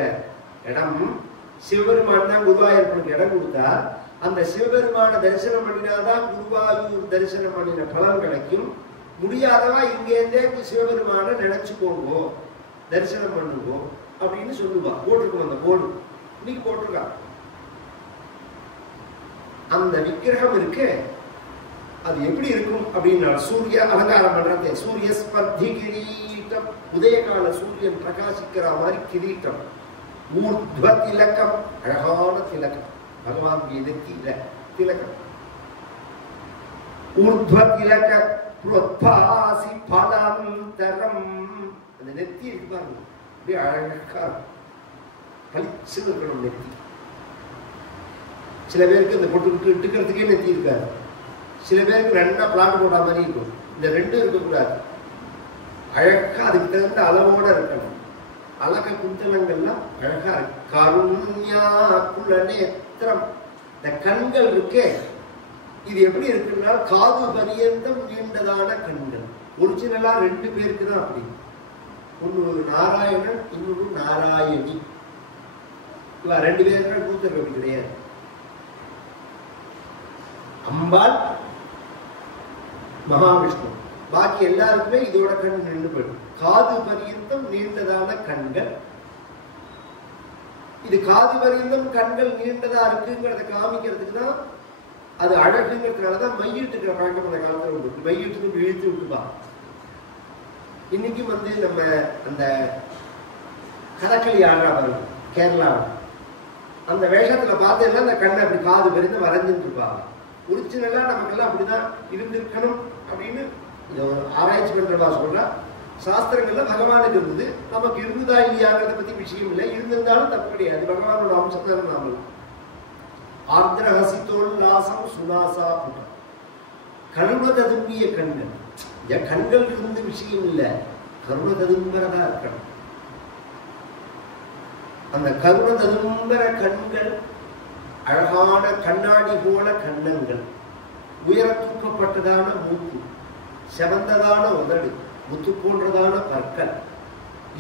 இடம். சிவபெருமான் தான் குருவாயூருக்கு இடம் கொடுத்தார். அந்த சிவபெருமான தரிசனம் பண்ணினாதான் குருவாயூர் தரிசனம் பண்ணின பலன் கிடைக்கும். முடியாதவா இங்கேருந்தே சிவபெருமான நினைச்சுக்கோங்கோ, தரிசனம் பண்ணுங்கோ அப்படின்னு சொல்லுவா. போட்டிருக்கோம் அந்த போர்டு. இன்னைக்கு போட்டிருக்கா. அந்த விக்கிரகம் இருக்கு. அது எப்படி இருக்கும் அப்படின்னா சூரிய அலங்காரம் பண்றது. சூரிய ஸ்பர்தி கிரீட்டம். உதயகால சூரியன் பிரகாசிக்கிற மாதிரி கிரீட்டம். ஊர்த்வ திலகம். அழகான திலகம். பகவான் நெத்தியில திலகம். ஊர்த்வ திலக புரோத்பாசி பலாந்தரம். அந்த நெத்தி இருப்பாங்க அப்படியே அழகா பளிச்சு இருக்கணும் நெத்தி. சில பேருக்கு இந்த பொட்டு இட்டுக்கிறதுக்கே நெத்தி இருக்காது. சில பேருக்கு 2 பிளாட் போட்ட மாதிரி இருக்கும். இந்த 2 இருக்கக்கூடாது. அழகா அதுக்கு தகுந்த அளவோட இருக்கணும். அழக குந்தலங்கள்லாம் அழகா இருக்கு. கருண்யா குலநேத்திரம். இந்த கண்கள் இருக்கே இது எப்படி இருக்குன்னா காது பரியந்தம் நீண்டதான கண்கள். ஒரிஜினலா 2 பேருக்கு தான் அப்படி. ஒன்னு நாராயணன், இன்னொன்னு நாராயணி. 2 பேருக்கு கூத்தர் அப்படி கிடையாது. அம்பாள் மகாவிஷ்ணு. பாக்கி எல்லாருக்குமே இதோட கண் நின்று போயிடும். காது பரியந்தம் நீண்டதான கண்கள். இது காது பரியந்தம் கண்கள் நீண்டதா இருக்குங்கிறத காமிக்கிறதுக்கு தான், அது அழகுங்கிறதுனாலதான் மையிட்டுக்கிற பழக்கம் அந்த காலத்துல உண்டு. மையிட்டு இழுத்து விட்டுப்பா. இன்னைக்கும் நம்ம அந்த கதகளி ஆடுறா பாருங்க கேரளா, அந்த வேஷத்துல பார்த்தேன்னா அந்த கண்ணை அப்படி காது பரியந்தம் வரைஞ்சுட்டு இருப்பாங்க. ஒரிஜினலா நமக்கெல்லாம் அப்படிதான் இருந்திருக்கணும் அப்படின்னு ஆராய்ச்சி பண்றதா சொல்றா. சாஸ்திரங்கள்ல பகவானுக்கு இருந்தது, நமக்கு இருந்ததா இல்லையாங்கிறத பத்தி விஷயம் இல்லை. இருந்திருந்தாலும் தப்பு கிடையாது. பகவானோட அம்சத்தை நாம ஆர்திரஹசித்தோல்லாசம் சுனாசா புடம். கருண ததும்பிய கண்கள். கண்கள் இருந்து விஷயம் இல்லை, கருண ததும்பரதா இருக்கணும். அந்த கருண ததும்பர கண்கள், அழகான கண்ணாடி போல கண்ணங்கள், உயர தூக்கப்பட்டதான மூக்கு, செவந்ததான உதடு, முத்து போன்றதான பற்கள்,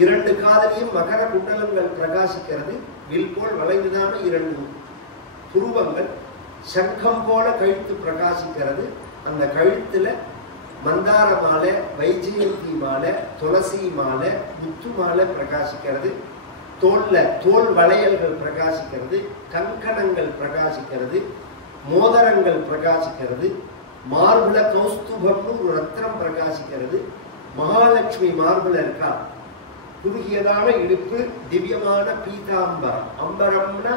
2 காதலையும் மகர குண்டலங்கள் பிரகாசிக்கிறது, வில் போல் வளைந்துதான 2 புருவங்கள், சங்கம் போல கழுத்து பிரகாசிக்கிறது. அந்த கழுத்துல மந்தார மாலை, வைஜெயந்தி மாலை, துளசி மாலை, முத்து மாலை பிரகாசிக்கிறது. தோல்ல தோல் வளையல்கள் பிரகாசிக்கிறது, கங்கணங்கள் பிரகாசிக்கிறது, மோதிரங்கள் பிரகாசிக்கிறது, மார்புல கௌஸ்துபம்னு ஒரு ரத்னம் பிரகாசிக்கிறது. மகாலட்சுமி மார்புல இருக்கா. குறுகியதான இடுப்பு, திவ்யமான பீதாம்பரம். அம்பரம்னா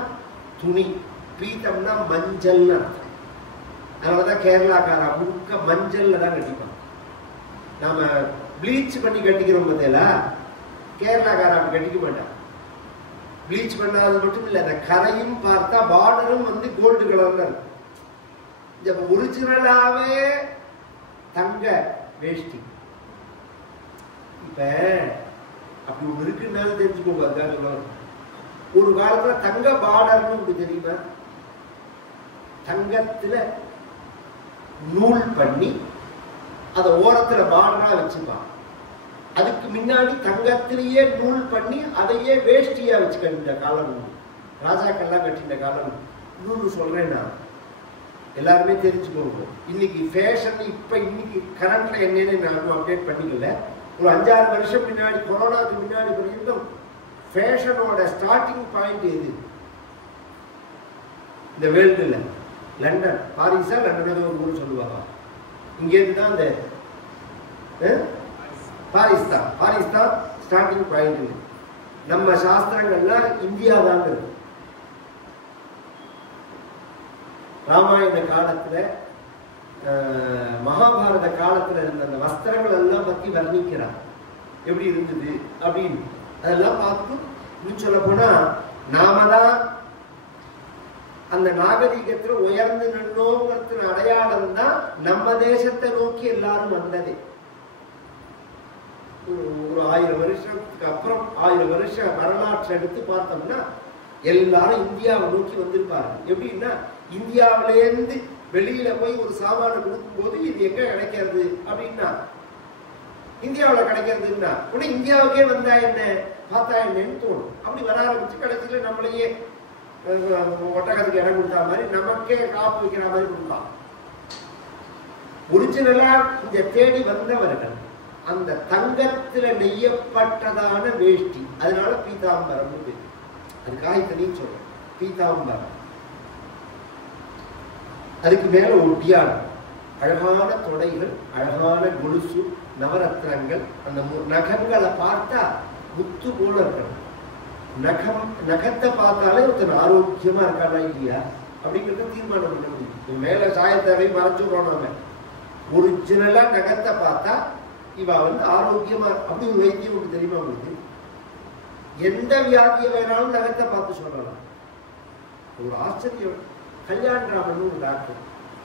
துணி, பீதம்னா மஞ்சள்னு அர்த்தம். அதனாலதான் கேரளாக்காரா முழுக்க மஞ்சள்ல தான் கட்டிப்பாங்க. நாம ப்ளீச் பண்ணி கட்டிக்கிறோம் பார்த்தீங்களா, கேரளாக்காரா அப்படி கட்டிக்க மாட்டான். ப்ளீச் பண்ணாது மட்டும் இல்லை, அந்த கரையும் பார்த்தா பார்டரும் வந்து கோல்டு கலர்ல இருக்கும். இந்த ஒரிஜினலாவே தங்க வேஷ்டி. இப்ப அப்படி ஒண்ணு இருக்குன்னாலும் தெரிஞ்சுக்கோங்க. அதுதான் ஒரு காலத்துல தங்க பார்டர்னு உங்களுக்கு தெரியுமா? தங்கத்துல நூல் பண்ணி அத ஓரத்துல பார்டரா வச்சுப்பான். அதுக்கு முன்னாடி தங்கத்திலேயே நூல் பண்ணி அதையே வேஷ்டியா வச்சுக்கிட்ட காலம் ராஜாக்கள்லாம் கட்டின காலம். இன்னொன்னு சொல்றேன், நான் எல்லாருமே தெரிஞ்சுக்கோங்க. இன்னைக்கு ஃபேஷன் இப்ப இன்னைக்கு கரண்ட்ல என்னன்னு நான் அப்டேட் பண்ணிக்கல. ஒரு 5-6 வருஷம் முன்னாடி, கொரோனாக்கு முன்னாடி வரைக்கும் ஃபேஷனோட ஸ்டார்டிங் பாயிண்ட் எது இந்த வேர்ல்டுல? லண்டன், பாரிஸா லண்டன் ஒரு ஊர் சொல்லுவாங்க. இங்கேருந்து தான் இந்த பாரிஸ் தான் ஸ்டார்டிங் பாயிண்ட். நம்ம சாஸ்திரங்கள்லாம் இந்தியா தான் இருக்கு. ராமாயண காலத்துல, மகாபாரத காலத்துல இருந்த அந்த வஸ்திரங்கள் எல்லாம் பத்தி வர்ணிக்கிறார், எப்படி இருந்தது அப்படின்னு. அதெல்லாம் பார்த்து இன்னும் சொல்ல போனா நாம தான் அந்த நாகரிகத்துல உயர்ந்து நின்னோங்கிறது அடையாளம் தான் நம்ம தேசத்தை நோக்கி எல்லாரும் வந்ததே. ஒரு 1000 வருஷத்துக்கு அப்புறம் 1000 வருஷம் வரலாற்றை எடுத்து பார்த்தோம்னா எல்லாரும் இந்தியாவை நோக்கி வந்திருப்பாரு. எப்படின்னா, இந்தியாவிலேருந்து வெளியில போய் ஒரு சாமான கொடுக்கும் போது இது எங்க கிடைக்கிறது அப்படின்னா இந்தியாவில் கிடைக்கிறதுன்னா உடனே இந்தியாவுக்கே வந்தா என்ன, பார்த்தா என்னன்னு தோணும். அப்படி வர ஆரம்பிச்சு கடைசியில நம்மளையே ஒட்டகத்துக்கு இடம் கொடுத்தா மாதிரி நமக்கே காப்பு வைக்கிற மாதிரி கொடுப்பான். ஒரிஜினலா இந்த தேடி வந்தவர்கள் அந்த தங்கத்துல நெய்யப்பட்டதான வேஷ்டி, அதனால பீதாம்பரம். அதுக்காக இத்தனையும் சொல்றேன், பீதாம்பரம். அதுக்கு மேல ஒட்டியானம், அழகான தொடைகள், அழகான கொலுசு, நவரத்னங்கள். அந்த நகங்களை பார்த்தா முத்து போல இருக்கணும். நகத்தை பார்த்தாலே ஒருத்தன் ஆரோக்கியமா இருக்கானா இல்லையா அப்படிங்கிறத தீர்மானம் பண்ண முடியும். மேல சாயத்தவை மறைச்சுடுறோம் நாம. ஒரிஜினலா நகத்தை பார்த்தா இவ வந்து ஆரோக்கியமா. அப்படி ஒரு வைத்தியம் உங்களுக்கு தெரியுமா? உங்களுக்கு எந்த வியாதியை வேணாலும் நகத்தை பார்த்து சொல்லலாம். ஒரு ஆச்சரியம். கல்யாணராமன் ஒரு டாக்டர்,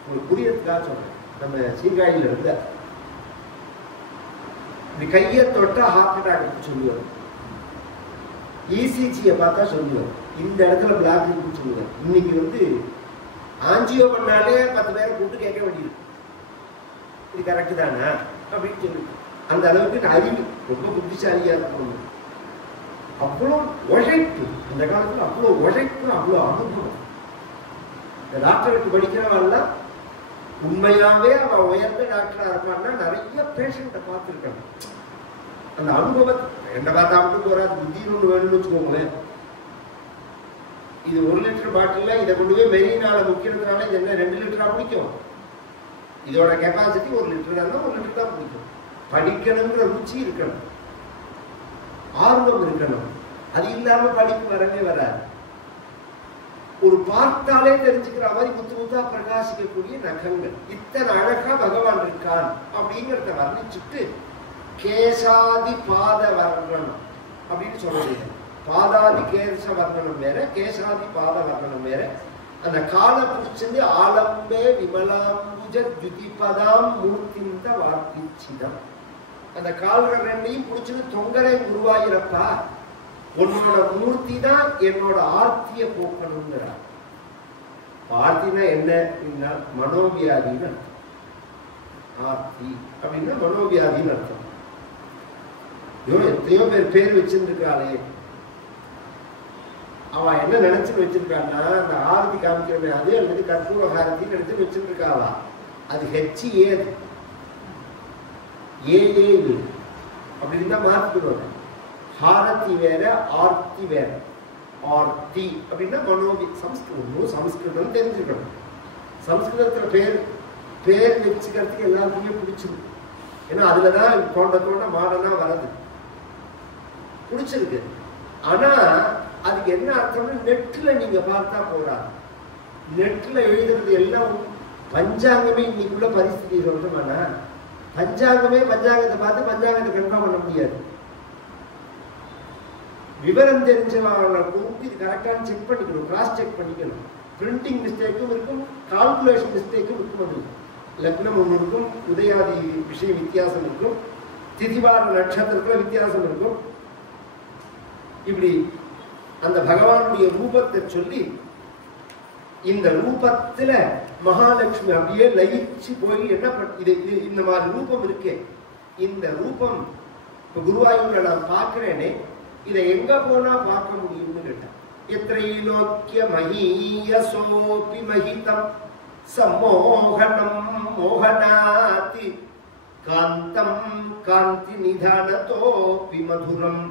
ஒரு புரியத்துக்காக சொல்றேன், நம்ம சீர்காழியில இருந்த இப்படி கையை தொட்டா ஹார்ட் அட்டாக் சொல்லுவார். இசிஜியை பார்த்தா சொல்லுவார், இந்த இடத்துல பிளாக் இருக்குன்னு சொல்லுவார். இன்னைக்கு வந்து ஆஞ்சியோ பண்ணாலே 10 பேரை கூப்பிட்டு கேட்க வேண்டியிருக்கு, இது கரெக்டு தானே அப்படின்னு சொல்லி. அந்த அளவுக்கு அறிவு, ரொம்ப புத்திசாலியா இருக்கணும். அவ்வளோ உழைப்பு அந்த காலத்துல, அவ்வளோ உழைப்பு, அவ்வளோ அனுபவம். இந்த டாக்டருக்கு படிக்கிறவெல்லாம் உண்மையாவே அவன் உயர்ந்த டாக்டரா இருப்பான்னா நிறைய பேஷண்ட்டை பார்த்துருக்காங்க. அந்த அனுபவத்தை என்ன பார்த்தா மட்டும் வராது, புத்தின்னு ஒன்று வேணும்னு வச்சுக்கோங்களேன். இது 1 லிட்டர் பாட்டில், இதை கொண்டு போய் மெரினால முக்கிறதுனால இது என்ன 2 லிட்டரா பிடிக்கும்? இதோட கெப்பாசிட்டி 1 லிட்டர் தான், 1 லிட்டர் தான் பிடிக்கும். படிக்கணுங்கிற ருச்சி இருக்கணும், ஆர்வம் இருக்கணும். அது இல்லாம படிப்பு வரவே வராது. ஒரு பார்த்தாலே தெரிஞ்சுக்கிற மாதிரி முத்து முத்தா பிரகாசிக்கக்கூடிய நகங்கள். இத்தனை அழகா பகவான் இருக்கான் அப்படிங்கிறத வர்ணிச்சுட்டு கேசாதி பாத வர்ணனம் அப்படின்னு சொல்றது. பாதாதி கேச வர்ணனம் வேற, கேசாதி பாத வர்ணனம் வேற. அந்த காலை பிடிச்சது ஆலம்பே விமலாம்புஜ ஜுதிபதாம் மூர்த்திந்த வார்த்திச்சிதம். அந்த கால்கள் ரெண்டையும் பிடிச்சது தொங்கரை குருவாயிரப்பா உன்னோட மூர்த்தி தான் என்னோட ஆர்த்திய போக்கணுங்கிறார். ஆர்த்தினா என்ன? மனோவியாதின்னு அர்த்தம். ஆர்த்தி அப்படின்னா மனோவியாதின்னு அர்த்தம். எத்தனையோ பேர் வச்சிருக்காளே, அவன் என்ன நினைச்சுன்னு வச்சிருக்கான்னா, அந்த ஆரத்தி காமிக்கிறமே அது அல்லது கற்பூர ஹாரத்தின்னு நினைச்சு வச்சிருக்காளா? அது ஹெச்ஏ இது அப்படின்னு தான் மாத்திடுவாங்க. ஹாரத்தி வேற, ஆர்த்தி வேற. ஆர்த்தி அப்படின்னா மனோவி. சம்ஸ்கிருதம் தெரிஞ்சுக்கணும். சம்ஸ்கிருதத்துல பேர் வச்சுக்கிறதுக்கு எல்லாருக்குமே பிடிச்சிருக்கு. ஏன்னா அதுலதான் தோண்ட மாடனா வர்றது பிடிச்சிருக்கு. ஆனா அதுக்கு என்ன அர்த்தம்னு நெட்ல நீங்க பார்த்தா போறா. நெட்ல எழுதுறது எல்லாம் பஞ்சாங்கமே இன்னைக்குள்ள பரிஸ்திதி சொல்றோம்னா, பஞ்சாங்கத்தை பார்த்து பஞ்சாங்கத்தை கன்ஃபார்ம் பண்ண முடியாது. விவரம் தெரிஞ்சவங்களை கூப்பிட்டு இது கரெக்டான செக் பண்ணிக்கணும், கிராஸ் செக் பண்ணிக்கணும். பிரிண்டிங் மிஸ்டேக்கும் இருக்கும், கால்குலேஷன் மிஸ்டேக்கும் இருக்கும். அது லக்னம் ஒன்று இருக்கும், உதயாதி விஷயம் வித்தியாசம் இருக்கும், திதிவார நட்சத்திரத்துல வித்தியாசம் இருக்கும். இப்படி அந்த பகவானுடைய ரூபத்தை சொல்லி, இந்த ரூபத்துல மகாலட்சுமி அப்படியே லயிச்சு போய் என்ன இது இந்த மாதிரி ரூபம் இருக்கே, இந்த ரூபம் இப்ப குருவாயூர்ல நான் பார்க்கிறேனே, இதை எங்க போனா பார்க்க முடியும்னு கேட்டேன். எத்ரைலோக்கிய மஹீயசோபி மஹிதம் சம்மோகனம் மோகனாதி காந்தம் காந்தி நிதானதோபி மதுரம்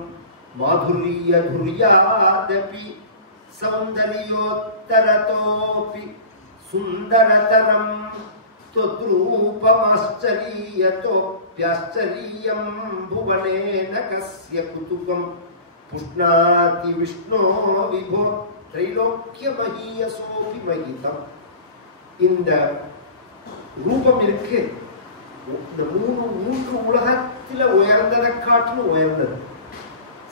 மாதுரிய துர்யாதபி சௌந்தர்யோத்தரதோபி சுந்தரதரம் त्वद्रूपमाश्चर्यतोऽप्याश्चर्यं भुवनेन कस्य कुतुकं पुष्णाति विष्णो विभो त्रैलोक्यमहीयसोऽपि महितम्. இந்த ரூபம் இருக்கு, இந்த மூன்று உலகத்தில உயர்ந்ததை காட்டிலும் உயர்ந்தது.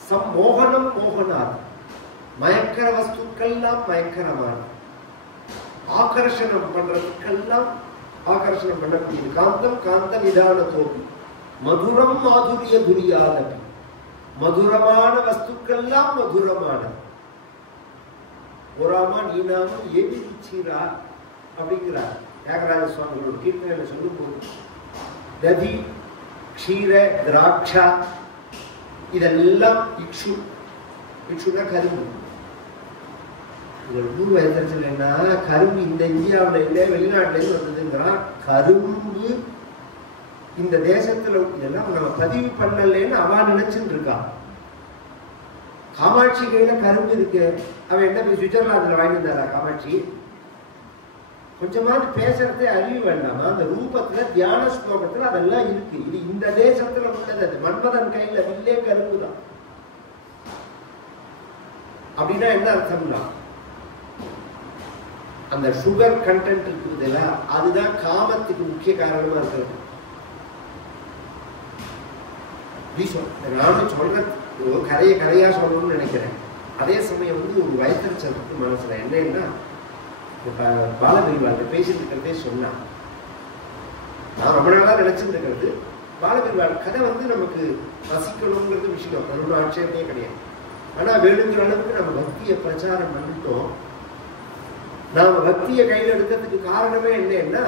சம்மோகனம் மோகனாது, மயக்கர வஸ்துக்கள்லாம் மயக்கரமான, ஆகர்ஷணம் பண்றதுக்கெல்லாம் ஆகர்ஷணம் பண்ணக்கூடியது. காந்தம் காந்த நிதானத்தோபி மதுரம் மாதுரிய துரியாதபி, மதுரமான வஸ்துக்கள்லாம் மதுரமான. ஒராமா நீனாம எதிர்ச்சீரா அப்படிங்கிறார் தியாகராஜ சுவாமிகளோட கீர்த்தனை சொல்லும் போது. ததி க்ஷீர திராட்சா இதெல்லாம் இக்ஷு. இக்ஷுனா கரும்பு. ஊர் வயசுன்னா கரும்பு இந்த இந்தியாவில் இல்லை, வெளிநாட்டிலேருந்து வந்ததுங்கிறான். கரும்பு இந்த தேசத்துல இதெல்லாம் நம்ம பதிவு பண்ணலன்னு அவ நினைச்சுட்டு இருக்கா. காமாட்சி கையில கரும்பு இருக்கு. அவன் என்ன போய் சுவிட்சர்லாந்துல வாங்கி இருந்தாரா காமாட்சி? கொஞ்சமாவது பேசுறதே அறிவு வேண்டாமா? அந்த ரூபத்துல தியான ஸ்லோகத்துல அதெல்லாம் இருக்கு. இது இந்த தேசத்துல உள்ளது. அது மன்மதன் கையில வில்லே கரும்பு தான். அப்படின்னா என்ன அர்த்தம்னா, அந்த சுகர் கண்டென்ட் இருக்குதுல்ல, அதுதான் காமத்துக்கு முக்கிய காரணமா இருக்கிறது. நானும் சொல்றது கரையா சொல்லணும்னு நினைக்கிறேன். அதே சமயம் ஒரு வயத்தறிச்சதுக்கு மனசுல என்னன்னா, பாலபிரிவாள் பேசிட்டு இருக்கிறதே சொன்னா, நான் ரொம்ப நாளா நினைச்சிட்டு இருக்கிறது, பாலபிரிவாள் கதை நமக்கு ரசிக்கணுங்கிறது விஷயம், ஒன்றும் ஆட்சேபமே கிடையாது. ஆனா வேணுங்கிற அளவுக்கு நம்ம பக்தியை பிரச்சாரம் பண்ணிட்டோம். நாம பக்தியை கையில் எடுக்கிறதுக்கு காரணமே என்னன்னா,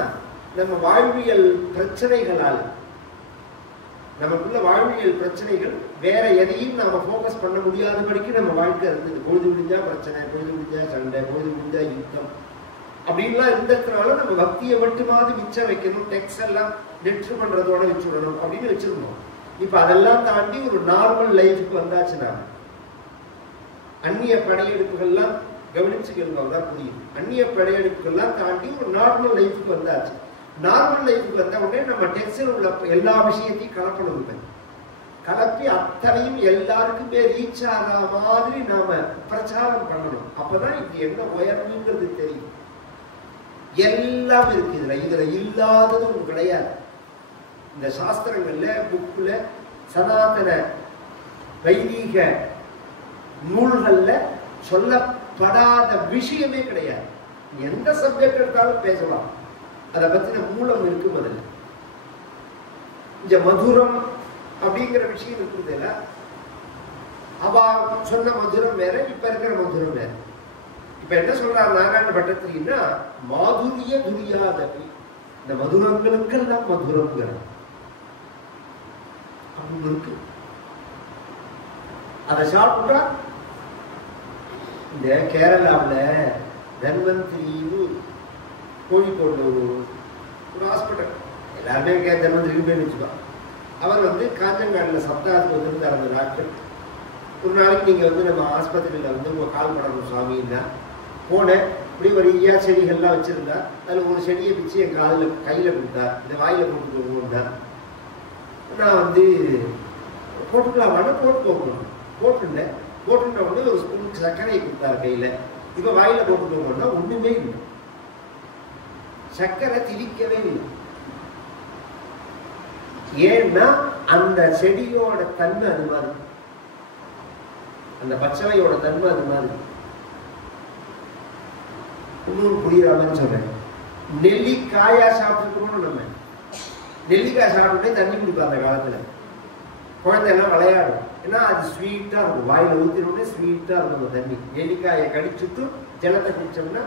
நம்ம வாழ்வியல் பிரச்சனைகளால், நமக்குள்ள வாழ்வியல் பிரச்சனைகள் வேற எதையும் நாம போக்கஸ் பண்ண முடியாதபடிக்கு நம்ம வாழ்க்கை இருந்தது. பொழுது முடிஞ்சா பிரச்சனை, பொழுது முடிஞ்சா சண்டை, பொழுது முடிஞ்சா யுத்தம் அப்படின்லாம் இருந்ததுனால நம்ம பக்தியை மட்டுமாவது மிச்சம் வைக்கணும், டெக்ஸ் எல்லாம் நெற்று பண்றதோட வச்சுடணும் அப்படின்னு வச்சிருந்தோம். இப்ப அதெல்லாம் தாண்டி ஒரு நார்மல் லைஃபுக்கு வந்தாச்சுன்னா, அந்நிய படையெடுப்புகள்லாம் கவனிச்சுக்கிறதுதான் புரியும். அந்நிய படையெடுப்புகள்லாம் தாண்டி ஒரு நார்மல் லைஃபுக்கு வந்தாச்சு. நார்மல் லைஃபுக்கு வந்த உடனே நம்ம டெக்ஸ்டில் உள்ள எல்லா விஷயத்தையும் கலப்பணும். கலப்பி அத்தனையும் எல்லாருக்குமே ரீச் ஆகிற மாதிரி நாம பிரச்சாரம் பண்ணணும். அப்பதான் இது என்ன உயர்வுங்கிறது தெரியும். எல்லாம் இருக்கு இதுல. இதுல இல்லாதது ஒன்று கிடையாது. இந்த சாஸ்திரங்கள்ல, புக்குல, சனாதன வைதீக நூல்கள்ல சொல்லப்படாத விஷயமே கிடையாது. எந்த சப்ஜெக்ட் எடுத்தாலும் பேசலாம், அதை பத்தின மூலம் இருக்கு. முதல்ல இந்த மதுரம் அப்படிங்கிற விஷயம் இருக்குதுல்ல, அவ சொன்ன மதுரம் வேற, இப்ப இருக்கிற மதுரம் வேற. இப்ப என்ன சொல்றாரு நாராயண பட்டத்திரின்னா, மாதுரிய துரியாதபி, இந்த மதுரங்களுக்கெல்லாம் மதுரங்கிற அப்படின்னு இருக்கு. அதை சாப்பிட்டா இந்த கேரளாவில் தன்வந்திரின்னு கோழிக்கோடு ஒரு ஹாஸ்பிட்டல், எல்லாருமே தன்வந்திரிக்கு போய் வச்சுக்கோ. அவர் காஞ்சங்காடில் சப்தாத்துக்கு வந்துருந்தார் அந்த டாக்டர். ஒரு நாளைக்கு நீங்கள் நம்ம ஆஸ்பத்திரியில் உங்கள் கால் படணும் சுவாமின்னா போனேன். இப்படி ஒரு செடிகள்லாம் வச்சுருந்தா அதில் ஒரு செடியை பிச்சு என் கையில் கொடுத்தார். இந்த வாயில் போட்டு போகணும்னா நான் போட்டுக்கலாமான்னு போட்டுட்டேன். போட்டுட்ட உடனே ஒரு ஸ்பூன் சர்க்கரையை கொடுத்தார் கையில். இப்போ வாயில் போட்டுக்கோங்கன்னா ஒன்றுமே இல்லை, சர்க்கரை திரிக்கவே இல்லை. ஏன்னா அந்த செடியோட தன்மை அது மாதிரி, அந்த பச்சளையோட தன்மை அது மாதிரி. இன்னொரு புரியுறாங்கன்னு சொல்றேன். நெல்லிக்காயா சாப்பிட்டுக்கணும். நம்ம நெல்லிக்காய் சாப்பிட்டுட்டே தண்ணி குடிப்போம். அந்த காலத்துல குழந்தை எல்லாம் விளையாடும். ஏன்னா அது ஸ்வீட்டா இருக்கும், வாயில ஊத்தினோடனே ஸ்வீட்டா இருக்கும் அந்த தண்ணி. நெல்லிக்காயை கடிச்சுட்டு ஜலத்தை குடிச்சோம்னா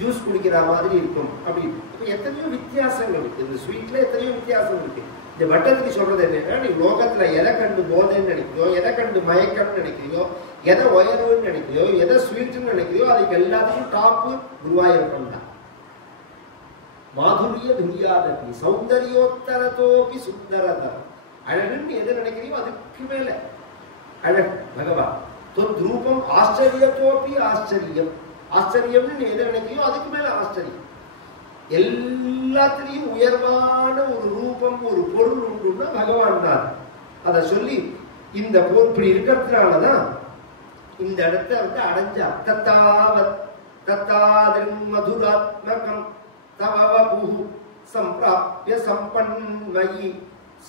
ஜூஸ் குடிக்கிற மாதிரி இருக்கும். அப்படி இப்ப எத்தனையோ வித்தியாசங்கள் இருக்கு இந்த ஸ்வீட்ல, எத்தனையோ வித்தியாசம் இருக்கு. இந்த பட்டத்துக்கு சொல்றது என்னன்னா, நீ லோகத்துல எதை கண்டு போதைன்னு நினைக்கிறியோ, எதை கண்டு மயக்கம்னு நினைக்கிறியோ, எதை உயர்வுன்னு நினைக்கிறியோ, எதை ஸ்வீட்னு நினைக்கிறியோ, அதுக்கு எல்லாத்துக்கும் டாப்பு குருவாயூரப்பன் தான். மாதுரிய துரியாதபி சௌந்தர்யோத்தரத்தோபி சுந்தரதம். அழகுன்னு எதை நினைக்கிறியோ அதுக்கு மேல அழகு பகவான். ரூபம் ஆச்சரியத்தோபி ஆச்சரியம். ஆச்சரியம்னு எதை நினைக்கிறியோ அதுக்கு மேல ஆச்சரியம். எல்லாத்திலையும் உயர்வான ஒரு ரூபம், ஒரு பொருள் உண்டுன்னா பகவான் தான். அதை சொல்லி இந்த இப்படி இருக்கிறதுனாலதான் இந்த இடத்த அடைஞ்சா. தத்தாவத் தத்தாதின் மதுராத்மகம் தவவபு சம்பிராப்ய சம்பன்மயி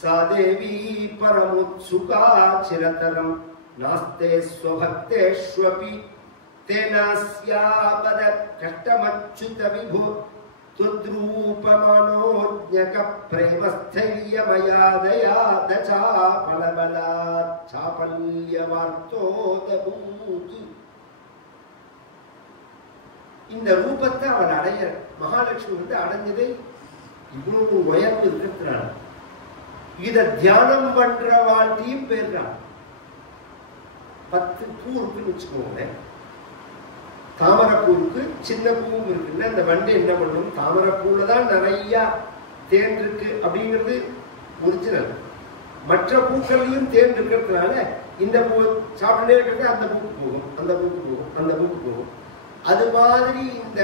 சாதேவி பரமுத்சுகா சிரதரம் நாஸ்தே ஸ்வபக்தேஷ்வபி தேனாஸ்யாபத கஷ்டமச்சுத விபு துத்ரூபமனோஜ்ஞக பிரேமஸ்தைர்யமயாதயாத சாபலபலாத் சாபல்யவார்த்தோதபூத். இந்த ரூபத்தை அவன் அடைய, மகாலட்சுமி அடைஞ்சதை இவ்வளவு உயர்வு இருக்கிறான். இத தியானம் பண்ற வாழ்க்கையும் பேர்றான். 10 பூ இருக்குன்னு வச்சுக்கோங்க. தாமரைப்பூருக்கு சின்ன பூவும் இருக்குன்னா அந்த வண்டு என்ன பண்ணும், தாமரைப்பூல தான் நிறைய தேன் இருக்கு அப்படிங்கிறது ஒரிஜினல். மற்ற பூக்கள்லையும் தேன் இருக்கிறதுனால இந்த பூ சாப்பிட்டே இருக்கிறது அந்த பூக்கு போகும், அந்த பூக்கு போகும், அந்த பூக்கு போகும். அது மாதிரி இந்த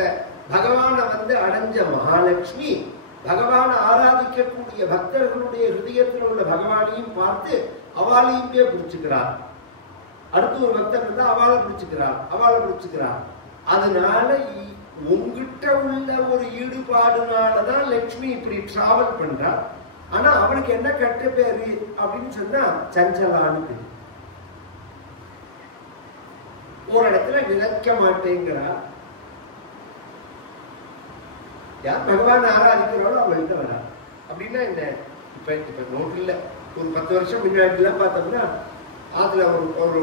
பகவானை அடைஞ்ச மகாலட்சுமி பகவானை ஆராதிக்கக்கூடிய பக்தர்களுடைய ஹிருதயத்தில் உள்ள பகவானையும் பார்த்து அவளையும் பிடிச்சுக்கிறார். அடுத்து ஒரு பக்தர் இருந்தா அவளை பிடிச்சுக்கிறார். அதனால உங்ககிட்ட உள்ள ஒரு ஈடுபாடுனாலதான் லட்சுமி இப்படி டிராவல் பண்றார். ஆனா அவனுக்கு என்ன கட்ட பேரு அப்படின்னு சொன்னா சஞ்சலான்னு பேரு. ஒரு இடத்துல நினைக்க மாட்டேங்கிறார். யார் பகவான் ஆராதிக்கிறாளோ அவங்கள்ட்ட வரா. அப்படின்னா என்ன, இப்ப நோட்டு இல்ல, ஒரு 10 வருஷம் முன்னாடி எல்லாம் பார்த்தோம்னா அதுல ஒரு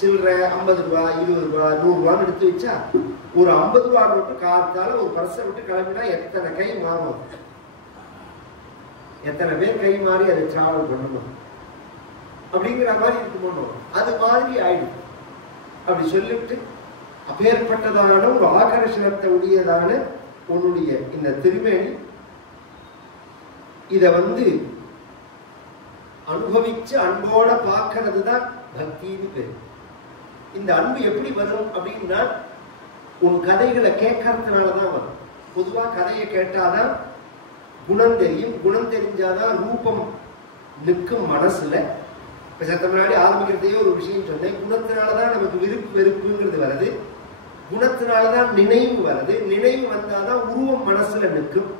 சில்லறை 50 ரூபாய் 20 ரூபாய் 100 ரூபான்னு எடுத்து வச்சா ஒரு 50 ரூபாய் நோட்டு காத்தால ஒரு பர்ஸை விட்டு கிளம்பினா எத்தனை கை மாறும், எத்தனை பேர் கை மாறி அதை டிராவல் பண்ணணும் அப்படிங்கிற மாதிரி இருக்குமோ, அது மாதிரி ஆயிடும். அப்படி சொல்லிட்டு அப்பேற்பட்டதான ஒரு ஆகர்ஷணத்தை உடையதான உன்னுடைய இந்த திருமேனி இத அனுபவிச்சு அன்போட பார்க்கறது தான் பக்தின்னு பேரு. இந்த அன்பு எப்படி வரும் அப்படின்னா உன் கதைகளை கேட்கறதுனாலதான் வரும். பொதுவா கதையை கேட்டாதான் குணம் தெரியும், குணம் தெரிஞ்சாதான் ரூபம் நிற்கும் மனசுல. இப்ப சத்த முன்னாடி ஆரம்பிக்கிறதையே ஒரு விஷயம் சொன்னேன். குணத்தினாலதான் நமக்கு விருப்பு வெறுப்புங்கிறது வருது, குணத்தினாலதான் நினைவு வருது, நினைவு வந்தாதான் உருவம் மனசுல நிற்கும்.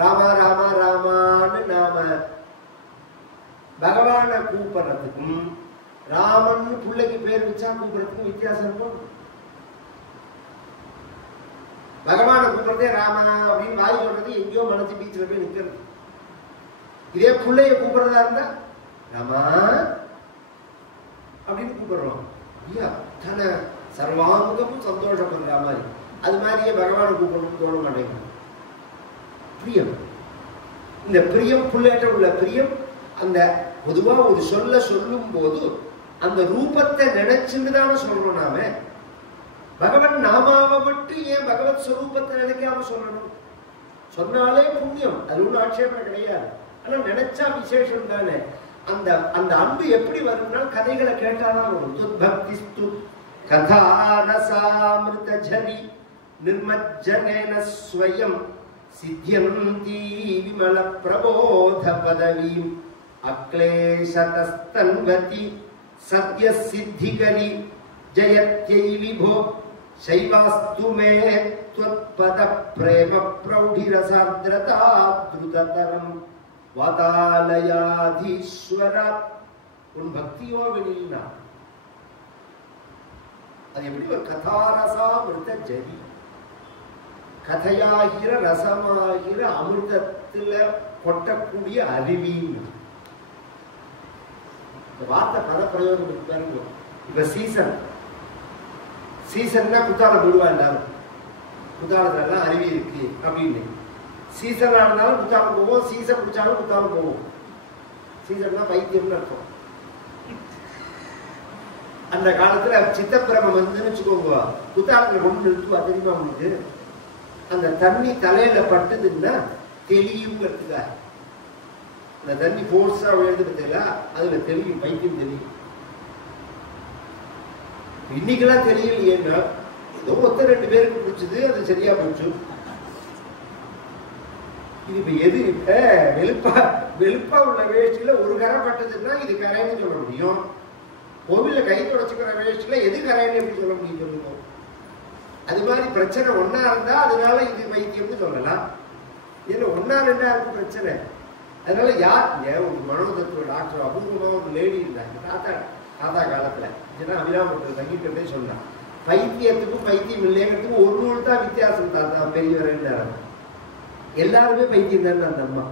ராமா ராமா ராமான்னு நாம பகவான கூப்பிடுறதுக்கும் ராமன் பிள்ளைக்கு பேர் வச்சா கூப்பிடுறதுக்கும் வித்தியாசம் இருக்கும். பகவான கூப்பிடுறதே ராமா அப்படின்னு வாய் சொல்றது எங்கேயோ மனசு பீச்சில் போய் நிற்கிறது. இதே பிள்ளைய கூப்பிடுறதா இருந்தா ராமா அப்படின்னு கூப்பிடுறோம் இல்லையா? தன சர்வாங்கமும் சந்தோஷப்படுற மாதிரி அது மாதிரியே பகவானை கூப்பிடணும்னு தோண மாட்டேங்குது. பிரியம், இந்த பிரியம் புள்ளேற்றம் உள்ள பிரியம், அந்த பொதுவா ஒரு சொல்லும் போது அந்த ரூபத்தை நினைச்சுன்னு தானே சொல்றோம். நாம பகவன் நாமாவை விட்டு ஏன் பகவத் ஸ்வரூபத்தை நினைக்காம சொல்லணும்? சொன்னாலே புண்ணியம், அது ஒன்றும் ஆட்சேபம் கிடையாது. ஆனா நினைச்சா விசேஷம் தானே. அந்த அந்த அன்பு எப்படி வரும்னா கதைகளை கேட்டாதான் வரும். துத்பக்திஸ்து கதாரசாமிருத ஜரி நிர்மஜ்ஜனேன ஸ்வயம் சித்யந்தி விமல பிரபோத பதவீம் அக்லேஷதஸ்தன்வதி சத்ய சித்திகரி ஜயத்யை விபோ சைவாஸ்து மே த்வத்பத பிரேம பிரௌಢிரசார்த்ரதா த்ருததரம் வாதாலயாதீஸ்வர. உன் பக்தியோகினா அது எப்படி ஒரு கதாரசாமிருத ஜரி, கதையாகிற ரசமாகிற அமிர்தத்துல கொட்டக்கூடிய அருவின்னு வார்த்தை பல பிரயோகம் பாருங்க. இப்ப சீசன்னா குத்தால போடுவா எல்லாரும், குத்தாலத்துல எல்லாம் அருவி இருக்கு அப்படின்னு. சீசனா இருந்தாலும் குத்தாலம் போவோம், சீசன் குடிச்சாலும் குத்தாலம் போவோம். சீசன்னா பைத்தியம்னு அர்த்தம். அந்த காலத்துல சித்தப்பிரமம் வந்துன்னு வச்சுக்கோங்க, குத்தாலத்துல கொண்டு நிறுத்துவா தெரியுமா உங்களுக்கு? அந்த தண்ணி தலையில பட்டுதுன்னா தெளியுங்கிறதுக்காக. அந்த தண்ணி போர்ஸா எழுது பார்த்தீங்களா, அதுல தெரியும், பைத்தியம் தெரியும். இன்னைக்கெல்லாம் தெரியலையேன்னா ஏதோ ஒருத்தர் 2 பேருக்கு பிடிச்சது, அது சரியா போச்சு. இது இப்ப எது வெளுப்பா உள்ள வேஷ்டியில ஒரு கரை பட்டதுன்னா இது கரைன்னு சொல்ல முடியும். கோவில்ல கை தொடச்சுக்கிற வேஷ்டியில எது கரைன்னு எப்படி சொல்ல முடியும் சொல்லுங்க? அது மாதிரி பிரச்சனை ஒன்னா இருந்தா அதனால இது வைத்தியம்னு சொல்லலாம். இதுல 1 2 இருக்கு பிரச்சனை. அதனால யார் ஒரு மனோதத்துவ டாக்டர் அபூர்வமா ஒரு லேடி இருந்தாங்க தாத்தா காலத்துல. அபிராமத்தில் தங்கிட்டே சொன்னான், பைத்தியத்துக்கும் பைத்தியம் இல்லைங்கிறதுக்கும் ஒரு நூல் தான் வித்தியாசம். தாத்தா பெரியவர் எல்லாருமே பைத்தியம் தான். அந்த அம்மா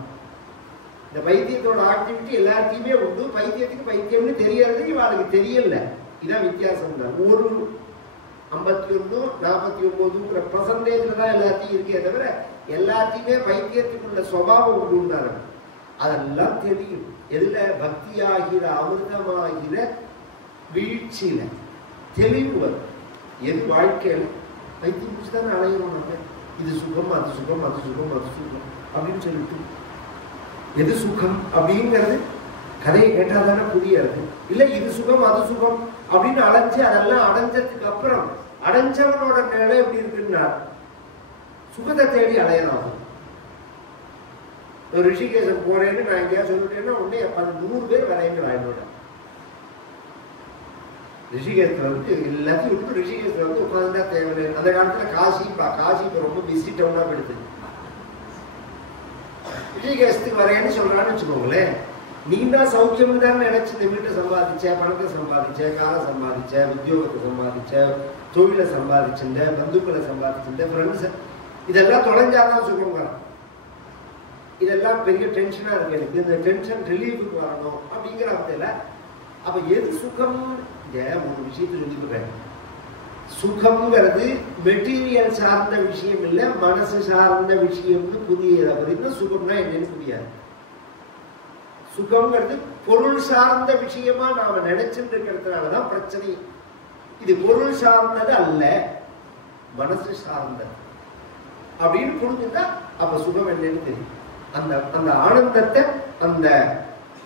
இந்த பைத்தியத்தோட ஆக்டிவிட்டி எல்லாத்தையுமே உண்டு. பைத்தியத்துக்கு பைத்தியம்னு தெரியறது இவாளுக்கு தெரியல. இதான் வித்தியாசம் தான். ஒரு 51-49% தான் எல்லாத்தையும் இருக்கே தவிர எல்லாத்தையுமே பைத்தியத்துக்குள்ள சுபாவம் உண்டாரு. அதெல்லாம் தெரியும். எதுல? பக்தியாகிற அமிர்தமாகிற வீழ்ச்சியில தெளிவு வரும். எது வாழ்க்கையில பைத்தியம் பிடிச்சுதானே அலையிறோம் நம்ம. இது சுகம், அது சுகம், அது சுகம், அது சுகம் அப்படின்னு சொல்லிட்டு எது சுகம் அப்படிங்கிறது கதையை கேட்டாதானே புரியாது. இல்ல இது சுகம் அது சுகம் அப்படின்னு அடைஞ்சு அதெல்லாம் அடைஞ்சதுக்கு அப்புறம் அடைஞ்சவனோட நிலை எப்படி இருக்குன்னா சுகத்தை தேடி அலையறான். ஒரு ரிஷிகேசன் போறேன்னு நான் எங்கேயா சொல்லிட்டேன்னா உடனே 100 பேர் வரையணும். என்னோட ரிஷிகேசத்துல வந்து எல்லாத்தையும் விட்டு ரிஷிகேசத்துல வந்து உட்காந்துதான் தேவை. அந்த காலத்துல காசி இப்ப ரொம்ப பிஸி டவுனா போயிடுது. ரிஷிகேசத்துக்கு வரேன்னு சொல்றான்னு வச்சுக்கோங்களேன், நீ தான் சௌக்கியம் தான் நினைச்சு இந்த வீட்டை சம்பாதிச்ச, பணத்தை சம்பாதிச்ச, காரை சம்பாதிச்ச, உத்தியோகத்தை சம்பாதிச்ச, தொழிலை சம்பாதிச்சுட்ட, பந்துக்களை சம்பாதிச்சுட்ட, ஃப்ரெண்ட்ஸ் இதெல்லாம் தொலைஞ்சாதான் சுகம் வரும். இதெல்லாம் பெரிய டென்ஷனா இருக்கு எனக்கு, இந்த டென்ஷன் ரிலீஃபுக்கு வரணும் அப்படிங்கிற அர்த்தம். அப்ப எது சுகம்? ஒரு விஷயத்தை சொல்லிக்கிறேன். சுகம்ங்கிறது மெட்டீரியல் சார்ந்த விஷயம் இல்ல, மனசு சார்ந்த விஷயம்னு புரியுது. அப்படின்னா சுகம்னா என்னன்னு புரியாது. சுகம்ங்கிறது பொருள் சார்ந்த விஷயமா நாம நினைச்சுட்டு இருக்கிறதுனாலதான் பிரச்சனை. இது பொருள் சார்ந்தது அல்ல, மனசு சார்ந்தது அப்படின்னு புரிஞ்சுட்டா அப்ப சுகம் என்னன்னு தெரியும். அந்த அந்த ஆனந்தத்தை அந்த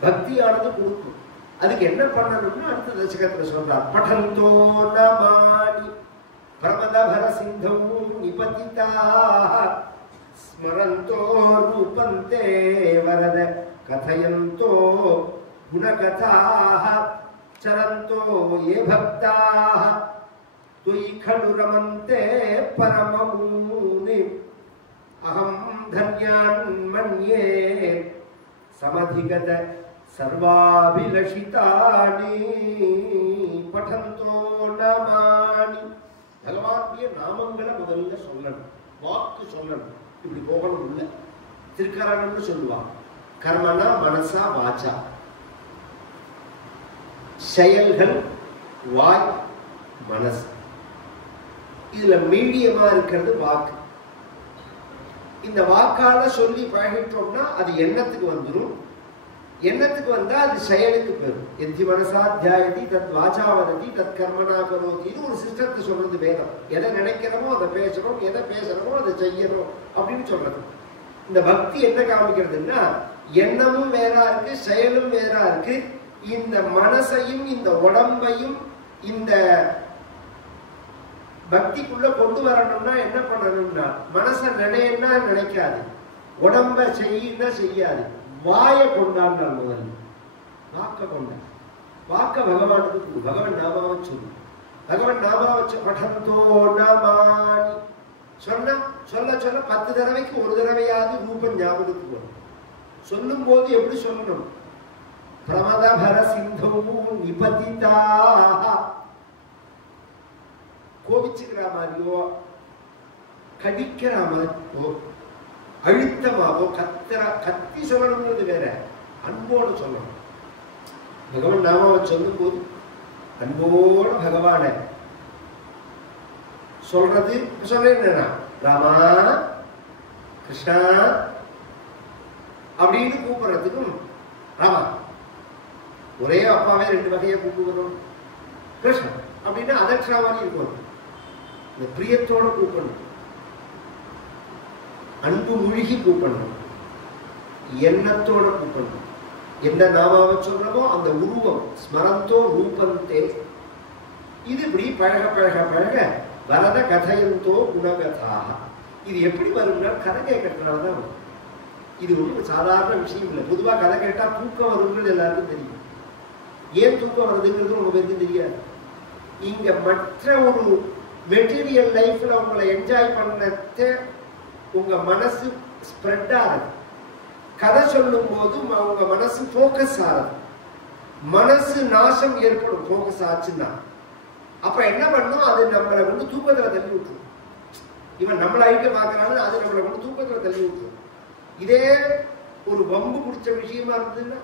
பக்தியானது கொடுக்கும். அதுக்கு என்ன பண்ணணும்னு அடுத்த தசகத்துல சொல்றார். படந்தோ நமானி பிரமதபர சிந்தம் நிபதிதா ஸ்மரந்தோ ரூபந்தே வரத கதயந்தோ குணகதாஹ சரந்தோ யே பக்தாஹ துயி खलु रमन्ते परममुनि अहं धन्यान् मन्ये समधिगत सर्वाभिलषितानि पठन्तो नामानि. பகவானுடைய நாமங்களை முதல்ல சொல்லணும், வாக்கு சொல்லணும். இப்படி போகணும் இல்ல, திருக்கரணம்னு சொல்லுவாங்க. கர்மனா மனசா வாச்சா, செயல்கள் வாய், மனசு. இதுல மீடியமா இருக்கிறது வாக்கு. இந்த வாக்கால சொல்லி பழகிட்டோம்னா அது எண்ணத்துக்கு வந்துடும். எண்ணத்துக்கு வந்தா அது செயலுக்கு பெறும். எத்தி மனசாத்தியாயதி தத் வாசாவததி தத் கர்மனா கரோதி. இது ஒரு சிஸ்டத்தை சொல்றது வேதம். எதை நினைக்கிறோமோ அதை பேசணும், எதை பேசுறோமோ அதை செய்யணும் அப்படின்னு சொல்றது. இந்த பக்தி என்ன காமிக்கிறதுன்னா எண்ணமும் வேறா இருக்கு, செயலும் வேறா இருக்கு. இந்த மனசையும் இந்த உடம்பையும் இந்த பக்திக்குள்ள கொண்டு வரணும்னா என்ன பண்ணணும்னா மனசை நினைன்னா நினைக்காது, உடம்ப செய்யினா செய்யாது. வாயை கொண்டாண்டால் முதல்ல வாக்க கொண்டா. வாக்க பகவானுக்கு பகவன் நாமாவை சொல்லு. பகவன் நாமாவை படந்தோ நாமானி சொன்ன சொல்ல சொல்ல 10 தடவைக்கு ஒரு தடவையாவது ரூபம் ஞாபகத்துக்கு வரும். சொல்லும் போது எப்படி சொல்லணும்? பிரமதபர சிந்தோ நிபதிதா. கோபிச்சுக்கிற மாதிரியோ கடிக்கிற மாதிரியோ அழுத்தமாவோ கத்தி சொல்லணுங்கிறது வேற, அன்போடு சொல்லணும். பகவான் நாமாவை சொல்லும் போது அன்போட பகவான சொல்றது. சொல்றேன் ராமா கிருஷ்ணா அப்படின்னு கூப்பிடுறதுக்கும் ராமா ஒரே அப்பாவே 2 வகையை கூப்பிடுறோம். கிருஷ்ணன் அப்படின்னா அதற்காவானி இருக்கும். இந்த பிரியத்தோட கூப்பிடணும், அன்பு மூழ்கி கூப்பிடணும், எண்ணத்தோட கூப்பிடணும். என்ன நாமாவை சொல்றமோ அந்த உருவம் ஸ்மரந்தோ ரூபந்தே. இது இப்படி பழக பழக பழக வரத கதையந்தோ குணகதாக. இது எப்படி வரும்னா கதை கேட்கறதுனாலதான் வரும். இது ஒன்றும் சாதாரண விஷயம் இல்லை. பொதுவாக கதை கேட்டா தூக்கம் வருங்கிறது எல்லாருக்கும் தெரியும். ஏன் தூக்கம் வருதுங்கிறது உங்க பேருக்கு தெரியாது. இங்க மற்ற ஒரு மெட்டீரியல் லைஃப்ல உங்களை என்ஜாய் பண்ணத உங்க மனசு ஸ்ப்ரெட் ஆகுது. கதை சொல்லும் போது உங்க மனசு போக்கஸ் ஆகுது. மனசு நாசம் ஏற்படும் போக்கஸ் ஆச்சுன்னா. அப்ப என்ன பண்ணும்? அது நம்மளை கொண்டு தூக்கத்துல தள்ளி விட்டுரும். இவன் நம்மளை ஐட்ட பார்க்கறான்னு அது நம்மளை கொண்டு தூக்கத்துல தள்ளி விட்டுரும். இதே ஒரு வம்பு பிடிச்ச விஷயமா இருந்ததுன்னா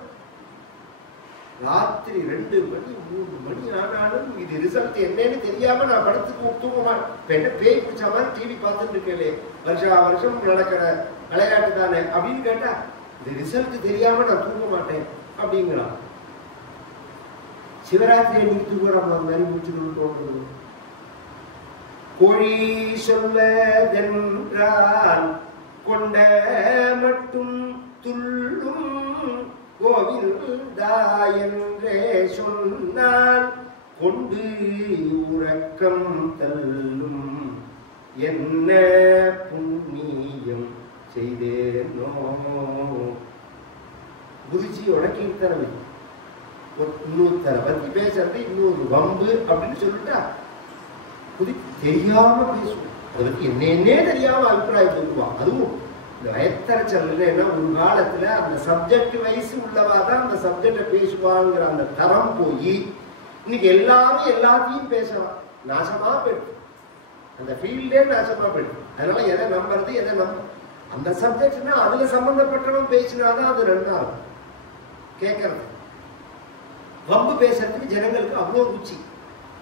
ராத்திரி 2 மணி 3 மணி ஆனாலும் இது ரிசல்ட் என்னன்னு தெரியாம நான் படத்துக்கு தூங்குவேன். என்ன பேய் பிடிச்ச மாதிரி டிவி பார்த்துட்டு இருக்கேன், வருஷம் நடக்கிற விளையாட்டு தானே அப்படின்னு கேட்டா இந்த ரிசல்ட் தெரியாம நான் தூங்க மாட்டேன் அப்படிங்கிறான். சிவராத்திரி நீங்க தூங்குற மாதிரி முடிச்சுக்கணும்னு தோன்றது. கோழி சொல்லதென்றால் கொண்ட மட்டும் துள்ளும் கோவில்தா என்றே சொன்னால் கொண்டு உறக்கம் தள்ளும் என்ன புண்ணியம் செய்தேனோ. குருஜியோட கீர்த்தனம் இன்னொருத்தரை பத்தி பேசுறது இன்னொரு வம்பு அப்படின்னு சொல்லிட்டா தெரியாம பேசுவோம். அதை பத்தி என்னன்னே தெரியாம அபிப்பிராயம் சொல்லுவான். அதுவும் இந்த வயத்தரைச்சல் இல்லைன்னா ஒரு காலத்துல அந்த சப்ஜெக்ட் வைஸ் உள்ளவாதான் அந்த சப்ஜெக்டை பேசுவாங்கிற அந்த தரம் போய் இன்னைக்கு எல்லாரும் எல்லாத்தையும் பேசலாம். நாசமா போயிடுது, அந்த ஃபீல்டே நாசமா போயிடுது. அதனால எதை நம்புறது எதை அந்த சப்ஜெக்ட்னா அதுல சம்பந்தப்பட்டவன் பேசினாதான் அது ரெண்டாகும் கேட்கறது. வம்பு பேசுறதுக்கு ஜனங்களுக்கு அவ்வளோ ருச்சி.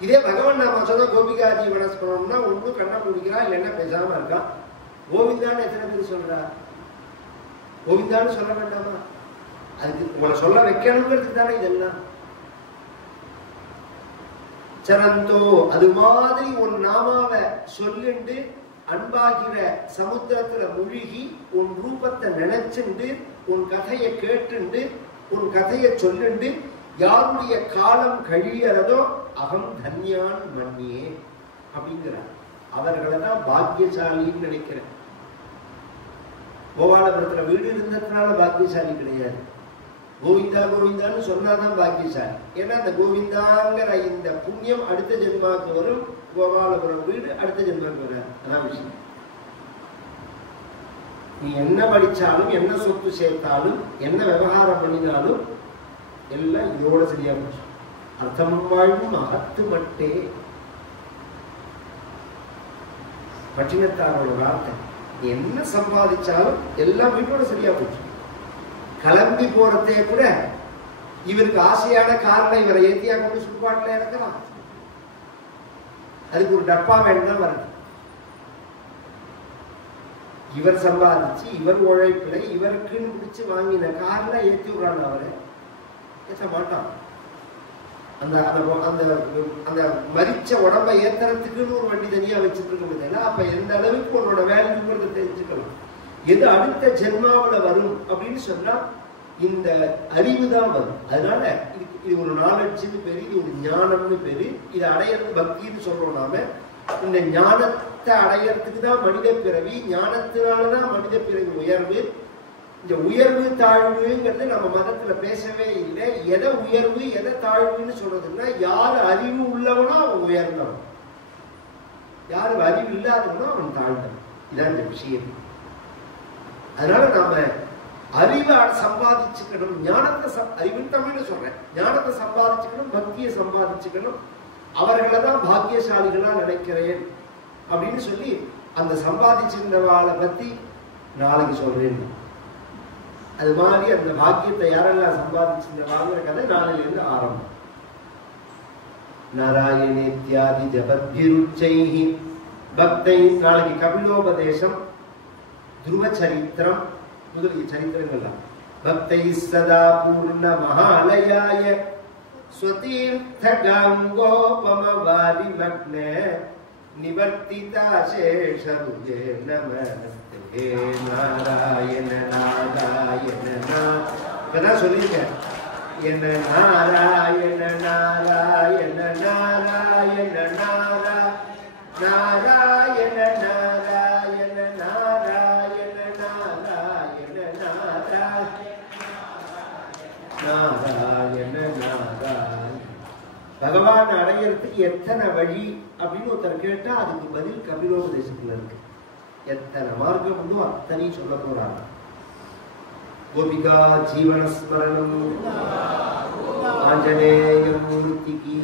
இதே பகவான் நாம சொன்னா கோபிகா ஜீவனஸ்மரம்னா ஒன்றும் கண்ணா குடிக்கிறா இல்லைன்னா பேசாம இருக்கா. கோவிந்தான்னு எத்தனை பேர் சொல்றா? கோவிந்தான்னு சொல்ல வேண்டாமா? அதுக்கு உங்களை சொல்ல வைக்கணுங்கிறதுக்கு தானே இதெல்லாம். சரந்தோ அது மாதிரி உன் நாமாவை சொல்லிண்டு அன்பாகிற சமுத்திரத்துல முழுகி உன் ரூபத்தை நினைச்சுண்டு உன் கதையை கேட்டுண்டு உன் கதையை சொல்லிண்டு யாருடைய காலம் கழியறதோ அகம் தன்யான் மன்னியே அப்படிங்கிறார். அவர்களை தான் பாக்கியசாலின்னு நினைக்கிறேன். கோபாலபுரத்துல வீடு இருந்ததுனால பாக்கியசாலி கிடையாது. கோவிந்தா கோவிந்தான்னு சொன்னாதான் பாக்கியசாலி. ஏன்னா அந்த கோவிந்தாங்கிற இந்த புண்ணியம் அடுத்த ஜென்மாவுக்கு வரும். கோபாலபுரம் வீடு அடுத்த ஜென்மாவுக்கு வராது. அதான் விஷயம். நீ என்ன படிச்சாலும் என்ன சொத்து சேர்த்தாலும் என்ன விவகாரம் பண்ணினாலும் எல்லாம் இதோட சரியா போச்சு. அர்த்தம் வாழும் அகத்து மட்டே பட்டினத்தாரோட வார்த்தை. என்ன சம்பாதிச்சாலும் எல்லாம் வீட்டோட சரியா போச்சு. கிளம்பி போறதே கூட இவருக்கு ஆசையான காரணம் இவரை ஏத்தியா கொண்டு சுடுபாட்டில் இறக்கலாம். அதுக்கு ஒரு டப்பா வேணும் வருது. இவர் சம்பாதிச்சு இவர் உழைப்புல இவருக்குன்னு பிடிச்சு வாங்கின கார்ல ஏற்றி விடுறாங்க. அவரை ஏற்ற மாட்டான். அந்த அந்த அந்த மரிச்ச உடம்பை ஏத்துறதுக்குன்னு ஒரு வண்டி தனியா வச்சுட்டு இருக்க முடியல. அப்ப எந்த அளவுக்கு உன்னோட வேல்யூங்கிறத தெரிஞ்சுக்கணும். எது அடுத்த ஜென்மாவில வரும் அப்படின்னு சொன்னா இந்த அறிவு தான் வரும். அதனால இது ஒரு நாலெட்ஜுன்னு பேரு, இது ஒரு ஞானம்னு பேரு. இது அடையிறது பக்தின்னு சொல்றோம் நாம. இந்த ஞானத்தை அடையறதுக்கு தான் மனித பிறவி. ஞானத்தினாலதான் மனித பிறவி உயர்வு. இந்த உயர்வு தாழ்வுங்கிறது நம்ம மதத்துல பேசவே இல்லை. எதை உயர்வு எதை தாழ்வுன்னு சொல்றதுன்னா, யாரு அறிவு உள்ளவனோ அவன் உயர்ந்தவன், யாரு அறிவு இல்லாதவனோ அவன் தாழ்ந்தவன். இதான் இந்த விஷயம். அதனால நாம அறிவை சம்பாதிச்சுக்கணும். ஞானத்தை அறிவுன்னு தமிழ்ல சொல்றேன். ஞானத்தை சம்பாதிச்சுக்கணும், பக்தியை சம்பாதிச்சுக்கணும். அவர்களை தான் பாக்கியசாலிகளா நினைக்கிறேன் அப்படின்னு சொல்லி அந்த சம்பாதிச்சிருந்தவாளை பத்தி நாளைக்கு சொல்றேன். அது மாதிரி அந்த பாக்கியத்தை யாரெல்லாம் சம்பாதிச்சிருந்தவாங்கிற கதை நாளையிலிருந்து ஆரம்பம். நாராயணேத்யாதி ஜபத்பிருச்சைஹி பக்தை. நாளைக்கு கபிலோபதேசம், துருவ சரித்திரம், முதலிய சரித்திரங்கள்லாம். பக்தை சதா பூர்ண மகாலயாய ஸ்வதீர்த்த கங்கோபம வாரி மக்ன நிவர்த்திதா சேஷருஜே நமஸ்தே நாராயண நாராயண. இப்பதான் சொல்லியிருக்கேன். என்ன நாராயண நாராயண நாராயண நாரா நாராயண நாராயண நாராயண நாராயண நாராயண நாராயண. பகவான் அடையறதுக்கு எத்தனை வழி அப்படின்னு ஒருத்தர் கேட்டா அதுக்கு பதில் கபிலோபதேசத்துல இருக்கு. எத்தனை மார்க்கம் உண்டோ அத்தனையும் சொல்ல போறாங்க. கோபிகா ஜீவனஸ்மரணம் ஆஞ்சநேய மூர்த்திக்கு